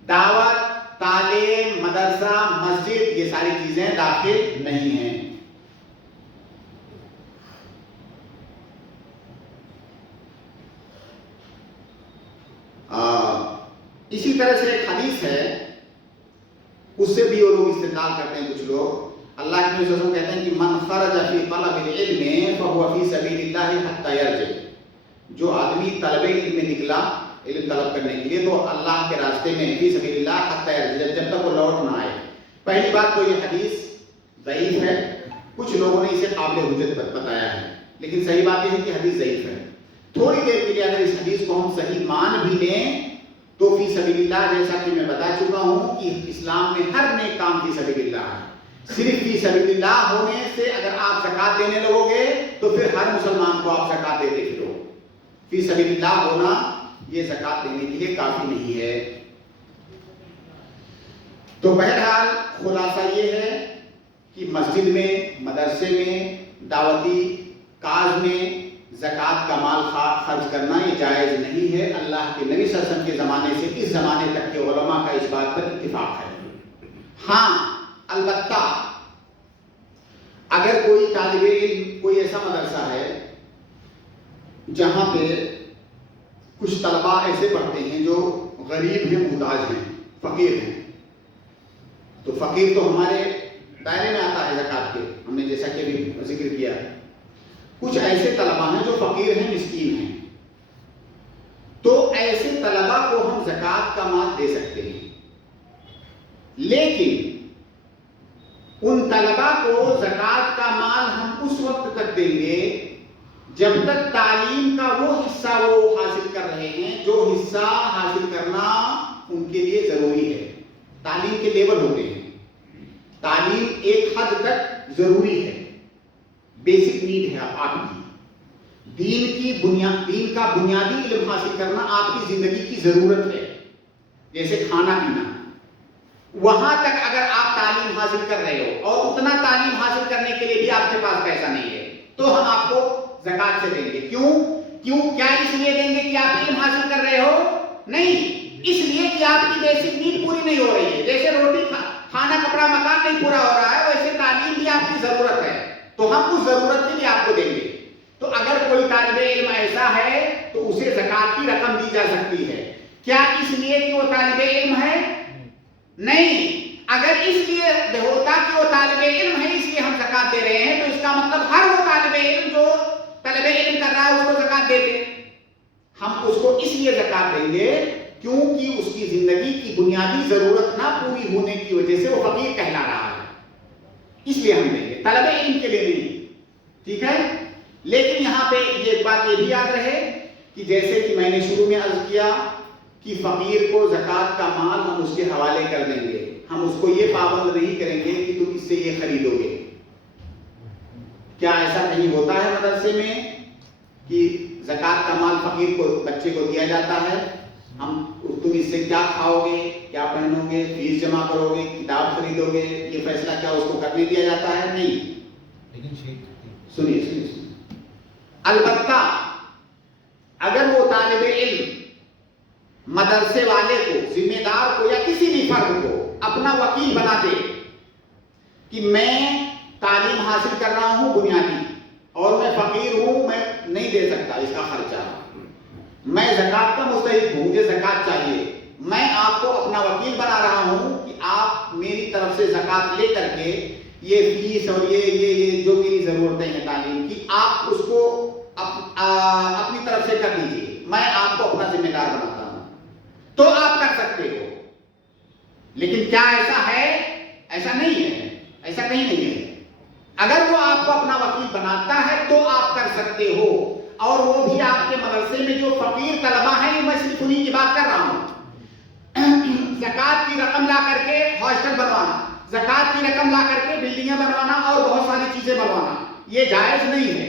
دعوت، تعلیم، مدرسہ، مسجد، یہ ساری چیزیں داخل نہیں ہیں. اسی طرح سے ایک حدیث ہے، اس سے بھی وہ لوگ استدلال کرتے ہیں کچھ لوگ. اللہ کے نبی صلی اللہ علیہ وسلم کہتے ہیں کہ من خرج فی طلب العلم فهو فی سبیل اللہ حتی یرجع. جو آدمی طلب علم میں نکلا علم طلب کرنے کے لیے تو اللہ کے راستے میں فی سبیل اللہ حتی یرجع، جب تک وہ لوٹ نہ آئے. پہلی بات تو یہ حدیث ضعیف ہے. کچھ لوگوں نے اسے قابل حجت بتایا ہے، لیکن صحیح بات یہ ہے کہ حدیث ضعیف ہے. تھوڑی دیر کے لیے اگر اس حدیث کو ہم صحیح مان بھی لیں تو فی سبیل اللہ، جیسا کہ میں بتا چکا ہوں کہ اسلام میں ہر نیک کام فی سبیل اللہ ہے. صرف فی سبیل اللہ ہونے سے اگر آپ زکات دینے لگو گے تو پھر ہر مسلمان کو آپ زکات دیتے پھرو. فی سبیل اللہ ہونا یہ زکات دینے کے لیے کافی نہیں ہے. تو بہرحال خلاصہ یہ ہے کہ مسجد میں، مدرسے میں، دعوتی کاز میں زکات کا مال خرچ کرنا یہ جائز نہیں ہے. اللہ کے نبی صلی اللہ علیہ وسلم کے زمانے سے اس زمانے تک کے علماء کا اس بات پر اتفاق ہے. ہاں البتہ اگر کوئی طالب علم، کوئی ایسا مدرسہ ہے جہاں پہ کچھ طلباء ایسے پڑھتے ہیں جو غریب ہیں، محتاج ہیں، فقیر ہیں، تو فقیر تو ہمارے دائرے میں آتا ہے زکات کے. ہم نے جیسا کہ ابھی ذکر کیا، کچھ ایسے طلباء ہیں جو فقیر ہیں، مسکین ہیں، تو ایسے طلباء کو ہم زکات کا مال دے سکتے ہیں. لیکن ان طلباء کو زکات کا مال ہم اس وقت تک دیں گے جب تک تعلیم کا وہ حصہ وہ حاصل کر رہے ہیں جو حصہ حاصل کرنا ان کے لیے ضروری ہے. تعلیم کے لیول ہوتے ہیں. تعلیم ایک حد تک ضروری ہے، بیسک نیڈ ہے آپ کی. دین کا بنیادی علم حاصل کرنا آپ کی زندگی کی ضرورت ہے، جیسے کھانا پینا. وہاں تک اگر آپ تعلیم حاصل کر رہے ہو اور اتنا تعلیم حاصل کرنے کے لیے بھی آپ کے پاس پیسہ نہیں ہے تو ہم آپ کو زکات سے دیں گے. کیا اس لیے دیں گے کہ آپ علم حاصل کر رہے ہو؟ نہیں، اس لیے کہ آپ کی بیسک نیڈ پوری نہیں ہو رہی ہے. جیسے روٹی، کھانا، کپڑا، مکان نہیں پورا ہو رہا ہے، ویسے تعلیم بھی آپ کی ضرورت ہے، تو ہم اس ضرورت کے لیے آپ کو دیں گے. تو اگر کوئی طالب علم ایسا ہے تو اسے زکات کی رقم دی جا سکتی ہے. کیا اس لیے کہ وہ طالب علم ہے؟ نہیں. اگر اس لیے ہوتا کہ وہ طالب علم ہے اس لیے ہم زکات دے رہے ہیں تو اس کا مطلب ہر وہ طالب علم جو طلب علم کر رہا ہے اس کو زکات دیتے. ہم اس کو اس لیے زکات دیں گے کیونکہ اس کی زندگی کی بنیادی ضرورت نہ پوری ہونے کی وجہ سے وہ فقیر کہلا رہا ہے، اس لیے ہم دیں گے، طلب علم کے لیے نہیں. ٹھیک ہے. لیکن یہاں پہ یہ بات یہ بھی یاد رہے کہ جیسے کہ میں نے شروع میں عرض کیا کہ فقیر کو زکات کا مال ہم اس کے حوالے کر دیں گے. ہم اس کو یہ پابند نہیں کریں گے کہ تم اس سے یہ خریدو گے. کیا ایسا نہیں ہوتا ہے مدرسے میں کہ زکات کا مال فقیر کو، بچے کو دیا جاتا ہے؟ تم اس سے کیا کھاؤ گے, کیا پہنو گے, فیس جمع کرو گے, کتاب خریدو گے, یہ فیصلہ کیا اس کو کرنے دیا جاتا ہے؟ نہیں. لیکن سنیے سنیے سنیے, البتہ اگر وہ طالب علم مدرسے والے کو, ذمہ دار کو یا کسی بھی فرد کو اپنا وکیل بنا دے کہ میں تعلیم حاصل کر رہا ہوں بنیادی اور میں فقیر ہوں, میں نہیں دے سکتا اس کا خرچہ, میں زکوٰۃ کا مستحق ہوں, مجھے زکوٰۃ چاہیے, میں آپ کو اپنا وکیل بنا رہا ہوں کہ آپ میری طرف سے زکوٰۃ لے کر کے یہ فیس اور یہ جو میری ضرورتیں ہیں تعلیم کی, آپ اس کو اپنی طرف سے کر دیجیے, میں آپ کو اپنا ذمہ دار بناتا ہوں, تو آپ کر سکتے ہو. لیکن کیا ایسا ہے؟ ایسا نہیں ہے, ایسا کہیں نہیں ہے. اگر وہ آپ کو اپنا وکیل بناتا ہے تو آپ کر سکتے ہو, اور وہ بھی آپ کے مدرسے میں جو فقیر طلبہ ہیں, میں صرف انہیں کی بات کر رہا ہوں. زکوٰۃ کی رقم لا کر کے ہاسٹل بنوانا, زکوٰۃ کی رقم لا کر کے بلڈنگیں بنوانا اور بہت ساری چیزیں بنوانا, یہ جائز نہیں ہے,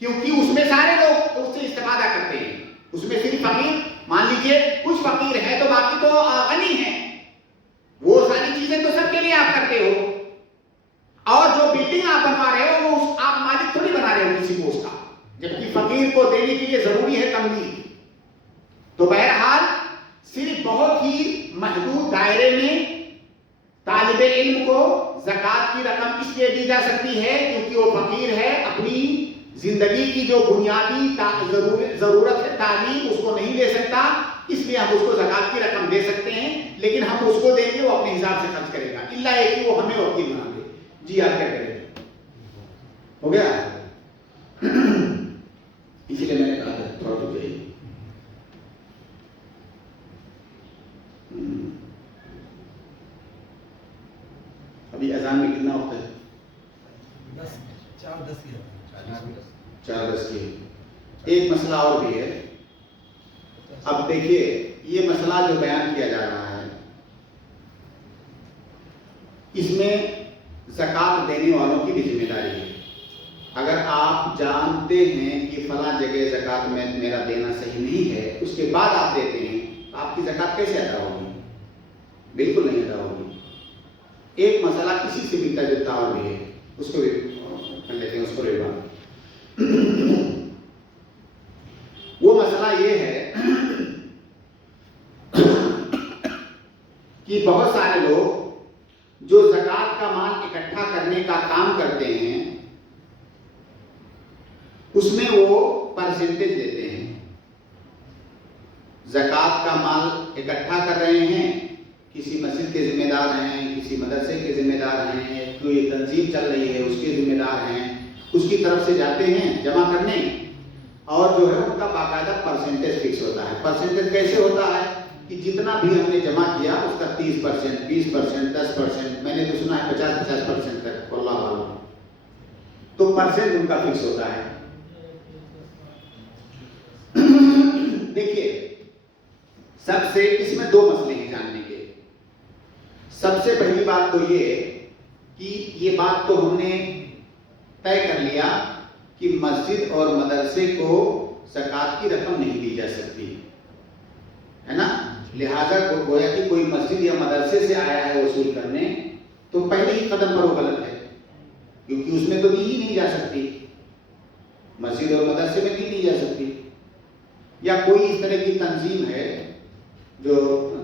کیونکہ اس میں سارے لوگ اس سے استفادہ کرتے ہیں. اس میں صرف فقیر, مان لیجئے کچھ فقیر ہے تو باقی تو غنی ہیں, وہ ساری چیزیں تو سب کے لیے آپ کرتے ہو. اور جو بلڈنگ آپ بنوا رہے ہو وہ آپ مالک تھوڑی بنا رہے ہو کسی کو اس کا, جبکہ فقیر کو دینے کے لیے ضروری ہے تمویل. تو بہرحال صرف بہت ہی محدود دائرے میں طالب علم کو زکوٰۃ کی رقم اس لیے دی جا سکتی ہے کیونکہ وہ فقیر ہے, اپنی زندگی کی جو بنیادی ضرورت ہے تعلیم اس کو نہیں دے سکتا, اس لیے ہم اس کو زکوٰۃ کی رقم دے سکتے ہیں, لیکن ہم اس کو دیں گے وہ اپنے حساب سے خرچ کرے گا, الا ہے کہ وہ ہمیں وکیل بنا دے. جی آپ کیا کریں گے؟ ہو گیا. اسی لیے میں نے کہا تھا تھوڑا تو چاہیے. ابھی اذان میں کتنا وقت ہے؟ 4:10 کی. ایک مسئلہ اور بھی ہے. اب دیکھیے یہ مسئلہ جو بیان کیا جا رہا ہے اس میں زکوٰۃ دینے والوں کی بھی ذمہ داری ہے. اگر آپ جانتے ہیں کہ فلاں جگہ زکوٰۃ میں میرا دینا صحیح نہیں ہے, اس کے بعد آپ دیتے ہیں, تو آپ کی زکوٰۃ کیسے ادا ہوگی؟ بالکل نہیں ادا ہوگی. ایک مسئلہ کسی سے ملتا جلتا اور بھی ہے, اس کو بھی کر لیتے ہیں, اس کو بھی بات. وہ مسئلہ یہ ہے کہ بہت سارے لوگ جو زکوٰۃ کا مال اکٹھا کرنے کا کام کرتے ہیں اس میں وہ پرسنٹیج دیتے ہیں. زکوٰۃ کا مال اکٹھا کر رہے ہیں, کسی مسجد کے ذمہ دار ہیں, کسی مدرسے کے ذمہ دار ہیں, کوئی تنظیم چل رہی ہے اس کے ذمہ دار ہیں, اس کی طرف سے جاتے ہیں جمع کرنے, اور جو ہے ان کا باقاعدہ پرسنٹیج فکس ہوتا ہے. پرسنٹیج کیسے ہوتا ہے کہ جتنا بھی ہم نے جمع کیا اس کا 30%, 20%, 10%, میں نے تو سنا ہے 50% تک, واللہ عالم. تو پرسنٹ ان کا فکس ہوتا ہے. دیکھیے سب سے اس میں 2 مسئلے ہیں جاننے کے. سب سے پہلی بات تو یہ کہ یہ بات تو ہم نے طے کر لیا کہ مسجد اور مدرسے کو زکوٰۃ کی رقم نہیں دی جا سکتی ہے نا. لہذا گویا کہ کوئی مسجد یا مدرسے سے آیا ہے وصول کرنے تو پہلے ہی قدم پر وہ غلط ہے, کیونکہ اس میں تو دی ہی نہیں جا سکتی, مسجد اور مدرسے میں دی نہیں جا سکتی. یا کوئی اس طرح کی تنظیم ہے جو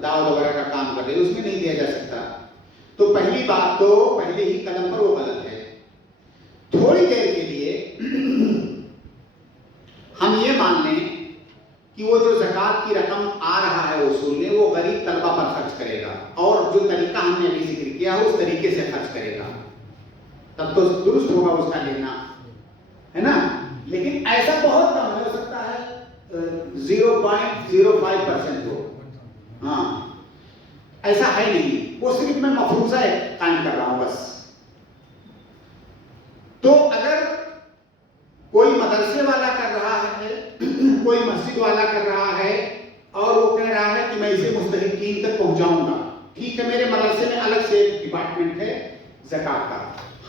دعوت وغیرہ کا کام کر رہی ہے, اس میں نہیں دیا جا سکتا. تو پہلی بات تو پہلے ہی قدم پر وہ غلط ہے. تھوڑی دیر کے لیے ہم یہ مان لیں کہ وہ جو زکوٰۃ کی رقم آ رہا ہے وصولنے, وہ غریب طلبہ پر خرچ کرے گا, اور جو طریقہ ہم نے ابھی ذکر کیا اس طریقے سے خرچ کرے گا, تب تو درست ہوگا اس کا لینا, ہے نا. لیکن ایسا بہت کم ہو سکتا ہے 0.05% ہو, ہاں ایسا ہے نہیں, وہ صرف میں مفروضہ قائم کر رہا ہوں بس. تو اگر کوئی مدرسے والا کر رہا ہے, کوئی مسجد والا کر رہا ہے, اور وہ کہہ رہا ہے کہ میں اسے مستحقین تک پہنچاؤں گا, ٹھیک ہے, میرے مدرسے میں الگ سے ڈپارٹمنٹ ہے زکوٰۃ کا,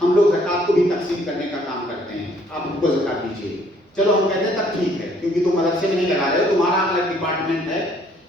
ہم لوگ زکوٰۃ کو بھی تقسیم کرنے کا کام کرتے ہیں, آپ ہم کو زکوٰۃ دیجیے. چلو ہم کہتے ہیں تب ٹھیک ہے, کیونکہ تم مدرسے میں نہیں لگا رہے ہو, تمہارا الگ ڈپارٹمنٹ ہے,